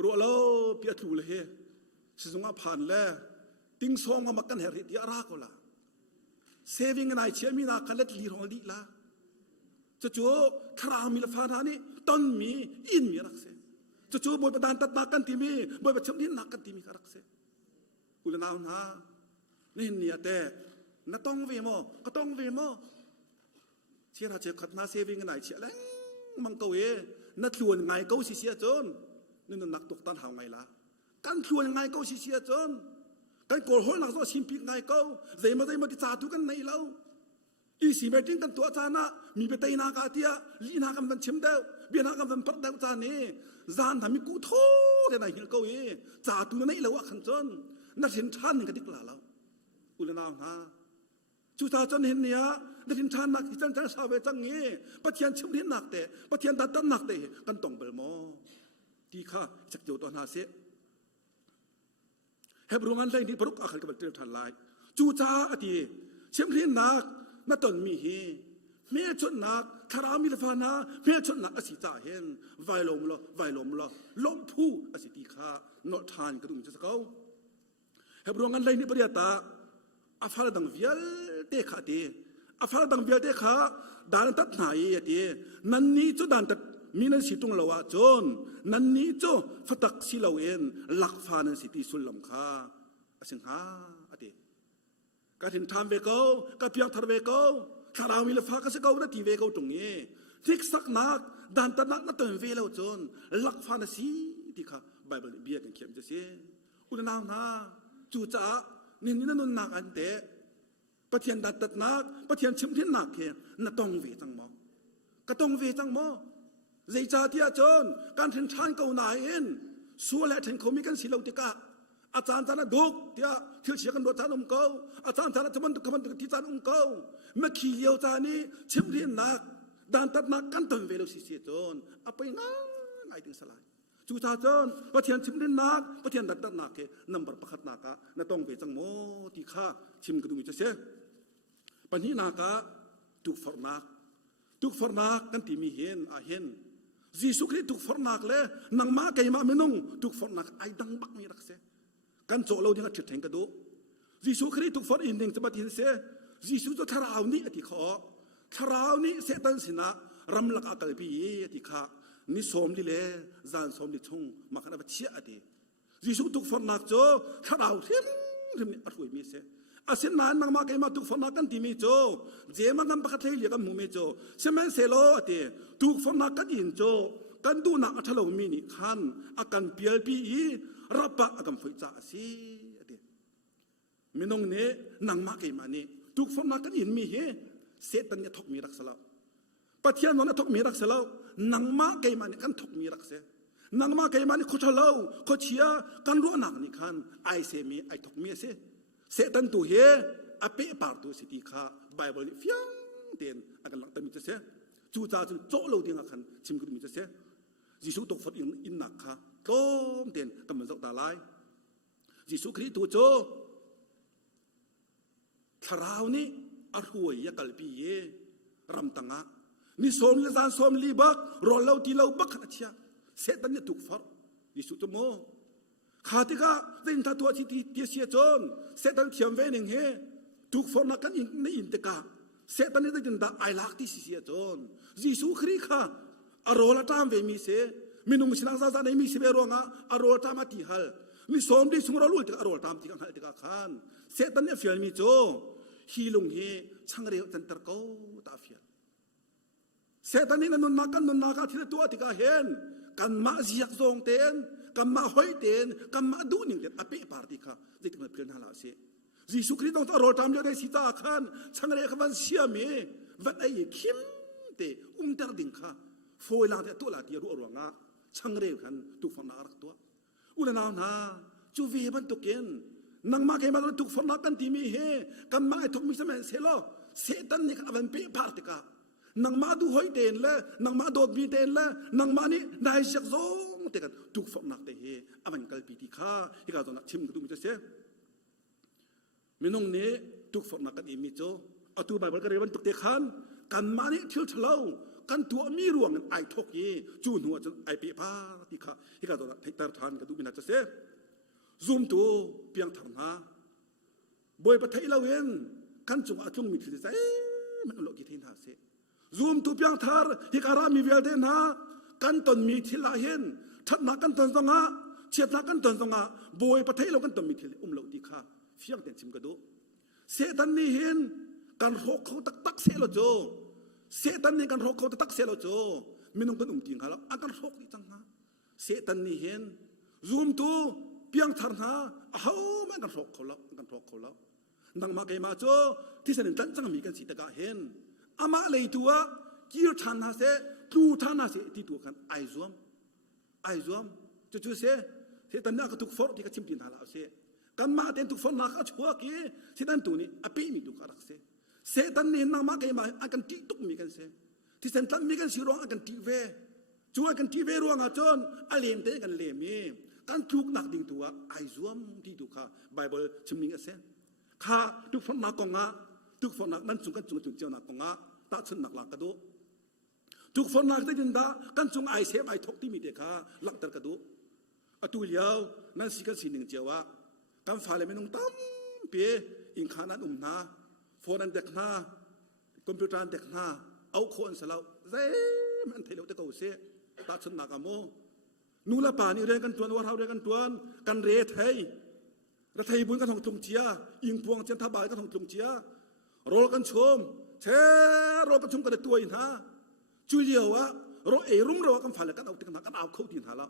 รู้เล่าเพียถูเลยสิสงฆ์ผ่านแล้วติ้งซองมากันเหตุที่อาราก็ละเซวิงนายเชื่อมีนาคันเล็ดลีรองลีละ จู่คราวมีละฟ้านานี่ต้นมีอินมีรักเสจู่บอยประดานตัดนากันทีมีบอยประชมนินนักกันทีมีรักเสอุลนาวนานี่เนี่ยแต่น่าต้องเวโมก็ต้องเวโมเชื่อเราเจอขัดนาเซวิงกันไหนเชื่อแล้วมังเกวน่าชวนไงเก้าสิเสียจนนี่นนักตกตันหาวไงล่ะกันชวนไงเก้าสิเสียจนกันโกรธนักโซชิมพิกไงเก้าใจมาที่จ่าทุกันในเราอีสีเมติงกันตัวจานะมีไปเตยนากาเตียลีนากันเป็นชิมเดวเบียนากันเป็นปัดเดวจานี่จานทำมีกูโทษในหินเก้าจ่าตัวนั้นเราว่าขันจนนักสินชันกันดิกลาเราอุลนาวนาจุดาจนเห็นเนี่ยนักสินชันนักสินชันชาวเวจังงี้ปะเทียนชิมเทียนหนักแต่ปะเทียนตัดตันหนักแต่กันต้องเบลโมที่ข้าจักโจตนาเสเฮบรุงันเลยนี่ปรุกอาคารกับเตรียมทันไลจูจ้าอดีเชื่อมเรียนนักนัตนมีเฮเมื่อชนนักคารามิลฟานาเมื่อชนนักอสิจ่าเห็นไวลมละล้มผู้อสิติข้านอทานกระดุมจะสักเอาเฮบรุงันเลยนี่ปริยตาอาฟาลดังเวียลเตะขาดีอาฟาลดังเวียลเตะขาดานตัดหนายดีนั่นนี่จุดานตัดมีนันสิตุงละวะจนนั่นนี่จูฟัตักสิลาเวนหลักฟ้านันสิติสุลลมข้าสิงหาอดีการถึงทำเวกเอาการเพียงทำเวกเอาคาราวมิลฟ้าก็จะเกาหน้าที่เวกเอาตรงนี้ทิกสักนักดันตัดนักนั่นเติมเวลาจนหลักฟ้านันสิที่ข้าไบเบิลเบียกันเขียนจะเสียอุณนาวนาจู่จ้านี่นั่นนุนนักอันเดะปะเทียนดันตัดนักปะเทียนชิมที่นักเขียนนั่นต้องเวจังมอก็ต้องเวจังมอใจจ่าที่อาจารย์การถึงชั้นเก่าหนาเองส่วนและถึงเขามีกันสิเลวติกาอาจารย์ท่านดุกที่เที่ยวเชียกันโดดจานเก่าอาจารย์ท่านจะมันตุกมันตุกที่จานเก่าเมื่อขี้เลี้ยวจานี้ชิมเรียนนักดันตัดนักกันตั้งเวลาสิเสียจนเอาไปนั่งไงถึงสลายจู่จ้าจนปะเทียนชิมเรียนนักปะเทียนดัดนักเกนับประคัดนักนั่นต้องเวจังโมที่ข้าชิมกระดูกจะเสียปัญหานักตุกฟอร์นักกันที่มีเห็นเห็นยิสุคริสต์ถูกฝนหนักเลยนังมาเกยมาไม่นุ่งถูกฝนหนักไอ้ดังบักมีรักเสกันโจเราเนี่ยก็จุดแทงกระดูยิสุคริสต์ถูกฝนอินเดงจะมาทิ้งเสยิสุจะทาราวนี้อธิขอทาราวนี้เสตันสินะรำลักอากาศปีอธิข้านี่สมดีเลยจานสมดีชงมาขนาดเชี่ยอดียิสุถูกฝนหนักโจทาราวเทียมนี่อรวยมีเสอาศัยนานนังมาเกยมาถูกฝนหนักกันที่มีโจเจมันกันปะคัดเลี้ยกันมุมโจเสมัยเซโลอดีถูกฝนหนักกันอินโจกันดูนักอัฐลมินิขันอาการเปียปีรับปะอาการไฟจ่าสิอดีมินงเนนังมาเกยมานี่ถูกฝนหนักกันอินมีเฮเสตันเนี่ยทกมีรักษาปัจจัยนั้นทกมีรักษานังมาเกยมานี่กันทกมีรักษานังมาเกยมานี่โคชะเลาโคเชียกันรู้นักนี่ขันไอเซมีไอทกมีเสเสตันตัวเฮอเปปาร์ตัวสิติข้าไบเบิลเฟียงเตียนอาการหลังตมิจะเสจู่จ้าจึงโจเราเดียงขันชิมกุมิจะเสยิสุตกฝนอินนักข้าต้มเตียนกำมันเจ้าตาลายยิสุคริสต์ตัวโจคราวนี้อรวยยากลปีเยรำตังะนี่สมเลจานสมลีบักรอเราที่เราบักขัดเชียเสตันเนี่ยถูกฝนยิสุจโมข้าที่ก็เดินทัตัวที่ที่เสียจนเสตันเขียนไว้หนึ่งเฮถูกฝนนักกันในอินเตกาเสตันนี่ได้ยินด่าไอลักที่เสียจนยิสุคริสต์ข้าอารมณ์ตามเวมิเสมินุมสินักซาซาในมิเสเบรองะอารมณ์ตามมาที่ฮัลนี่สมดีสมรลุตอารมณ์ตามที่กันฮัลที่กันขันเสตันเนี่ยเฟียลมิโจฮีลุงเฮช่างเรียวจันทร์เก้าตาเฟียลเสตันนี่นันนักที่ตัวที่กันเห็นกันมาเสียกทรงเต็นกันมาหอยเต็นกันมาดูนิ่งเต็นอเปปาร์ติค่ะจะถึงมาเพื่อนฮาลาเสยิสุคริสต์ต้องอารมณ์ตามเดียวได้สิตาขันช่างเรียวกันเสียมีวันไอ้คิมเตตรดิ่งค่ะโฟยลาเตตัวลาที่รู้อรวงะช่างเร็วกันตุกฝนนักตัวอุลนาวนาจูเวบันตุกินนังมาเกมาตุกฝนนักกันที่มีเฮกันมาไอทุกมิสเมนเซโลเซตันนี่ก็เป็นเปปาร์ติกานังมาดูหอยเต็นเลยนังมาโดดมีเต็นเลยนังมานี่ได้เสียกโซ่เตกันตุกฝนนักเตเฮอเวนกัลปีติข้าที่เขาตอนนั้นชิมกระดูมิจะเสียมินงเนตุกฝนนักกันอิมิโจเอาตัวใบบัลกเรวันตุกเตขันกันมานี่เที่ยวเฉลากันตัวมีรวงกันไอทกยีจูนหัวจนไอเปียพาที่ข้าที่เขาตอนนั้นที่ตาทานกระดูมินาจะเสียซูมตัวเพียงทางหาบอยประเทศเราเองกันจงอาจงมีที่ใจมันหลอกกินหาเสีย zoom tu piang thar hi kara mi vel den ha kan ton mi thila hen that na kan ton zonga chiat na kan ton zonga boy pathai lo kan ton mi thil lo ti kha fiang ten chim ka do se tan ni hen kan rok kho tak tak se lo jo se tan ni kan rok kho tak se lo jo minung kan ting khala akan rok ni chang ha se tan ni hen zoom tu piang thar na hau ma kan rok kho lo nang ma ke ma cho ti sen tan chang mi kan si ta ka hen ama lei tua kir than na se tu than na se ti tu kan ai zuam chu se tan na ka tuk for ti ka chim tin hala se kan ma ten tuk for na ka chua ki si tan tu ni api mi tu ka rak se tan ni na ma ke ma akan ti tuk mi kan se ti sen tan mi kan si ro akan ti ve chu akan ti ve ro nga chon alem te kan le mi kan tuk nak ding tua ai zuam ti tu ka bible chim mi ase kha tuk for na ko nga tuk for nak nan chung kan chung chiao na ko nga ta chun nak la ka do tuk for nak te din da kan chung ai se ai thok ti mi te kha lak tar ka do atu liao nan si kan sining chiawa kan fa le menung tam pe in khanan na phone an dek na computer an dek na au khon salau ze man thelo te ko se ta chun na ka mo nu la pa ni re kan tuan war hau re kan tuan kan re thai ra thai bun kan thong tum chia ing puang chen tha ba kan thong tum chia rol kan chom che ro kan chum kan tu in ha chu liao wa ro e rum ro kan fa le kan au tik na kan au khau tin ha la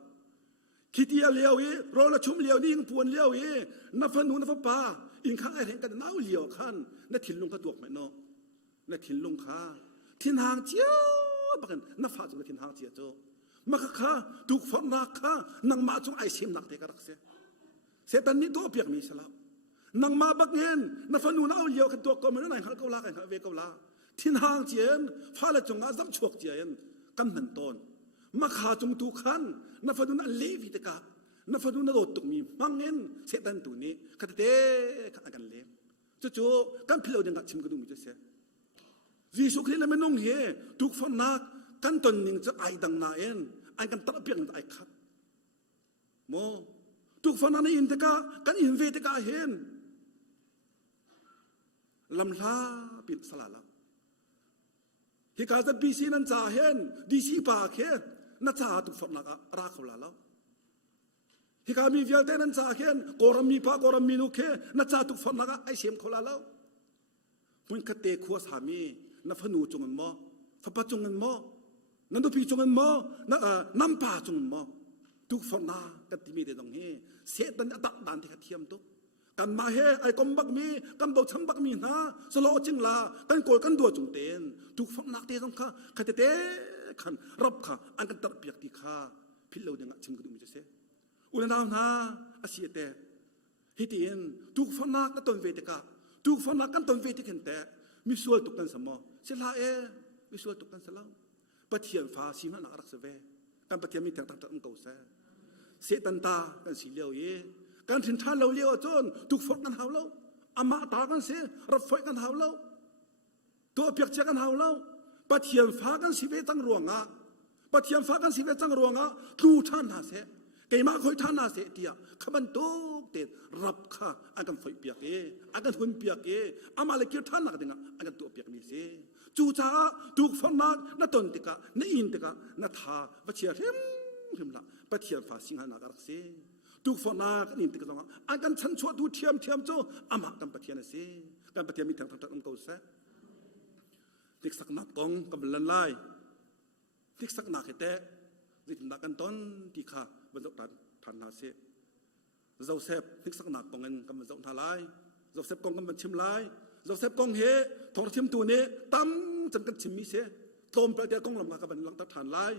khitia liao e ro la chum liao ni ing puan liao e na fa nu na fa pa ing khang ai hen kan nau liao khan na thil lung ka tuak mai no na thil lung kha thin hang chia ba kan na fa chu thin hang chia cho ma kha tuk fa na kha nang ma chung ai sim nak te ka rak se tan ni do piak mi sala nang ma bak ngen na fa nu na au liao kan tuak ko mai na hal ko la kan ve ko la thin hang chien fa la chung a zam chuak chien kan nan ton ma kha chung tu khan na fa nu na le vi te ka na fa nu na do tuk mi mangen se tan tu ni ka te ka kan le chu kan philo ding ka chim ka du mi se Jesu Christ la menong he tuk fa na kan ton ning cha ai dang na en ai kan tar piang ai khat mo tuk fa na in te ka kan in ve te ka hen lam la pin sala la hi ka za bi si nan cha hen di si pa khe na cha tuk fa na ka ra kho la la hi ka mi vial te nan cha khen koram mi pa koram mi nu khe na cha tuk fa na ka ai sem kho la la mun ka te khuwa sa mi na fa nu chung mo fa pa chung mo nan do pi chung mo na nam pa chung mo tuk fa na ka ti mi de dong he se tan ta dan ti ka thiam to kan ma he ai kom bak mi kan bo cham bak mi na so lo ching la kan kol kan do chung ten tuk fa na te dong kha te khan rap kha an kan tar piak ti kha phil lo ding chim ku du mi se u na na asia te hi tin tuk fa na ka ton ve te ka tuk fa na kan ton ve ti khen te mi sual tuk kan samo se la mi sual tuk kan salau pathian fa si na rak se ve kan pathian mi tang tak tak ko se tan ta kan si leo ye kan thin tha lo leo chon tuk fok kan hau lo ama ta kan se rap foi kan hau lo to piak che kan hau lo pathian fa kan si ve tang ruanga pathian fa kan si ve tang ruanga tu than na se ke ma khoi than na se tia khaban tok te rap kha akan foi piak e akan hun piak e ama le kir than na dinga akan to piak mi se chu cha tuk fok na ton te ka na in te ka na tha va chia him la pathian fa sing na ka se tuk fok na kan in te ka song akan chan chua tu thiam cho ama kan pathian se kan pathian mi thang thang ko se tik sak na kong kam lan lai tik sak na khete rit na kan ton ti kha ban dok tan na se Joseph tik sak na kong en kam dok tha lai Joseph kong kam chim lai Joseph kong he thong chim tu ne tam chan kan chim mi se tom pra te kong lam ka ban lang ta than lai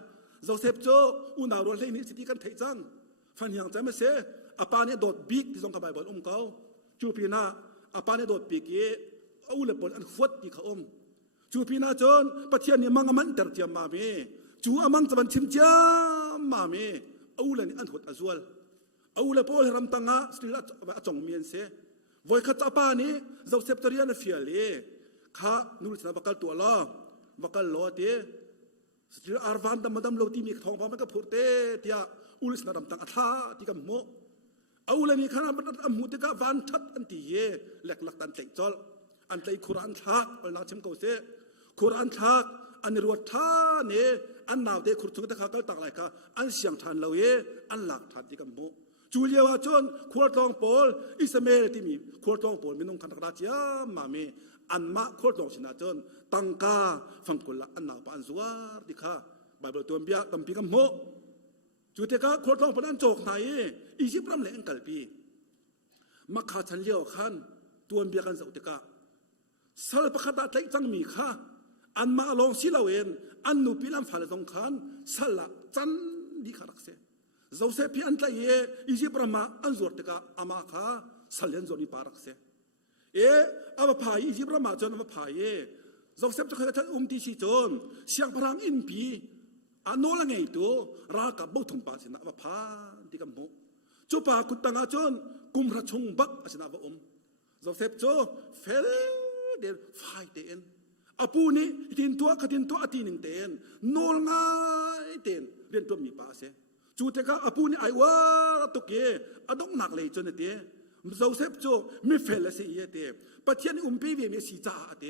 Joseph cho u na ro le ni siti kan thei chang fan yang cha me se apa ne dot big ti jong ka bible kau chu pi na apa ne dot big ye au le pon an khwat ti kha chu pi na chon pathian ni mang man ter tiam ma me chu amang chaban chim cha ma me au le ni an khut azwal au le pol ram tanga stila chong mien se voi kha pa ni Joseph torian na fial le kha nul sa bakal tu la bakal lo te stila arvan dam madam lo ti mi thong pa ma ka phurte tia ulis na ram tang atha ti ka mo au le ni khana bat amu te ka van that an ti ye lek lak tan tlei chol an tlei quran thak ol na chim ko se quran thak อันรัวท่าเนอันนาวเตขุดถึงตะขาเกตักไหลค่ะอันเสียงทันเราอันหลักทันที่กำโมจูเลียวจนขวดทองโปลอิสเมลที่มีขวดทองโปลมีน้องคันตะราเจียมาเมอันมาขวดทองชนะจนตังกาฟังกุลอันนาวปานสวาร์ดิค่ะไบเบิลตัวเบียกำปีกำโมจูเตกาขวดทองปนันโจกไหนอียิปต์รำเล่นกัลปีมักขาชันเลี้ยวขันตัวเบียกันสุเตกาสารพัดตาใจจังมีค่ะอันมาลองสิเราเองอันนูพิลามฟ้าเลยต้องขันสละจันดีขารักเสเจ้าเสพีอันตะเยอีจิปต์มาอันจวดเตกาอามาค่ะสเลนจวดีปารักเสอามาพายอีจิปต์มาจนอามาพายเจ้าเสพจะเคยท่านตีชีจนเสียงพลังอินพีอันโนละไงตัวรักกับบุตรปาสินะอามาพาดีกับมุจูปากุตังอาจนกุมพระชงบักสินะว่าเจ้าเสพโจเฟลเดนไฟเดนอาปูนี่ตินตัวขัดินตัวอตินิงเตนโนลง่ายเตนเรียนตัวมีปาเสจูเตกาอาปูนี่ไอวาตุกเกอดงหนักเลยจนเตเจ้าเสพโจไม่เฟลเสียเตปัจเจียนปีเวมีสีจ่าเต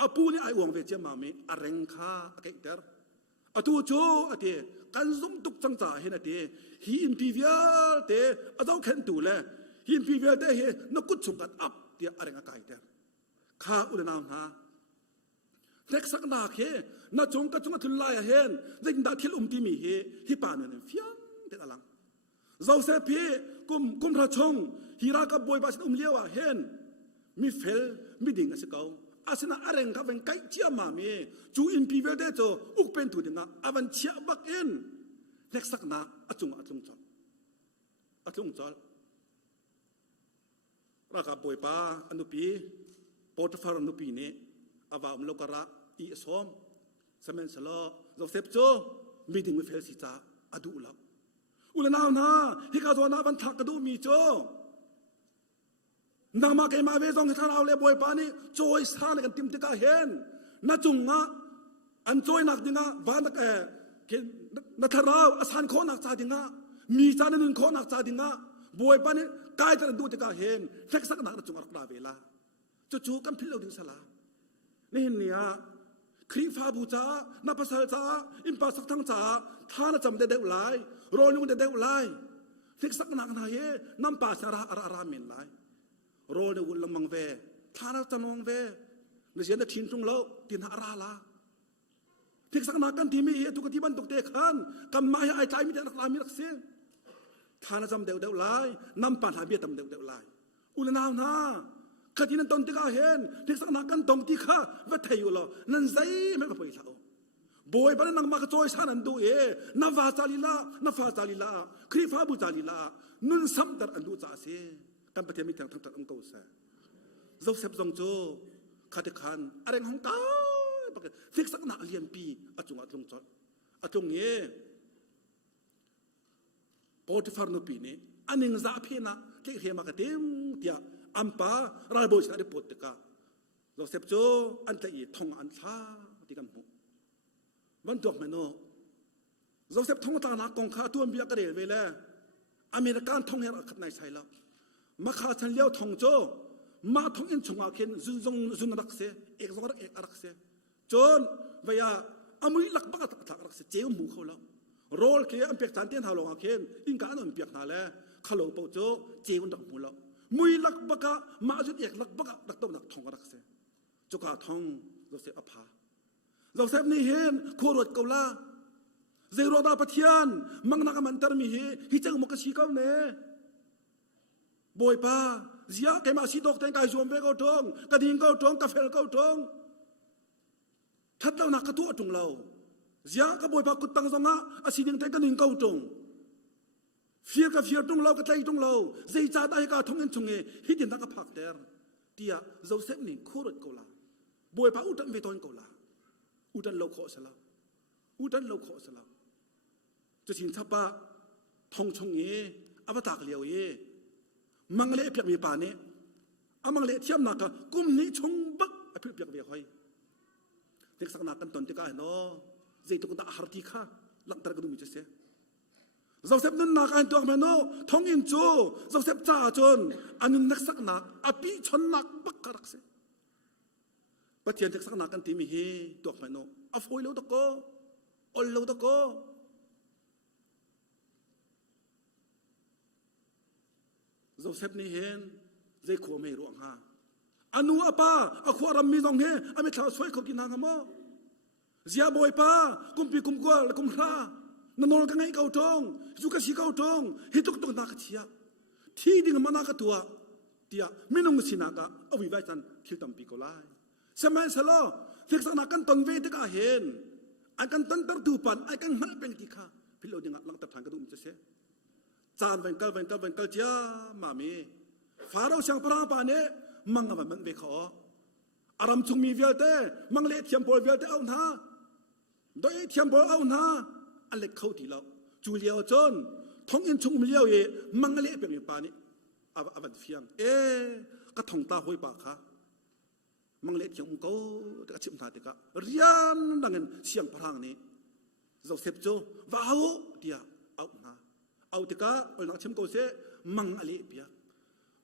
อาปูนี่ไอวงเวเจมามีอเรงคาเกเตอร์อาตูโจเตกันซุ่มตุกจังจ่าเห็นเตฮีอินพีเวียเตอาเจ้าเข็นตูเลยฮีอินพีเวียเตเฮนกุดสุกัดอับเตอเรงกายเตข้าอุดนามฮะเด็กสักนาเฮน่าจงกระจงทุลายเห็นเด็กดาคิลตีมีเฮฮิปานเนี่ยฟิยังเด็กอลังเจ้าเสพีกุมพระชงฮิรากับบอยบาสเลี้ยวเห็นมีเฟลมีดิ่งอาศัยเขาอาศัยน่าอเรงกับเป็นไก่เจียมามีจูอินพีเวเดโจอุกเป็นถุดิงะอาวันเชียบักอินเด็กสักนาอาจงจอลรากับบอยปาอนุปีปอตฟาร์นุปีนี้อาวามโลกระอีสอมสมัยสลอเราเซฟโจมีดิ่งวิเฟลสิจ้าอดูลับอุลนาวนาฮิกาตัวนาบันทักกระดูมีโจนางมาเกมาเวซองที่ท่านเอาเลยบอยปานี่โจยสานกันติมติกาเห็นน่าจุงงะอันโจยนักดิงะวานักนัทราวอสานโคนักจาดิงะมีจานนึงโคนักจาดิงะบอยปานี่กายจะดูติกาเห็นเท็กซักนักจุงอักราเวลาจู่ๆกันพิลเราดึงสลานี่เนี่ยครีฟ้าบูชานับภาษาจ้าอินปัสสักทั้งจ้าท่านจำได้เด็กหลายโรยนุ่งได้เด็กหลายทิกสักนักนายน้ำป่าชาราอาราเมนหลายโรยนุ่งลำมังเวท่านจำมังเวในเสียงได้ทิ้งตรงโลกตินหาราลาทิกสักนักกันที่มีทุกที่บ้านตุกเตะขันกำมาให้ไอ้ใจมีแต่รักลามีรักเสียท่านจำเด็กหลายน้ำป่าหาเบี้ยจำเด็กหลายอุลนาวนาขณะนั้นตอนที่ข้าเห็นที่สักนักกันตรงที่ข้าว่าเทอยู่หรอนั่นใจไม่ไปเท่าบอยบ้านนังมากระโจยสานันดูนาฟาซาลิลาครีฟ้าบูซาลิลานุนซ้ำแต่อันดูจ่าเสกันประเทศมีทางทั้งองค์เก่าเสเจ้าเสพจงโจข้าเด็กขันอะไรของตาที่สักนักเลียนปีอาจงจอดอาจงปอติฟาร์นุปีนี้อันหนึ่งจะเพียนะเกี่ยวมากระเต็มเดียอัมปาราบอยสนาริปตกาเราเสพโจอันตะอีทองอันฟ้าที่กันหูวันดอกเมโนเราเสพทองตาหนักกองข้าตัวเบียกระเดเวลอเมริกันทองเฮรักในใช่แล้วมาข้าฉันเลี้ยวทองโจมาทองอินชงอาเคนจุนรักเสเอกรักเสจนเวียอเมริลักบักตักรักเสเจ้าหมูเขาแล้วโรลเคียอันเปียกจานเตียนหาลงอาเคนอินการอันเปียกหาแล้วข้าลงโปโจเจ้าดักหมูแล้วมุยลักบักมาจุดเอกลักบักรักต้มรักทองรักเสจุกาทองเราเสพอภาเราเสพนี่เห็นโครดเกาลาเจโรดาปะเทียนมังนักมันตรมีฮิจังมุกชีเก้าเน่บอยป้าเสียแกมาชีดอกแตงไก่ชวมเวก้าทองกระดิ่งก้าทองกาแฟก้าทองทัดเราหนักกระตุ้งเราเสียกับบอยป้ากุดตังสงะอาศินิงแตงกระดิ่งก้าทองเฟียกับเฟียตรงเราก็ใจตรงเราใจจ่าได้ก็ทงเงินชงฮิดินนักผักเตอร์เดียเราเสพนี่โคตรเกาลาบอยป้าอุดันเวทอนเกาลาอุดันเราขอสละจะสินทับปะทองชงอวตารเลียวมังเละเปียกมีป่านี้มังเละเทียมนักกุมนี้ชงบักเปียกเบียหอยเด็กสักนักกันตอนที่ก้าเนาะใจตุกตาหาร์ติค่ะหลังตระกดูมิจเสเราเสพนั่นนักอันตัวมันโนท้องอินจูเราเสพจ่าจนอันนั้นนักสักนักอภิชนนักบักกรักเส ปะเทียนเทกสักนักกันที่มีเฮตัวมันโนอฟอยเลวตะโกอลเลวตะโกโจเซฟนี่เห็นใจขวไม่รู้อ่ะอนุอาป้าอขวารำมีตรงเฮอเมทาสวยเขากินหางมั้งเสียบอยป้ากุมปีกุมกัวกุมข้านนอนกันไงเกาทองจุกสีเกาทองฮิตุกตงนักเชียที่ดิ่งมันนักตัวเดียไม่นุ่งสินักเอาวิวัยจันทิวตัมปีกลายสมัยสโลเด็กสักนักกันตนเวทก็เห็นอันกันตันตัดดูปันอันกันมันเป็นกี่ข้าพิโลดิ่งหลังตัดทางกระดุมจะเสียจานเป็นกัลเจ้ามามีฟ้าเราช่างพระปานเนมังมันเบคออารมณ์ชุงมีเวลเต้มังเละเทียมโปรเวลเต้เอาหน้าโดยเทียมโปรเอาหน้าอันเล็กเข้าที่เราจูเลียวจนท้องอินชุงมีเลี้ยวเยมังเละเป็นมีปานี่อาวันเฟียงก็ท้องตาห้อยปากค่ะมังเละเทียมก็แต่ชิมทาติกะเรียนดังเงินเสียงพลังนี้เราเสพโจว้าวเดียเอาหน้าเอาติกะเอาหนักชิมก็เสมังเละเปีย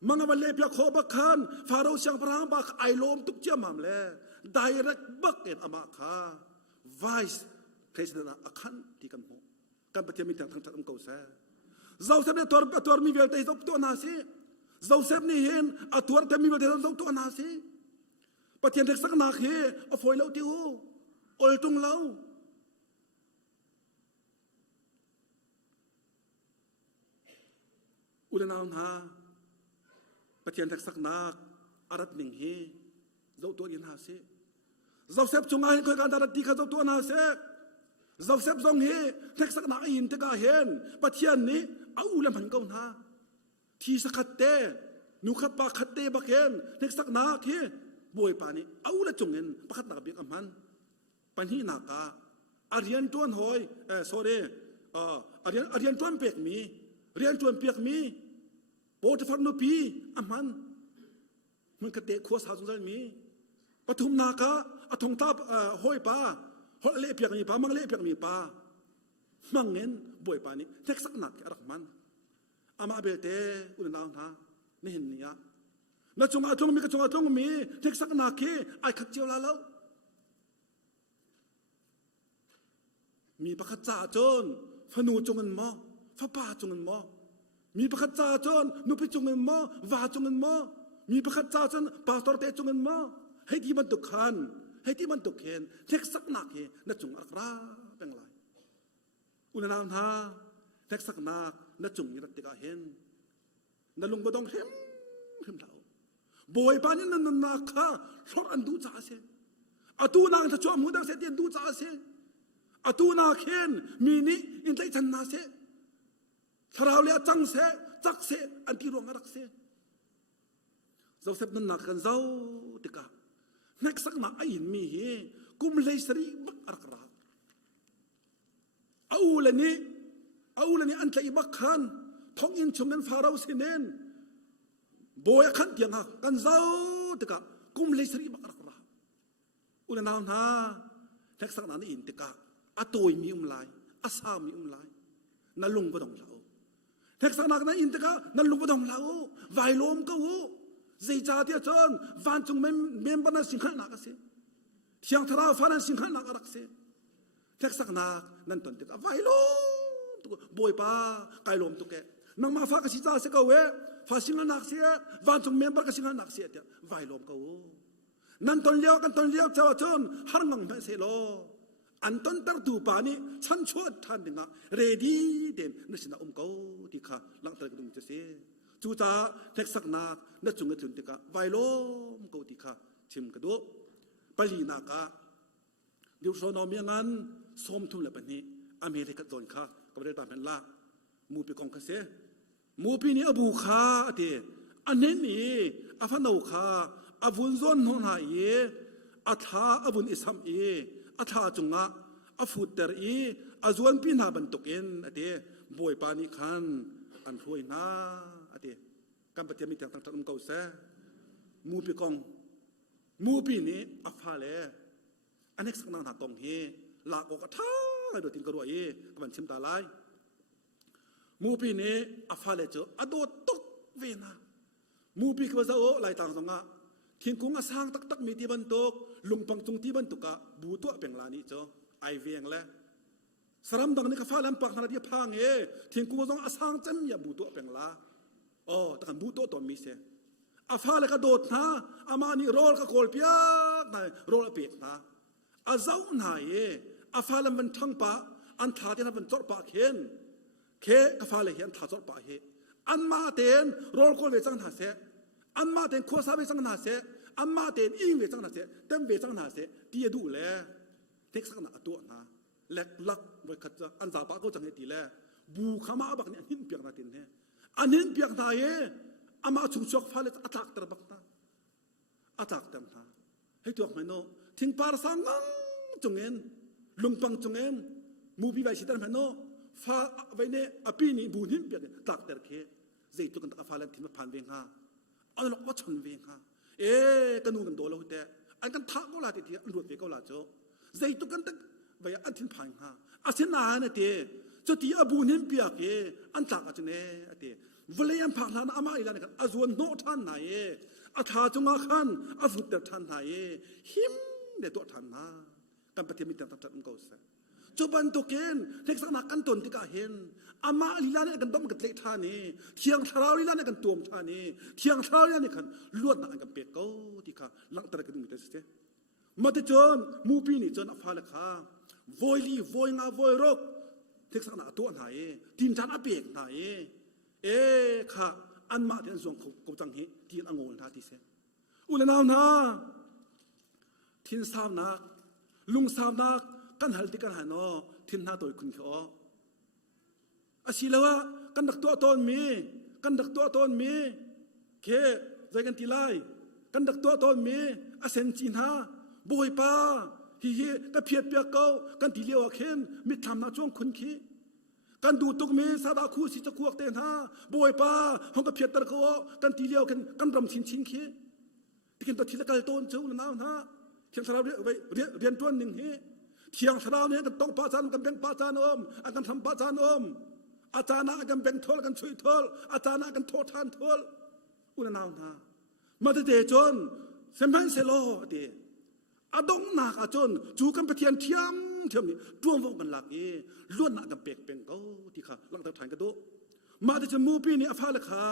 มังวันเละเปียขอบักขันฟาโรเสียงพลังบักไอโลมตุกเจ้ามามเล่direct บักเอ็นอามาค่ะ vice president อาคันที่กันโมกันปฏิมิตรทางทางกูเสเจ้าเซฟเนี่ยตัวมีเวลเตยตัวนาซีเจ้าเซฟนี่เห็นตัวเตมีเวลเตยตัวนาซีปฏิเด็กสักนักเฮอฟอยเล่าที่หูอลตุงเล่าอุลนาวนาปฏิเด็กสักนักอารัตหนึ่งเฮเจ้าตัวยินหาซีเจ้าเซฟจงไงเคยการอารัตดีข้าเจ้าตัวนาซีเราเซฟซองเฮเท็กซักนักอินเตกาเห็นปัจจัยนี้เอาอุลมันก็น่าที่สักเตนุขัดปากขัดเตบักเห็นเท็กซักนักเฮบวยปานี่เอาละจงเงินปักนักเบียกมันปัญหาหนักอาเรียนจวนหอยsorryอาเรียนจวนเปียกมีเรียนจวนเปียกมีโปรตฟันโนปีมันกระเตะขวดสาวสงสารมีปฐุมนาคาอทงทับหอยปาฮอลเล่เปียกมีปามังเล่เปียกมีปามังเงินบ่อยปานี้เท็กซักหนักอะไรมันอามาเบลเตอุนนาวนานี่เห็นเนี่ยนัดจงอาจงมีกระจงอาจงมีเท็กซักหนักที่ไอ้ขัดเจียวลาแล้วมีประคัตจ่าจนฟนูจงเงินมอฟ้าป่าจงเงินมอมีประคัตจ่าจนนุพิจงเงินมอวาจงเงินมอมีประคัตจ่าจนปาตอร์เตจงเงินมอให้ที่มันตุกขันให้ที่มันตกเห็นเท็กซักนักเห็นนัดจงอักราเป็นไรอุณนามท่าเท็กซักนักนัดจงยันติกาเห็นนัดลงบ่ต้องเห็นเราบ่อยปานี่นันนักข้าชอบอันดูจ่าเสียอตูนักถ้าชอบมูดังเสียเตียนดูจ่าเสียอตูนักเห็นมีนี่อินไลทันนาเสียถ้าเราเลี้ยจังเสียจักเสียอันที่รวงรักเสียเราเสพนันนักกันเจ้าติกานักสักมาไอ้หินมีเฮกุมเลยสรีบักอักราเอาละนี่อันใจบักขันท้องอินชงเงินฟาเราสิเนนบอยขันเตียงหักกันเจ้าติกะกุมเลยสรีบักอักราอุลนาวนานักสักนั้นอินติกะอัตุยมีลายอาสามีลายนั่นลุงก็ต้องเล่านักสักนั้นอินติกะนั่นลุงก็ต้องเล่าไวลมก็หูใจจ่าเทียจนวันจงเมมบันสิงห์นักเสียเที่ยงทราฟันสิงห์นักรักเสียเท็กซักนักนั่นตนติกไวลมตัวบอยป้าไกลลมตัวแกนังมาฟ้าก็สิจ่าเสียก็เวฟ้าสิงห์นักเสียวันจงเมมบันก็สิงห์นักเสียเดียไวลมก็วูนั่นตนเลี้ยวกันตนเลี้ยวเจ้าจนฮาร์งังไม่เสียโลอันตนตัดดูปานี่ฉันชวดทันดึงอ่ะเรดี้เดมนั่นสินะเขาที่ข้าหลังตะกระดุมจะเสียจูจ่าเท็กซักนักนัดจงเงินถึงติกะไวโลมกูติกะชิมกระดูปลีนักะเดี๋ยวโซนอมีงั้นส้มทุ่มเลยปนี้อเมริกาโดนข้ากับเรื่องแบบนั้นละมูปีกองกษตรมูปีนี้อบูข้าเดอันนี้นี่อาฟันเอาข้าอาวุนซอนหนหายอาธาอาวุนอิสามอาธาจงะอาฟุตเตอร์อาจวนปีนาบันตุกเอ็นเดบอยปานิคันอันรวยนาเดการปฏิมิตรทางทางเก่าเสมูปีกองมูปีนี้อาฟาเลอันนี้สักนานหากองเฮลากอกท่าโดยตินกระรวยกับมันชิมตาลายมูปีนี้อาฟาเลเจออโดตุกเวนะมูปีก็จะโอ้ไหลต่างสงะ thiên cung a sang tak tak mi ti ban tuk lung pang chung ti ban tuka bu to peng la ni cho ai veng le saram dang ni ka fa lam pak na dia phang e thiên cung zong a sang cham ya bu to peng la o ta kan bu to mi se a fa le ka dot na ama ni rol ka kol pia na rol a pek na a zau na ye a fa lam ban thang pa an tha te na ban chor pa khen ke ka fa le hian tha chor pa he an ma ten rol kol ve chang na se an ma ten kho sa ve chang na se an ma ten ing ve chang na se tem ve chang na se ti du le tek sak na to na lek lak ve khat an za pa ko chang he ti le bu khama bak ni hin piak na tin he an hin piak na ye ama chung chok fa le atak tar bak na atak tam na he tuak mai no thing par sang chungen lungpang chungen mu bi vai sitar mai no fa vai ne api ni bu hin piak tak ter khe zei tu kan ta fa lan thin ma phan ve nga an lo ko chon ve nga e kanu kan do lo te an kan tha ko la ti an ru ve ko la cho zei tu kan ta vai an thin phan nga asin na na te cho ti abu nin piak ke an tak a chne ate vle am phak na ama ila ne kan azun no than na ye a tha chunga khan a fut ter than na ye him ne to than na kan pathe mi tam tam ko sa cho ban to ken tek sak na kan ton ti ka hen ama lila ne kan dom ka tle tha ni thiang tharau lila ne kan tuam tha ni thiang tharau lila ne kan luat na kan pe ko ti kha lang tar ka dum te se ma te chon mu pi ni chon a fa la kha voi li voi nga voi rok tek sak na to na ye tin chan a pek na ye e kha an ma ten zong ko chang hi tin angol tha ti se ula naw na thin sam na lung sam na kan hal ti kan ha no thin na toy kun kho asilawa kan dak to ton mi kan dak to ton mi ke zai kan tilai kan dak to ton mi a sen chin ha boi pa hi ka phiat pya ko kan ti leo khen mi tham na chong kun khi kan du tuk mi sa da khu si cha kuak ten ha boi pa hong ka phiat tar ko kan ti leo kan ram chin chin khi tikin to thila kal ton chu na na thiang sarau rian tuan ning hi thiang sarau ne kan tong pa chan kan beng pa chan an kan tham pa chan achana kan beng thol kan chui thol achana kan tho than thol una naw na ma de chon semhan se lo de adong na ka chon chu kan pathian thiam thiam ni tuam vong kan lak e luan na kan pek peng ko ti kha lang ta than ka do ma de chmu pi ni afa la kha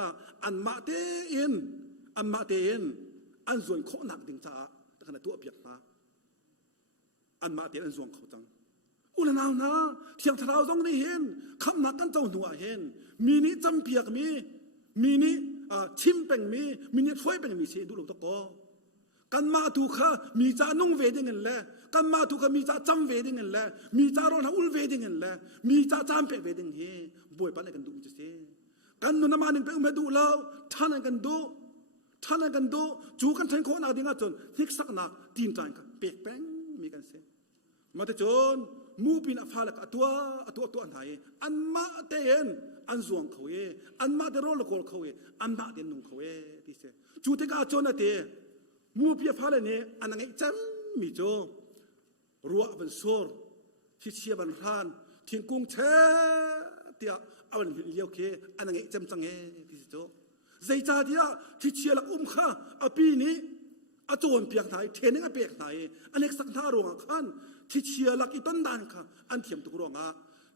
an ma te in an zon kho nak ding cha ta kan tu apiak na an ma te an zong kho chang ula naw na thiang tharau zong ni hin kham na kan chau nuwa hin mi ni cham piak mi ni chim peng mi ni thoi peng mi se du lo to ko kan ma tu kha mi cha nung ve ding en le kan ma tu kha mi cha cham ve ding en le mi cha ro na ul ve ding en le mi cha cham pe ve ding he boy pa ne kan du che se kan nu na ma ning pe um du lo than kan du chu kan thain kho na ding a chon hik sak na tin tan ka pek peng mi kan se ma te chon mu pin a fa la atua an hai an ma te en an zuang kho ye an ma te ro lo kol kho ye an ma te nung kho ye ti se chu te ka chon na te mu pi fa la ne an ngai cham mi cho ruwa ban sor chi chia ban ran thing kung che tia awan liao ke an ngai cham chang e ti cho zai cha dia chi chia la kha api ni a chon piak thai thening a pek thai anek sak tha ro khan chi chia lak i ton dan kha an thiam tu ro nga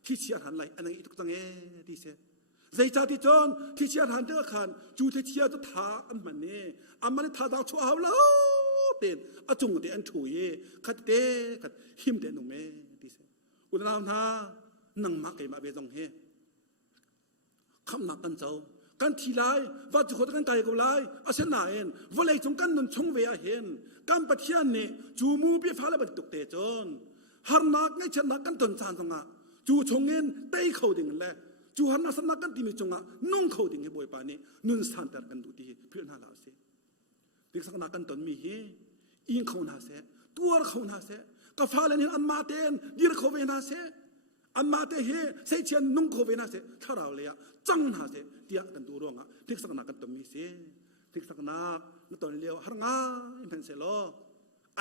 chi chia han lai an ngai tu chang e ti se zai cha ti chon chi chia han de khan chu the chia to tha an man ne amman tha da chu haw lo ten a chung te an thu ye khat te khat him te nu me ti se ul nam na nang ma ke ma be jong he kham na kan chau kan thi lai wa chu khot kan kai ko lai a sen na en vo lei chung kan nun chung ve a hen kan pathian ne chu mu bi pha la ba tuk te chon har nak ngai chen na kan ton chan zonga chu chongen tei kho ding le chu han na san na kan ti mi chunga nung kho ding he boy pa ni nun san tar kan du ti phir na la se dik sak na kan ton mi he in kho na se tuar kho na se ka pha le ni an ma ten dir kho ve na se an ma te he sei chen nung kho ve na se tharau le ya chang na se tia kan du ro nga dik sak na kan ton mi se dik sak na ton leo har nga in se lo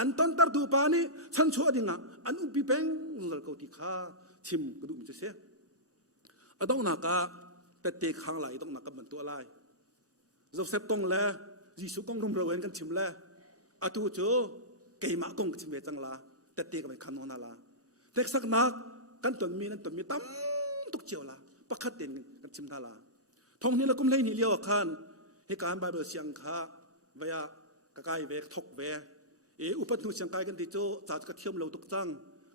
an ton tar du pa ni chan chu dinga an u pi peng lal ko ti kha chim ku du mi se adong na ka te te khang lai dong na ka ban tu lai Joseph tong le Jisu kong rum ro en kan chim le อาตูโจเกยมากงจิมเวจังลาแต่เตียกับคันโนนาลาเด็กสักนักกันตนมีนั้นตนมีตั้มตุกเจียวลาประคัดเด่นกันจิมนาลาทงนี้เรากุมเลยนี่เลี้ยวขันเหตุการณ์ไบเบิลเสียงข้าเวียกะไกเวกทกเวอุปถุเสียงไกกันติโจจัดกระเทียมเราตุกจัง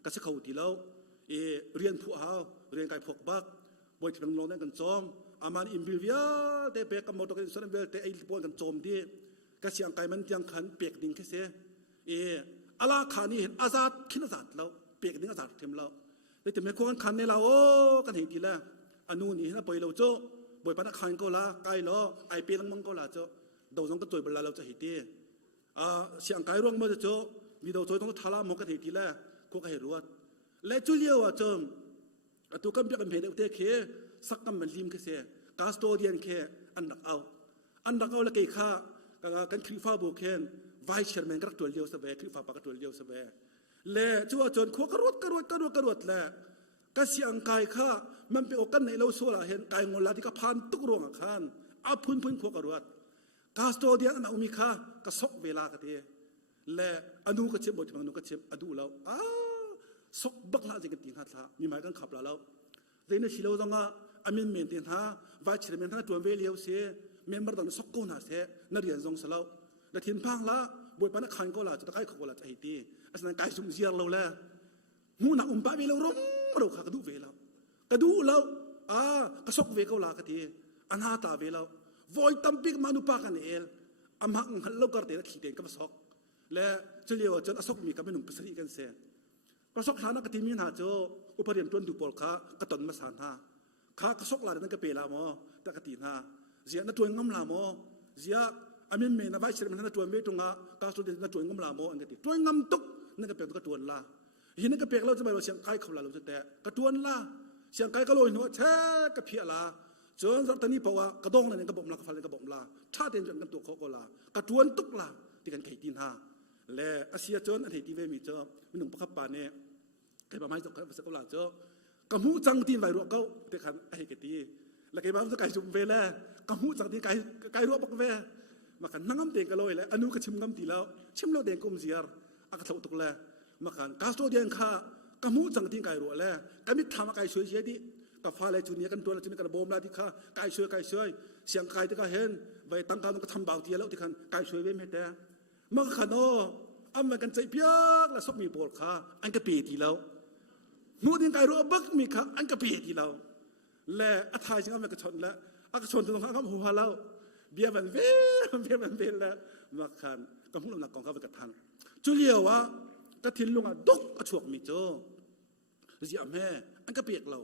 กระสิเขาตีเราเรียนผู้หาเรียนไกพกบักบอยที่เป็นโลนั่นกันจอมอามันอิมบิเวียเตเปกับมอตกันส่วนเวลเตไอปอนกันจอมดีกระเสียงไกมันยังขันเปียกดิ่งแค่เสียอาลาขานี่เห็นอาซาดขินอาซาดเราเปียกดิ่งอาซาดเทียมเราเลยแต่เมื่อคนขันในเราโอ้กันเห็นทีละอนุนี่นะปอยเราโจบอยปนักขันก็ละไกลล้อไอเปียงมังก็ละโจดาวจงก็ตัวเวลาเราจะเห็นทีเสียงไกร่วงมันจะโจมีดาวจงต้องทารามันก็เห็นทีละก็เห็นรู้ว่าและจุเลียวอ่ะจงตัวกันเปียกันเพลเตเคสักกำมันลิมแค่เสียกาสโตเดียนแค่อันดักเอาแล้วเกี่ยข้ากันคริฟ้าโบเคนไวเชอร์แมนก็ตัวเลี้ยวสบายคริฟ้าปากตัวเลี้ยวสบายและจัวจนขวกระรวดแหละก็เสียงกายข้ามันเป็นโอกันในเราสู้ละเห็นกายงลาที่ก็พันตุกรวงอ่ะขันอาพุนขวกระรวดกาสโตเดียนอันอุมิข้าก็สกเวลากันเองและอนุก็เจ็บบทมันอนุก็เจ็บอดูเราสกบักลาจะกันตีนหัดละมีหมายกันขับละเราเรื่องนี้สิเราต้องอามินเมนตีนหาไวเชอร์แมนท่านตัวเวเลียวเสียเมมเบอร์ตอนสกกูน่าเสียนักเรียนทรงสลาวแต่ทีนพังละบวยปนักขันก็ละจะตะไคร้ขก็ละจะให้ตีอาศัยกายสุ่มเสียเราแล้วมูนักอุ้มป้าเวลเราเราขากระดูเวลากระดูเรากระสกเวก็ละกะทีอันหาตาเวลาวอยตั้มปิกมานุปากันเอลอามังหันเราก็เตะขีดเองกับสกและเฉลียวจนอสกมีกับเป็นหนุ่มปสรีกันเสียกระสกฐานะกะทีมีนาโจอุปเรียนต้นดูปอลข้ากระตนมาสานหาข้ากระสกลาดันกระเปลามอตะกะตีนาเสียนัตัวงำลามอเสียอามินเมนไว้เฉลิมนัตัวเมตุงะกาสุดนัตัวงำลามออันกะตีตัวงำตุกนั่นก็เป็นกระตัวละหินนั่นก็เป็นเราจะไปเราเสียงไก่เขาละเราจะแต่กระตัวละเสียงไก่ก็ลอยหัวแช่กระเพียละจนสักตอนนี้เพราะว่ากระดองนั่นกระบอกละกระฟันกระบอกละชาเต็มจนกันตัวเขาก็ละกระตัวตุกละที่กันไข่ตีนหาและอาเซียจนอันเหตุที่เวมีเจอมีหนุ่มประคับปานเนี่ยใครประมาณสักก็ละเจอกระหูจังตีนไหวรัวเขาแต่ขันไอ้กะตีแล้วไก่บ้านจะไก่จุ่มเวล่กระหูจังตีไก่รัวปักเวมาขันนั่งงำเตียงกันเลยแล้วอนุก็ชิมงำตีแล้วชิมแล้วเด่งกุมเสียร์อากาศตกแล้วมาขันกาสโตเดียนข้ากระหูจังตีไก่รัวแล้วก็มิทำไก่ช่วยเสียดิกับฟ้าอะไรจุนเนียกันตัวแล้วจุนเนียกันโบมแล้วที่ข้าไก่ช่วยเสียงไก่ที่ข้าเห็นไว้ตั้งการต้องทำเบาเตียแล้วที่ขันไก่ช่วยเว้ไม่แต่มาขันโอ้อำมันกันใจเปียกแล้วซบมีปวดขาอันก็เปียทีแล้วมูดินไก่รัวบักมีขาอันก็เปียทีแล้วและอาทายจึงเอามากระชนแล้วอากระชนตรงข้างหัวเราเบียมันเว้นแล้วมาขันก็มุ่งหนักกองข้าไปกระทันจุเลียววะกระทินลุงดุกกระชวกมีโจเสียแม่อันก็เปียกเรา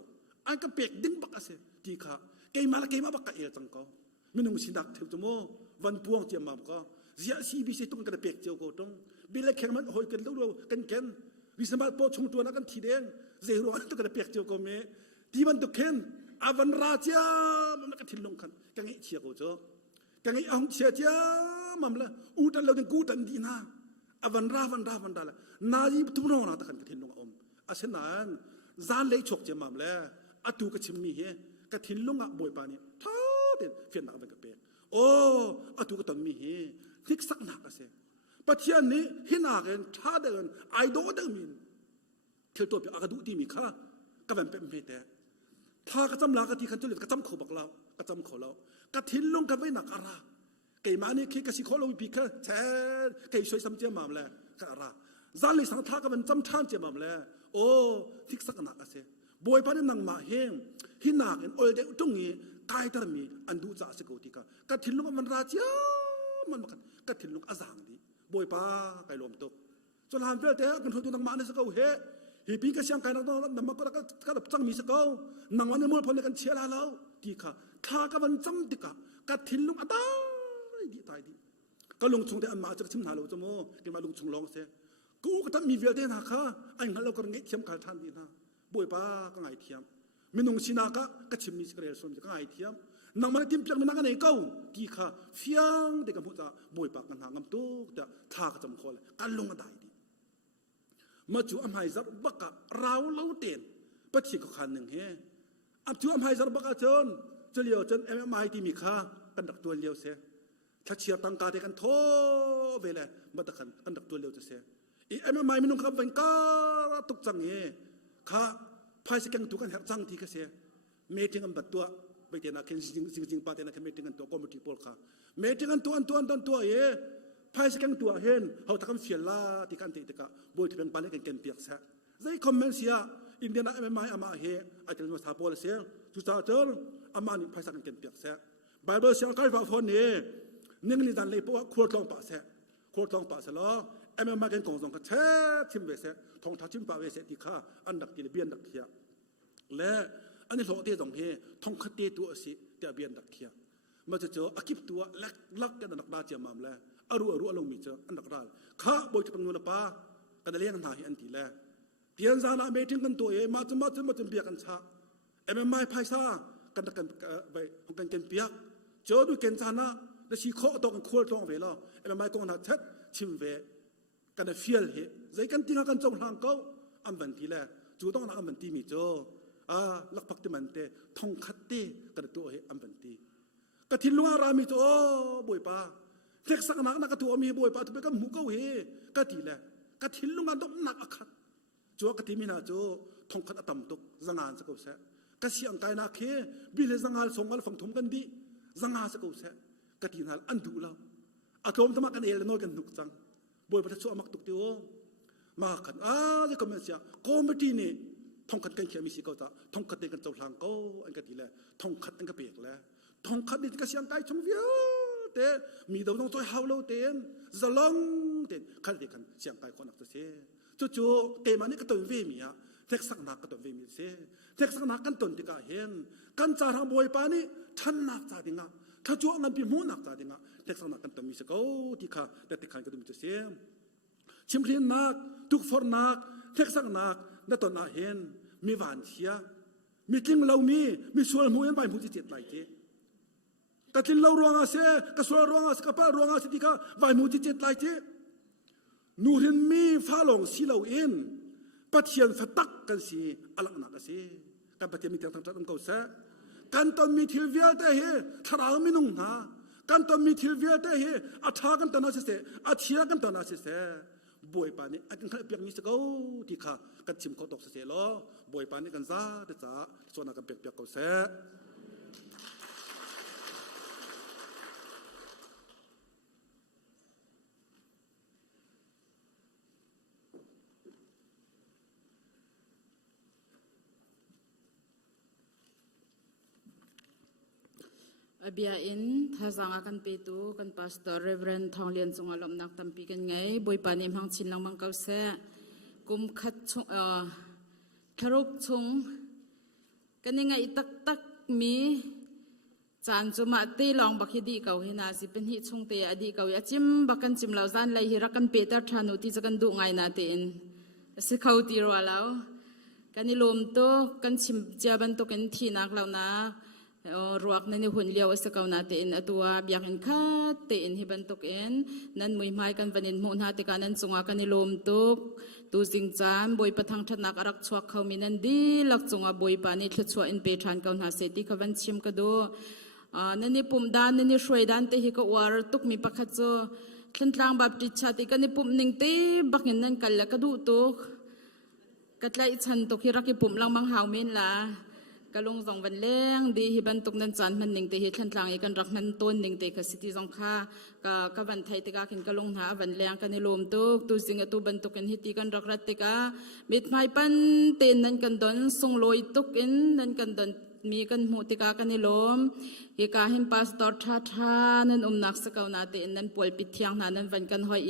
อันก็เปียกดิ้งบักเสียจีขาเกยมาบักกะเอจังก็ไม่นุ่งสินักเทวจโมวันพวงเจียมมามก็เสียซีบีเซตุงกระเปียกเจียวโกตงบิลเข็งมันหอยกันดูกันวิสมาโปชงตัวนักกันทีเด้งเสียรัวตุกระเปียกเจียวโกเมที่มันตุกเข็นอาวันราชามันก็ทิ้งลงกันกังไอเชียกูโจกังไอองเชียจ้ามันละอูดันเราดึงกูดันดีนะอาวันราละนาจีทุบโนนาตะกันก็ทิ้งลงอาเช่นนั้นซาเล่ฉกเจมันละอาตูก็ชิมมีเฮก็ทิ้งลงอ่ะบอยปานี่ท้าเด่นเฟียนนักเป็นกระเปียกโอ้อาตูก็ต้องมีเฮทิกสักหนักเสียปัจจัยนี้หินาเกินท้าเดินไอโดเดิมินเที่ยวตัวเปียกระดูที่มีค่าก็เป็นเพแต่ถ้ากระจำลากระที่ขันจุลิตกระจำขบักเรากระจำขอเรากระทิ้นลงกันไว้หนักอะไรไก่มานี่คิดกระสิขอเราวิพีแค่แช่ไก่ช่วยซ้ำเจ้ามาแล้วก็อะไรซาลิสังท่ากันเป็นจำท่านเจ้ามาแล้วโอ้ทิกสักหนักเสียบอยพันนังมาเฮงหินาเกินโอเดตรงนี้กายตระมีอันดูจ่าสกุติกากระทิ้นลงมันราชามันมากันกระถิ่นลงอาสังดีบอยป้าไก่ลมตกจนหามเฟลเตะกันทุนนังมาในสกุลเฮฮีปีก็เสียงไก่นังต้องนังมาก็ดับจังมีสกุลนังวันนี้มอลพลกันเชียร์เราดีค่ะข้ากันจำติกากระถิ่นลงอาตายดีตายดีก็ลงชงแต่อันมาจะชิมหาเราจะโม่กันมาลงชงลองเสียกูก็ต้องมีเวลเดนหาค่ะไอ้งั้นเราก็เงี้ยเทียมการทันดีนะบอยป้าก็ไงเทียมไม่นุ่งชินากะก็ชิมมีสกุลสมจะก็ไงเทียมนังมันทิมจังมันนังกันไหนก็กี่ข้าเฟียงเด็กกับผู้จ่าบอยปากกันหางกันตุ๊กแต่ท่ากระจำคอเลยกันลงมาได้ดีมาจู่อำไฮซับบักกะเราเล่าเด่นปฏิกขันหนึ่งเฮจู่อำไฮซับบักกะจนเลี้ยวจนเอ็มไอที่มีค่ากันดักตัวเลี้ยวเสีย ถ้าเชียร์ตังกาเด็กันโทเวลามาตะขันอันดับตัวเร็วจะเสียอีเอ็มไม่นุ่งคำเป็นกาตุกจังเย่ข้าพายสกังตุกันแหกจังที่ก็เสียเมติงอันบัดตัวไปเจนะเข็นจริงปาเจนะเข็นเมติงอันตัวก็มุติปอลข้าเมติงอันตัวเย่พายสกังตัวเห็นเขาตะกันเฟียลาที่กันติดกะบอยที่เป็นปานเล็กเก่งเปียกเสียใจคอมเมนต์เสียอินเดียนะเอ็มไม่อามาเฮไอเจนมาสาปอลเสียจุดจ้าเจออามานี่พายสกังเก่งเปียกเสียไบเบิลเสียงใกล้ฟ้าฝนนี่นึ่งนี่ดันเลยเพราะว่าขวดลองปะเสียขวดลองปะเสียแล้วเอ็มไม่กันกงสงก็เช็ดทิมเวเสียทองทัดทิมปะเวเสียที่ข้าอันดักกิเลเบียนดักเทียและอันนี้หลอกเตี้ยตรงเฮทองคัดเตี้ยตัวสิเตี้ยเบียนดักเทียมาจะเจออากิบตัวเล็กลักกันดักดาเจียมามแล้วอรัวลงมีเจออันดักได้ข้าบอยจะเป็นเงินป้ากันเลี้ยงหาอันทีแล้วเตียนซานาเมทิงกันตัวมาจะเบียกันชาเอ็มไม่พายซากันไปของกันเกนเปียกเจอดูเกนซานาแต่ชีข้อตกันควรตรงเวลาเอ็มไม่กงนัดเช็ดชิมเวกันเฟียลเฮใจกันทิ้งกันจงทางเขาอันบันทีแล้วจู่ต้องอันบันทีมีเจอลักพักที่มันเตะทองคัดเตะกันตัวเฮอันบันทีกระถิ่นลุงอารามีตัวบอยป้าเด็กสักนักตัวมีบอยป้าที่เป็นกันหมูเก้าเฮกระถิ่นแหละกระถิ่นลุงอันต้องหนักขัดจัวกระถิ่นมีนาจัวทองคัดอัตมตุกจังงานสักเสะกระเสียงไก่นาเคบิเลจังงานส่งกันฝั่งทุ่มกันดีจังงานสักเสะกระถิ่นหันอันดูเราอารมณ์ธรรมกันเอลน้อยกันนุกจังบอยป้าชัวมักตุกเดียวมาขันจะคอมเมนต์เสียคอมเมนต์นี่ทองคัดกันเขียนมีสิเขาจะทองคัดเด็กกันเจ้าทางเขาอันกระถิ่นแหละทองคัดอันกระเปียกแล้วทองคัดนี่กระเสียงไก่ชมวิวเตะมีดาวต้องตัวเฮาโลเตนจะลองเตนคัดเด็กกันเสียงไก่คนนักจะเสียจู่ๆเตมันนี่ก็ตัวเวมีอะเท็กซักนักก็ตัวเวมีเสียเท็กซักนักกันตนที่ก็เห็นกันจาราบอยปานี่ทันนักจ่าดิ่งะถ้าจู่งั้นพี่มูนักจ่าดิ่งะเท็กซักนักกันตัวมีสกาวที่ข้าแต่ติดขันก็ตัวมีจะเสียชิมพลีนนักทุกฟอร์นักเท็กซักนักนั่นตัวน่าเห็นมีหวานเชียมีทิ้งเรามีส่วนหัวยันไปมุจิเจ็ดไหลเกกะทิ้งเรารวงอาเสกะส่วนรวงอาเสกะป้ารวงอาเสติกะไปมุจิเจ็ดไหลเกนูรินมีฟ้าลงสีเราเองปัจเจียนสตักกันสีอลักนักสีกันปัจเจียนมีเตียงทางจัดกันเสกันตอนมีทิลเวียเตะเฮทารามินุงนากันตอนมีทิลเวียเตะเฮอัฐากันตอนนั้นเสอัฐีกันตอนนั้นเสบอยปานี่อันกันเปียกมีสกาวที่ข้ากันชิมเขาตกเสียล้อบอยปานี่กันซาเดจ้าส่วนนักกันเปียกเขาเสียเบียอินท่าสังอากันเปตูกันพาสตอร์เรเวรนทองเลียนจงอารมณ์นักตั้มปีกันไงบอยปานิมหังชินลังมังเกาเสกุมขัดชงทรุกชงกันยังไงตักมีจานจุมาตีลองบักฮิดีเกาเฮนาสิเป็นฮิชงเตอดีเกาอย่าจิ้มบักกันจิ้มเหล่าจานเลยฮิรักกันเปตร์ทานุที่จะกันดูไงนาเตนสิเขาตีรัวแล้วกันนิลมโตกันชิมเจ้าบันโตกันทีนักเหล่านะรวกนั่นหุ่นเลี้ยวสกาวนาเตนตัวเบียกินข้าเตนฮิบันตุกเอ็นนั่นมวยไม้กันวันนี้มุนหาติการนั้นสงอากันนิลมตุกตูสิงจานบอยประทังทนักรักชวกเขามีนันดีลักสงอาบอยปานิทชวอินเปทานเกาหาเสติขวันชิมกระดูนั่นนี่ปุ่มด้านนั่นนี่ช่วยด้านเตหิกวาร์ตุกมีปักขจโขันทางแบบติดชาติกันนี่ปุ่มหนึ่งเตบักเงินนั่นกันละกระดูตุกกัดไล่ฉันตุกฮิรักปุ่มลังบังหาวเมนละกะลงสองวันแรงดีฮิบันตุกนันจันมันหนึ่งเตะเหตุขันทางอีกันรักมันต้นหนึ่งเตะกับสิทธิสงค่ากะวันไทยเตะกันกะลงหาวันแรงกันในลมตุกตูสิงตูบันตุกันฮิติกันรักรัตเตกะมิดไม้ปันเตนนั่นกันดอนทรงลอยตุกอินนั่นกันดอนมีกันหูเตกะกันในลมเฮกาหิมพาสตอร์ท่านั่นนักสกาวนาเตนนั่นปวลปิดเทียงนั่นวันกันหอย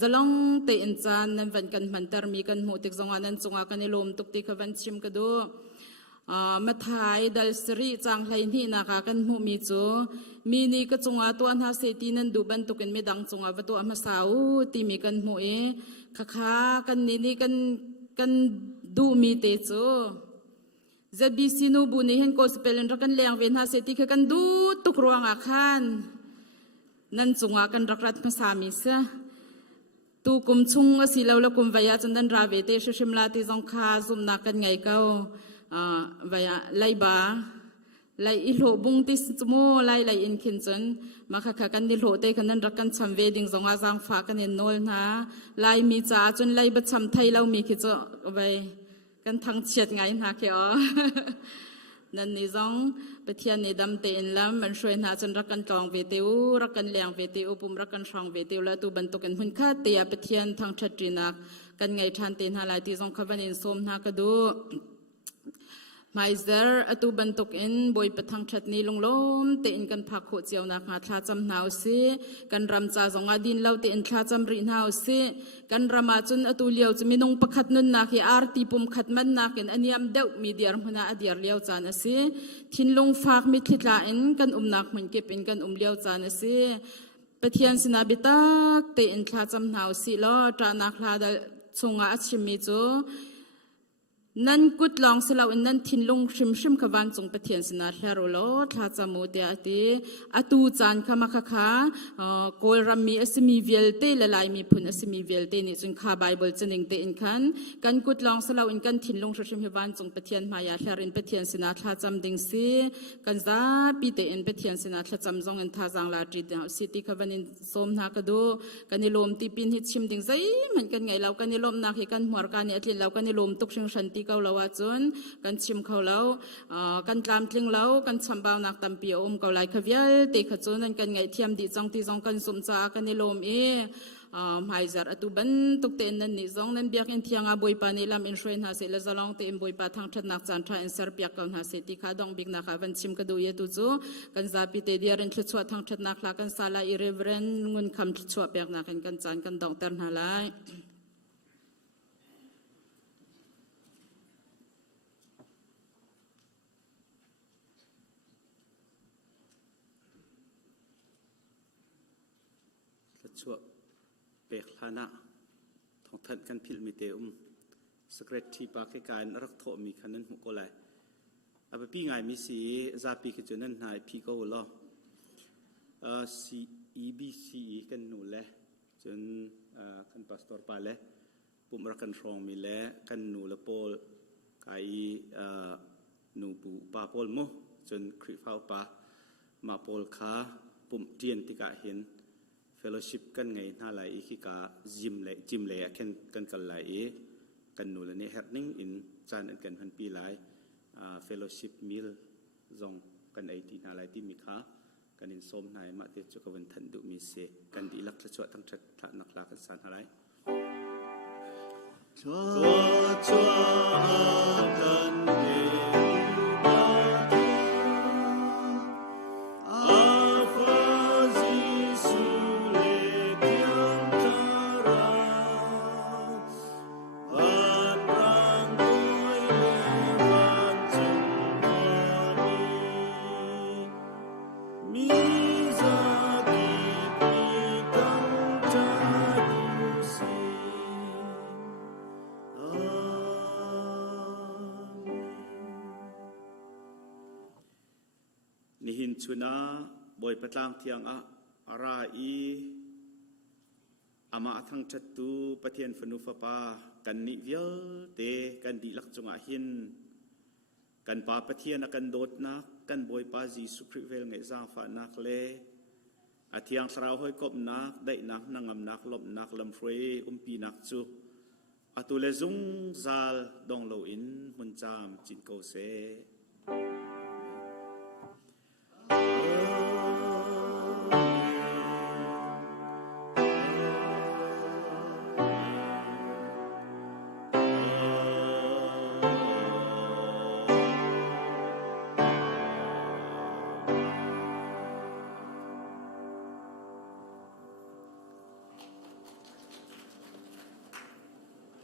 จะลองเตอินจานนั่นวันกันมันตรมีกันหูเตกจงอานั่นจงอากันในลมตุกเตกะวันชิมกระดูมาถ่ายดัลสรีจังไรนี่นะคะกันหูมีจูมีนี่ก็จงอาตัวอันหาเศตีนั้นดูบันตุกันไม่ดังจงอาวัตัวมาสาวตีมีกันหูค่ะกันนี่กันดูมีเตจูจะบีซินูบุนี่เห็นโกสเปลนรักกันแรงเวียนหาเศตีกันดูตุกรวงอาคารนั่นจงอากันรักรัดมาสามีเสตูกุมชุงสิเลวละกุมวายจันดันราเวเตชิมลาติจงคาซุมนักกันไงเก้าไว้ไล่บา ไลอิโลบุงติสโมไลอินขินจนมาค่ะกันดิโลเตกันนั้นรักกันชำเวดิงสงอาจางฝากันเห็นโนลนะไลมีจ่าจนไลบัดชำไทยเรามีขิจไว้กันทั้งเฉียดไงนะเขียวนั่นนี่จงไปเที่ยวในดำเต็นแล้วมันช่วยหาจนรักกันจองเวติวรักกันเลี้ยงเวติวปุ่มรักกันช่องเวติวแล้วตัวบรรทุกันหุ่นค่าเตียไปเที่ยวทางชัดจีนักกันไงทันเต็นหาลายที่จงขบันอินสมนักก็ดูไมเซอร์อตูบันตุกอินบอยปะทังชัดนี้ลงล้มเตอินกันพักโคเจียวนักหาทาจำนาวสิกันรำจ่าสงอาดินเล่าเตอินทาจำรินหาวสิกันรำมาจนอตูเลียวจะมีนงประคัดนุนนักยอาร์ตีปุ่มขัดมันนักอันยามเดามีเดียร์มนาอดียร์เลียวจานสิทินลงฝากมิทิลาอินกันนักมันเก็บอินกันเลียวจานสิปะเทียนสินาบิตักเตอินทาจำนาวสิล้อจานักลาดสงอาชิมิจูนั่นกุดลองสลาวนั่นทินลงชิมขวันจงปะเทียนสนาแลโรโลทาจามูเดียตีอตูจานขมาค่ะโกลรามีอสมีเวลเตละลายมีพุนอสมีเวลเตนี่จงคาไบเบิลจนิงเตอินคันกันกุดลองสลาวกันทินลงชิมขวันจงปะเทียนมายาแลรินปะเทียนสนาทาจำดิงซีกันซาปีเตอินปะเทียนสนาทาจำจงอินทาจังลาจีดสิติขวันอินสมนักดูกันนิลมตีปินฮิตชิมดิงใจมันกันไงเรากันนิลมนักกันหัวกันนี่อัตลินเรากันนิลมตุกชิงชันติเขาเราว่าจนกันชิมเขาแล้วกันตามทลิงแล้วกันชำบ่าวนักตำปีอมเขาไล่ขวิลเตะขจนนั่นกันไงเทียมดีจงที่จงกันสมจากันในลมหายจาอตุบันตุกเตนนั่นนี่จงนั่นเบียกอินเทียงอาบอยปานิลามอินช่วยหาเสละจะลองเตอินบอยปาทางชัดนักจันทราอินเซอร์เบียกกันหาเสติขาดองบิกนักวันชิมกระดูยตุจูกันซาปิเตเดียรินทชัวทางชัดนักลากันซาลาอิเรเวรนงุนคำทชัวเบียกนักกันจันกันดองเตอร์นาไลชั่วเปกลานะทองทันกันพิลมิเตสเกรตที่ปากการรักโทมีขนันหุกอะไรอาไปพี่ไงมีสีซาปีกิจนั้นนายพี่ก็ล้อซีEBC กันหนูเละจนกันพาสตอร์ปาเละปุ่มรักกันรองมีเละกันหนูละโปลไก่หนูปูปาโปลโมจนคริฟ้าปามาโปลขาปุ่มเทียนติกาเห็นfellowship กันไงน่าไหลอีกกาจิมเลยกันกันไหลกันหนูเลยเนี่ยแฮปนิ่งอินจานกันพันปีหลายfellowship meal จงกันไอที่น่าไหลที่มีค่ากันอินสมนายมาเตจุกวันทันดุมีเสกันดีลักษณะทั้งชัดพระนักลากันสานอะไรชัวกันเนิหินชุนาบอยประตางเทียงอาราอีอามาทั้งจัดตูปะเทียนฟนุฟปากันนิเวลเตกันดีลักจงอาหินกันปาปะเทียนกันโดดนักกันบอยปาจีสุคริเวลไงจางฝานักเลอาเทียงสราวหอยกบนักได้นักนางนักลบนักลำฟรีปีนักจูอาตุเลซุงซาลดองโลอินมุนจามจินโกเซ